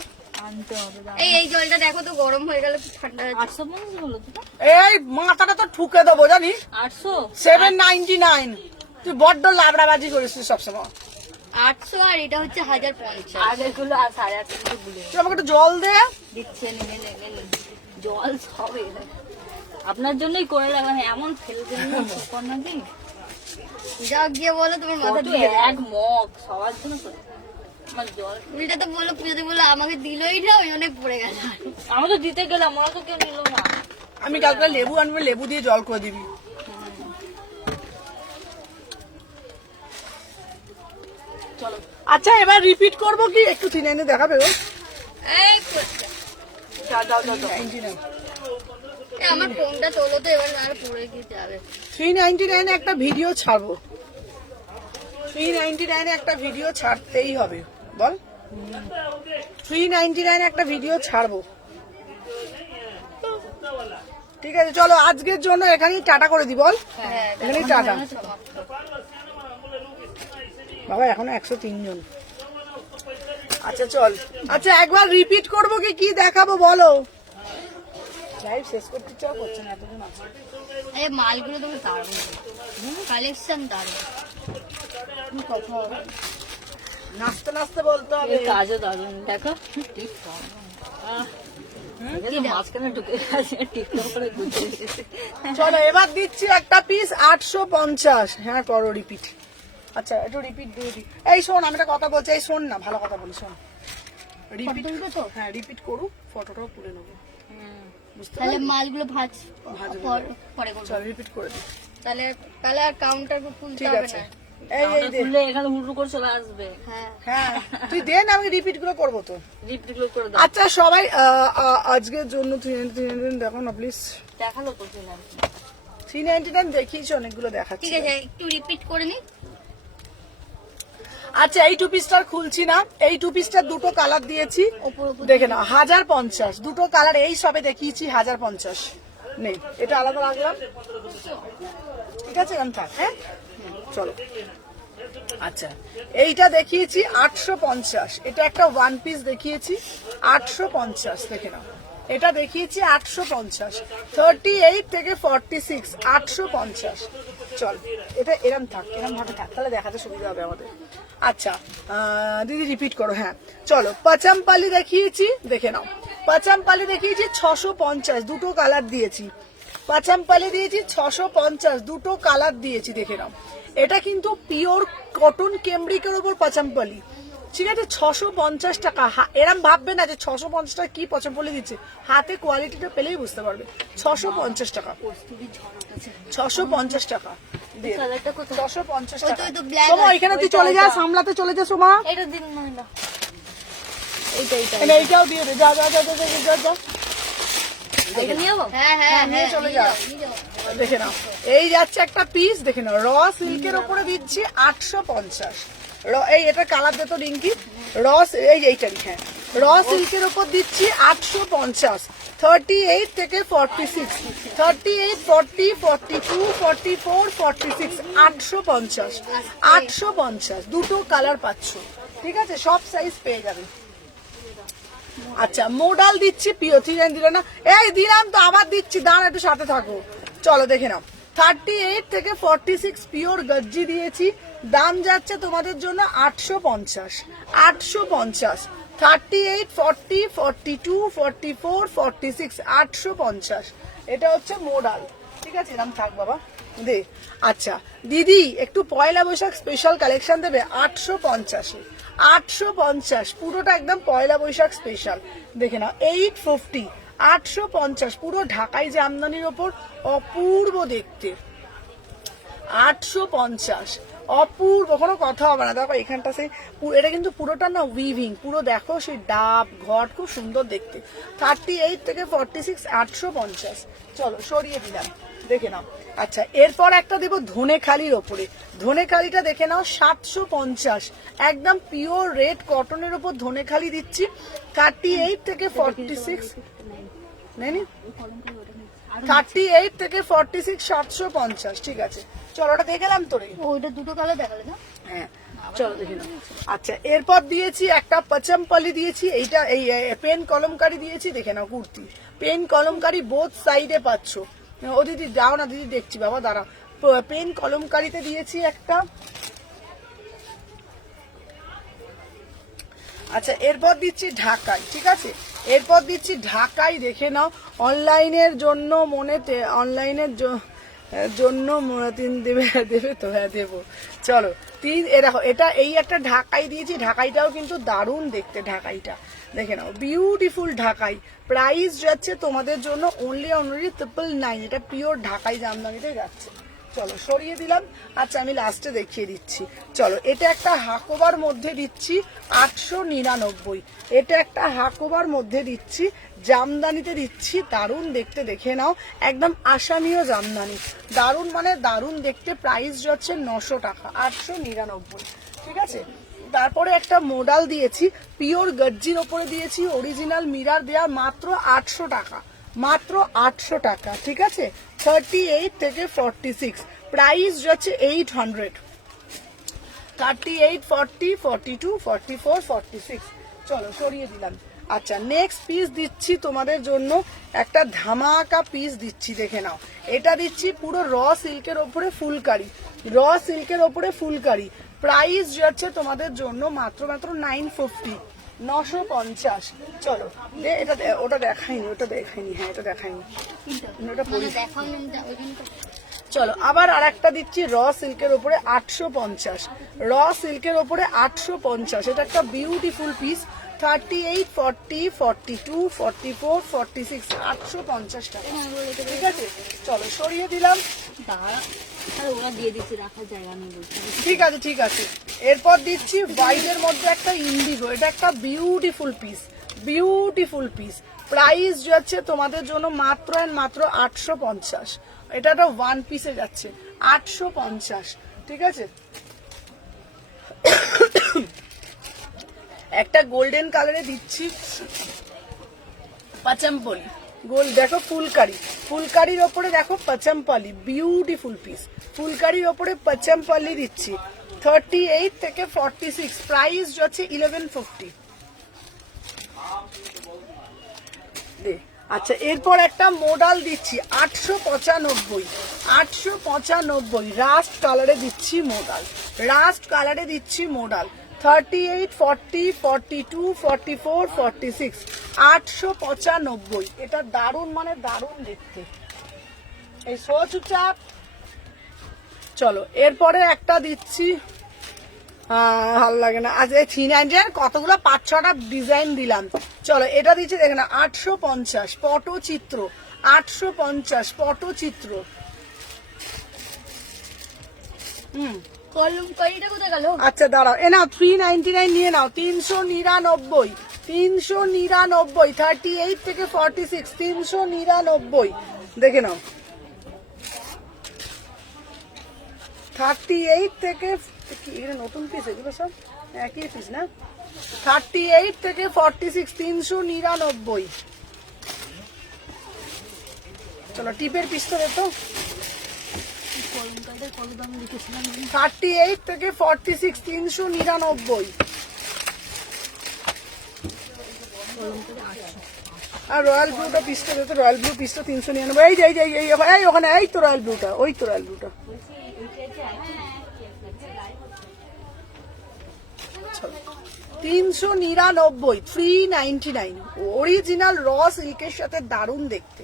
আনতে হবে দাম। এই জলটা দেখো তো গরম হয়ে গেল, ঠান্ডা হচ্ছে। 850 বলো তো? এই মাথাটা তো ঠুকে দেবো জানিস। 800 799। তুই বড্ড লাবড়াবাজি করিস সবসময়। 800 আর এটা হচ্ছে 1050। আগেরগুলো আর 850 গুলো তুই আমাকে একটু জল দে। দিচ্ছে নেনে নেনে জল হবে। আপনার জন্যই করে রাখলাম, এমন ফেলে দিলেন সুপার নাকি। যা গিয়ে বলো তোমার মাথা কত দিয়ে এক মগ সবার জন্য করে। আমার জল উল্টা তো বললো পুজোতে বললো আমাকে দিলই না, ওই অনেক পড়ে গেল। আমরা তো দিতে গেলাম, ওরা তো কেউ নিল না। আমি কালকে লেবু আনবো, লেবু দিয়ে জল করে দিবি। চলো আচ্ছা এবার রিপিট করবো কি একটু থিনে এনে দেখাবে গো? এই করছে। যাও যাও যাও 99 এই আমার ফোনটা তোলো তো, এবার আর পড়ে কি যাবে। 399 একটা ভিডিও ছাড়বো, 399 একটা ভিডিও ছাড়তেই হবে বল, 399 একটা ভিডিও ছাড়বো। ঠিক আছে চলো আজকের জন্য এখানেই টাটা করে দি বল, হ্যাঁ, এখানেই টাটা। বাবা এখনো 103 জন। আচ্ছা চল, আচ্ছা একবার রিপিট করবো কি কি দেখাবো বলো? লাইভ শেষ করতে চাও করছে না, এতজন আছে। এই মালগুলো তুমি তাড়বো, কালেকশন তাড়বো। কথা হবে নাচতে নাচতে বলতে হবে। এর কাজও দারুণ, দেখো মাঝখানে ঢুকে গেছে, টিকটক করে ঘুরতে এসেছে। চলো এবার দিচ্ছি একটা পিস 850। হ্যাঁ করো রিপিট। আচ্ছা একটু রিপিট দিয়ে দি। এই শোন আমি একটা কথা বলছি, এই শোন না, ভালো কথা বলি শোন। রিপিট তো হ্যাঁ রিপিট করু, ফটোটাও তুলে নেবো। বুঝতে তাহলে পারলি? মালগুলো ভাজবো। পরে করবো। চল রিপিট করে দি। তাহলে তাহলে আর কাউন্টার খুলতে ঠিক হবে আছে। না। এই এই আমরা দে। খুললে এখানে হুড়ু করে চলে আসবে। হ্যাঁ, হ্যাঁ তুই দে না, আমি রিপিট গুলো করবো তো। রিপ্লিগুলো করে দাও। আচ্ছা সবাই আজকের জন্য 399 দেখো না প্লিজ। দেখালো তো দিলাম। 399 দেখিয়েছি, অনেকগুলো দেখাচ্ছি। ঠিক আছে একটু রিপিট করে নি। আচ্ছা এই টু পিসটার খুলছি না, এই টু পিসটার দুটো কালার দিয়েছি, ওপর ওপর দেখে নাও 1050 দুটো কালার, এই সবে দেখিয়েছি 1050 নেই, এটা আলাদা রাখলাম। ঠিক আছে এখন থাক, হ্যাঁ চলো। আচ্ছা এইটা দেখিয়েছি 850, এটা একটা ওয়ান পিস দেখিয়েছি 850, দেখে নাও এটা দেখিয়েছি 850, 38 থেকে 46 850। চল এটা এরম থাক, এরম ভাবে থাক, তাহলে দেখাতে সুবিধা হবে আমাদের। আচ্ছা দিদি রিপিট করো। হ্যাঁ চলো পাচামপালি দেখিয়েছি, দেখে নাও পাচামপালি দেখিয়েছি 650, দুটো কালার দিয়েছি। পাচামপালি দিয়েছি 650, দুটো কালার দিয়েছি, দেখে নাও এটা কিন্তু পিওর কটন কেমব্রিকের উপর পাচামপালি। ঠিক আছে 650 টাকা। এরম ভাববে না যে 650 টাকা কি পাচামপালি দিচ্ছে, হাতে কোয়ালিটিটা পেলেই বুঝতে পারবে। 650 টাকা, 650 টাকা দিয়ে কালারটা কোথায়? 650 ওই তো, টাকা। ওই তো black সোমা আছে। এখানে তুই চলে যা, সামলাতে চলে যা সোমা। এটা দিন না, এইটা এইটা এনে এইটাও দিয়ে দে, যা যা যা যা যা, যা যা। এটা নিয়ে যাবো। হ্যাঁ হ্যাঁ নিয়ে হ্যাঁ, চলে নিয়ে যা। যাও, নিয়ে যাও। দেখে নাও এই যাচ্ছে একটা পিস, দেখে নাও র সিল্কের উপরে দিচ্ছি 850। এই এটা কালার দে তো রিঙ্কি, এইটারই হ্যাঁ, র সিল্কের উপর দিচ্ছি 850, 38 থেকে 46, 38, 40, 42, 44, 46 850, 850 দুটো কালার পাচ্ছ। ঠিক আছে সব সাইজ পেয়ে যাবে। আচ্ছা মোডাল দিচ্ছি পিও, ঠিক আছে দিলে না, এই দিলাম তো আবার দিচ্ছি, দাঁড়া একটু সাথে থাকো। চলো দেখে নাও 38 থেকে 46 পিওর গজ্জি দিয়েছি, দাম যাচ্ছে তোমাদের জন্য 850, 850, 38, 40, 42, 44, 46 850। এটা হচ্ছে মোডাল। ঠিক আছে এরকম থাক বাবা দে। আচ্ছা দিদি একটু পয়লা বৈশাখ স্পেশাল কালেকশন দেবে 850, 850 পুরোটা একদম পয়লা বৈশাখ স্পেশাল। দেখে নাও 850, 850 পুরো ঢাকাই জামদানির ওপর, অপূর্ব দেখতে 850, অপূর্ব, কোনো কথা হবে না। দেখো এখানটা সেই এটা কিন্তু পুরোটা না উইভিং, পুরো দেখো সেই ডাব ঘট খুব সুন্দর দেখতে। 38 থেকে 46 850। চলো সরিয়ে দিলাম, দেখে নাও। আচ্ছা এরপর একটা দেবো ধনেখালির ওপরে, ধনেখালিটা দেখে নাও 750, একদম পিওর রেড কটনের ওপর ধনেখালি দিচ্ছি 38 থেকে 46, নেই 38 থেকে 46 750। ঠিক আছে চলো ওটা দেখলাম তোরে। ওইটা দুটো কালার দেখালে না। হ্যাঁ চলো দেখে নাও। আচ্ছা এরপর দিয়েছি একটা পাচামপালি দিয়েছি, এইটা এই পেন কলমকারি দিয়েছি, দেখে নাও কুর্তি পেন কলমকারি বোথ সাইডে পাচ্ছ। ও দিদি দাও না দিদি, দেখছি বাবা দাঁড়া। পেন কলমকারিতে দিয়েছি একটা। আচ্ছা এরপর দিচ্ছি ঢাকাই, ঠিক আছে এরপর দিচ্ছি ঢাকাই, দেখে নাও অনলাইনের জন্য মনেতে, অনলাইনের জন্য তিন দেবে দেবে তো, হ্যাঁ দেবো। চলো তিন, এ দেখো এটা এই একটা ঢাকাই দিয়েছি, ঢাকাইটাও কিন্তু দারুণ দেখতে, ঢাকাইটা দেখে নাও, বিউটিফুল ঢাকাই। প্রাইস যাচ্ছে তোমাদের জন্য অনলি 999, এটা পিওর ঢাকাই জামদানিতে যাচ্ছে। চলো সরিয়ে দিলাম। আচ্ছা আমি লাস্টে দেখিয়ে দিচ্ছি। চলো এটা একটা হাকোবার মধ্যে দিচ্ছি 899, এটা একটা হাকোবার মধ্যে দিচ্ছি, জামদানিতে দিচ্ছি, দারুণ দেখতে, দেখে নাও, একদম আসামিও জামদানি, দারুণ মানে দারুণ দেখতে। প্রাইস যাচ্ছে 900 টাকা, 899, ঠিক আছে। তারপরে একটা মোডাল দিয়েছি, পিওর গজ্জির ওপরে দিয়েছি, অরিজিনাল মিরার দেয়া, মাত্র 800 টাকা, মাত্র 800 টাকা, ঠিক আছে। 38 থেকে 46, প্রাইস যাচ্ছে 800, 38, 40, 42, 44, 46। চলো সরিয়ে দিলাম। আচ্ছা নেক্সট পিস দিচ্ছি তোমাদের জন্য, একটা ধামাকা পিস দিচ্ছি, দেখে নাও। এটা দিচ্ছি পুরো র সিল্কের ওপরে ফুলকারি, র সিল্কের ওপরে ফুলকারি। প্রাইস যাচ্ছে তোমাদের জন্য মাত্র মাত্র 950, 950। চলো এটা ওটা দেখাইনি, ওটা দেখাইনি, হ্যাঁ এটা দেখাইনি, ওটা পরি। চলো আবার আর একটা দিচ্ছি র সিল্কের উপরে 850, র সিল্কের উপরে 850, এটা একটা বিউটিফুল পিস। 38, 40, 42, 44, 46, 850 টাকা, ঠিক আছে। চলো সরিয়ে দিলাম। ওরা দিয়ে দিচ্ছে, রাখার জায়গা নেই বলছে। ঠিক আছে ঠিক আছে। এরপর দিচ্ছি হোয়াইটের মধ্যে একটা ইন্ডিগো, এটা একটা beautiful piece, beautiful piece. Price যাচ্ছে তোমাদের জন্য মাত্র মাত্র 850, এটা একটা ওয়ান পিসে যাচ্ছে 850, ঠিক আছে। একটা গোল্ডেন কালারে দিচ্ছি পাচামপলি, গোল দেখো ফুলকারি, ফুলকারির ওপরে দেখো পাচামপলি, বিউটিফুল পিস, ফুলকারির ওপরে পাচামপলি দিচ্ছি। 38 থেকে 46, প্রাইস যাচ্ছে 1150। আচ্ছা এরপর একটা মোডাল দিচ্ছি 895, 895 রাস্ট কালারে দিচ্ছি মোডাল, রাস্ট কালারে দিচ্ছি মোডাল। 38, 40, 42, 44, 46, 895, এটা দারুণ মানে দারুণ দেখতে, এই সোচুচাপ। চলো এরপরে একটা দিচ্ছি, ভালো লাগে না আজ এই 300 কতগুলো 5-6টা ডিজাইন দিলাম। চলো এটা দিচ্ছি দেখে না 850, পটচিত্র, 850 পটচিত্র। কলমকারিটা কোথায় গেল? আচ্ছা দাঁড়াও, এ নাও 399 নিয়ে নাও, 399, 399, 38 থেকে 46, 399, দেখে নাও। 38 থেকে নতুন পিস, এগুলো সব একই পিস না। 38 থেকে 46, 399। চলো টিপের পিসটা দেখো। 38 থেকে 46, 399। আর রয়্যাল ব্লুটা পিসটা দেখো, রয়্যাল ব্লু পিসটা 399। এই যে এই ওখানে, এই তো রয়্যাল ব্লুটা, ওই তো রয়্যাল ব্লুটা। 399, 399, অরিজিনাল র সিল্কের সাথে দারুণ দেখতে।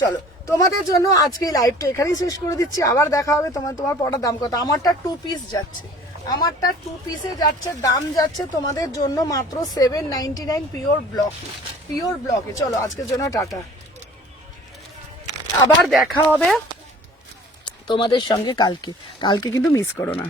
চলো তোমাদের জন্য আজকে লাইভটা এখানেই শেষ করে দিচ্ছি, আবার দেখা হবে। তোমার পড়ার দাম কত? আমারটা 2 পিস যাচ্ছে, আমারটা 2 পিসে যাচ্ছে, দাম যাচ্ছে তোমাদের জন্য মাত্র 799, পিওর ব্লকে, পিওর ব্লকে। চলো আজকের জন্য টাটা, আবার দেখা হবে তোমাদের সঙ্গে কালকে, কালকে কিন্তু মিস করো না।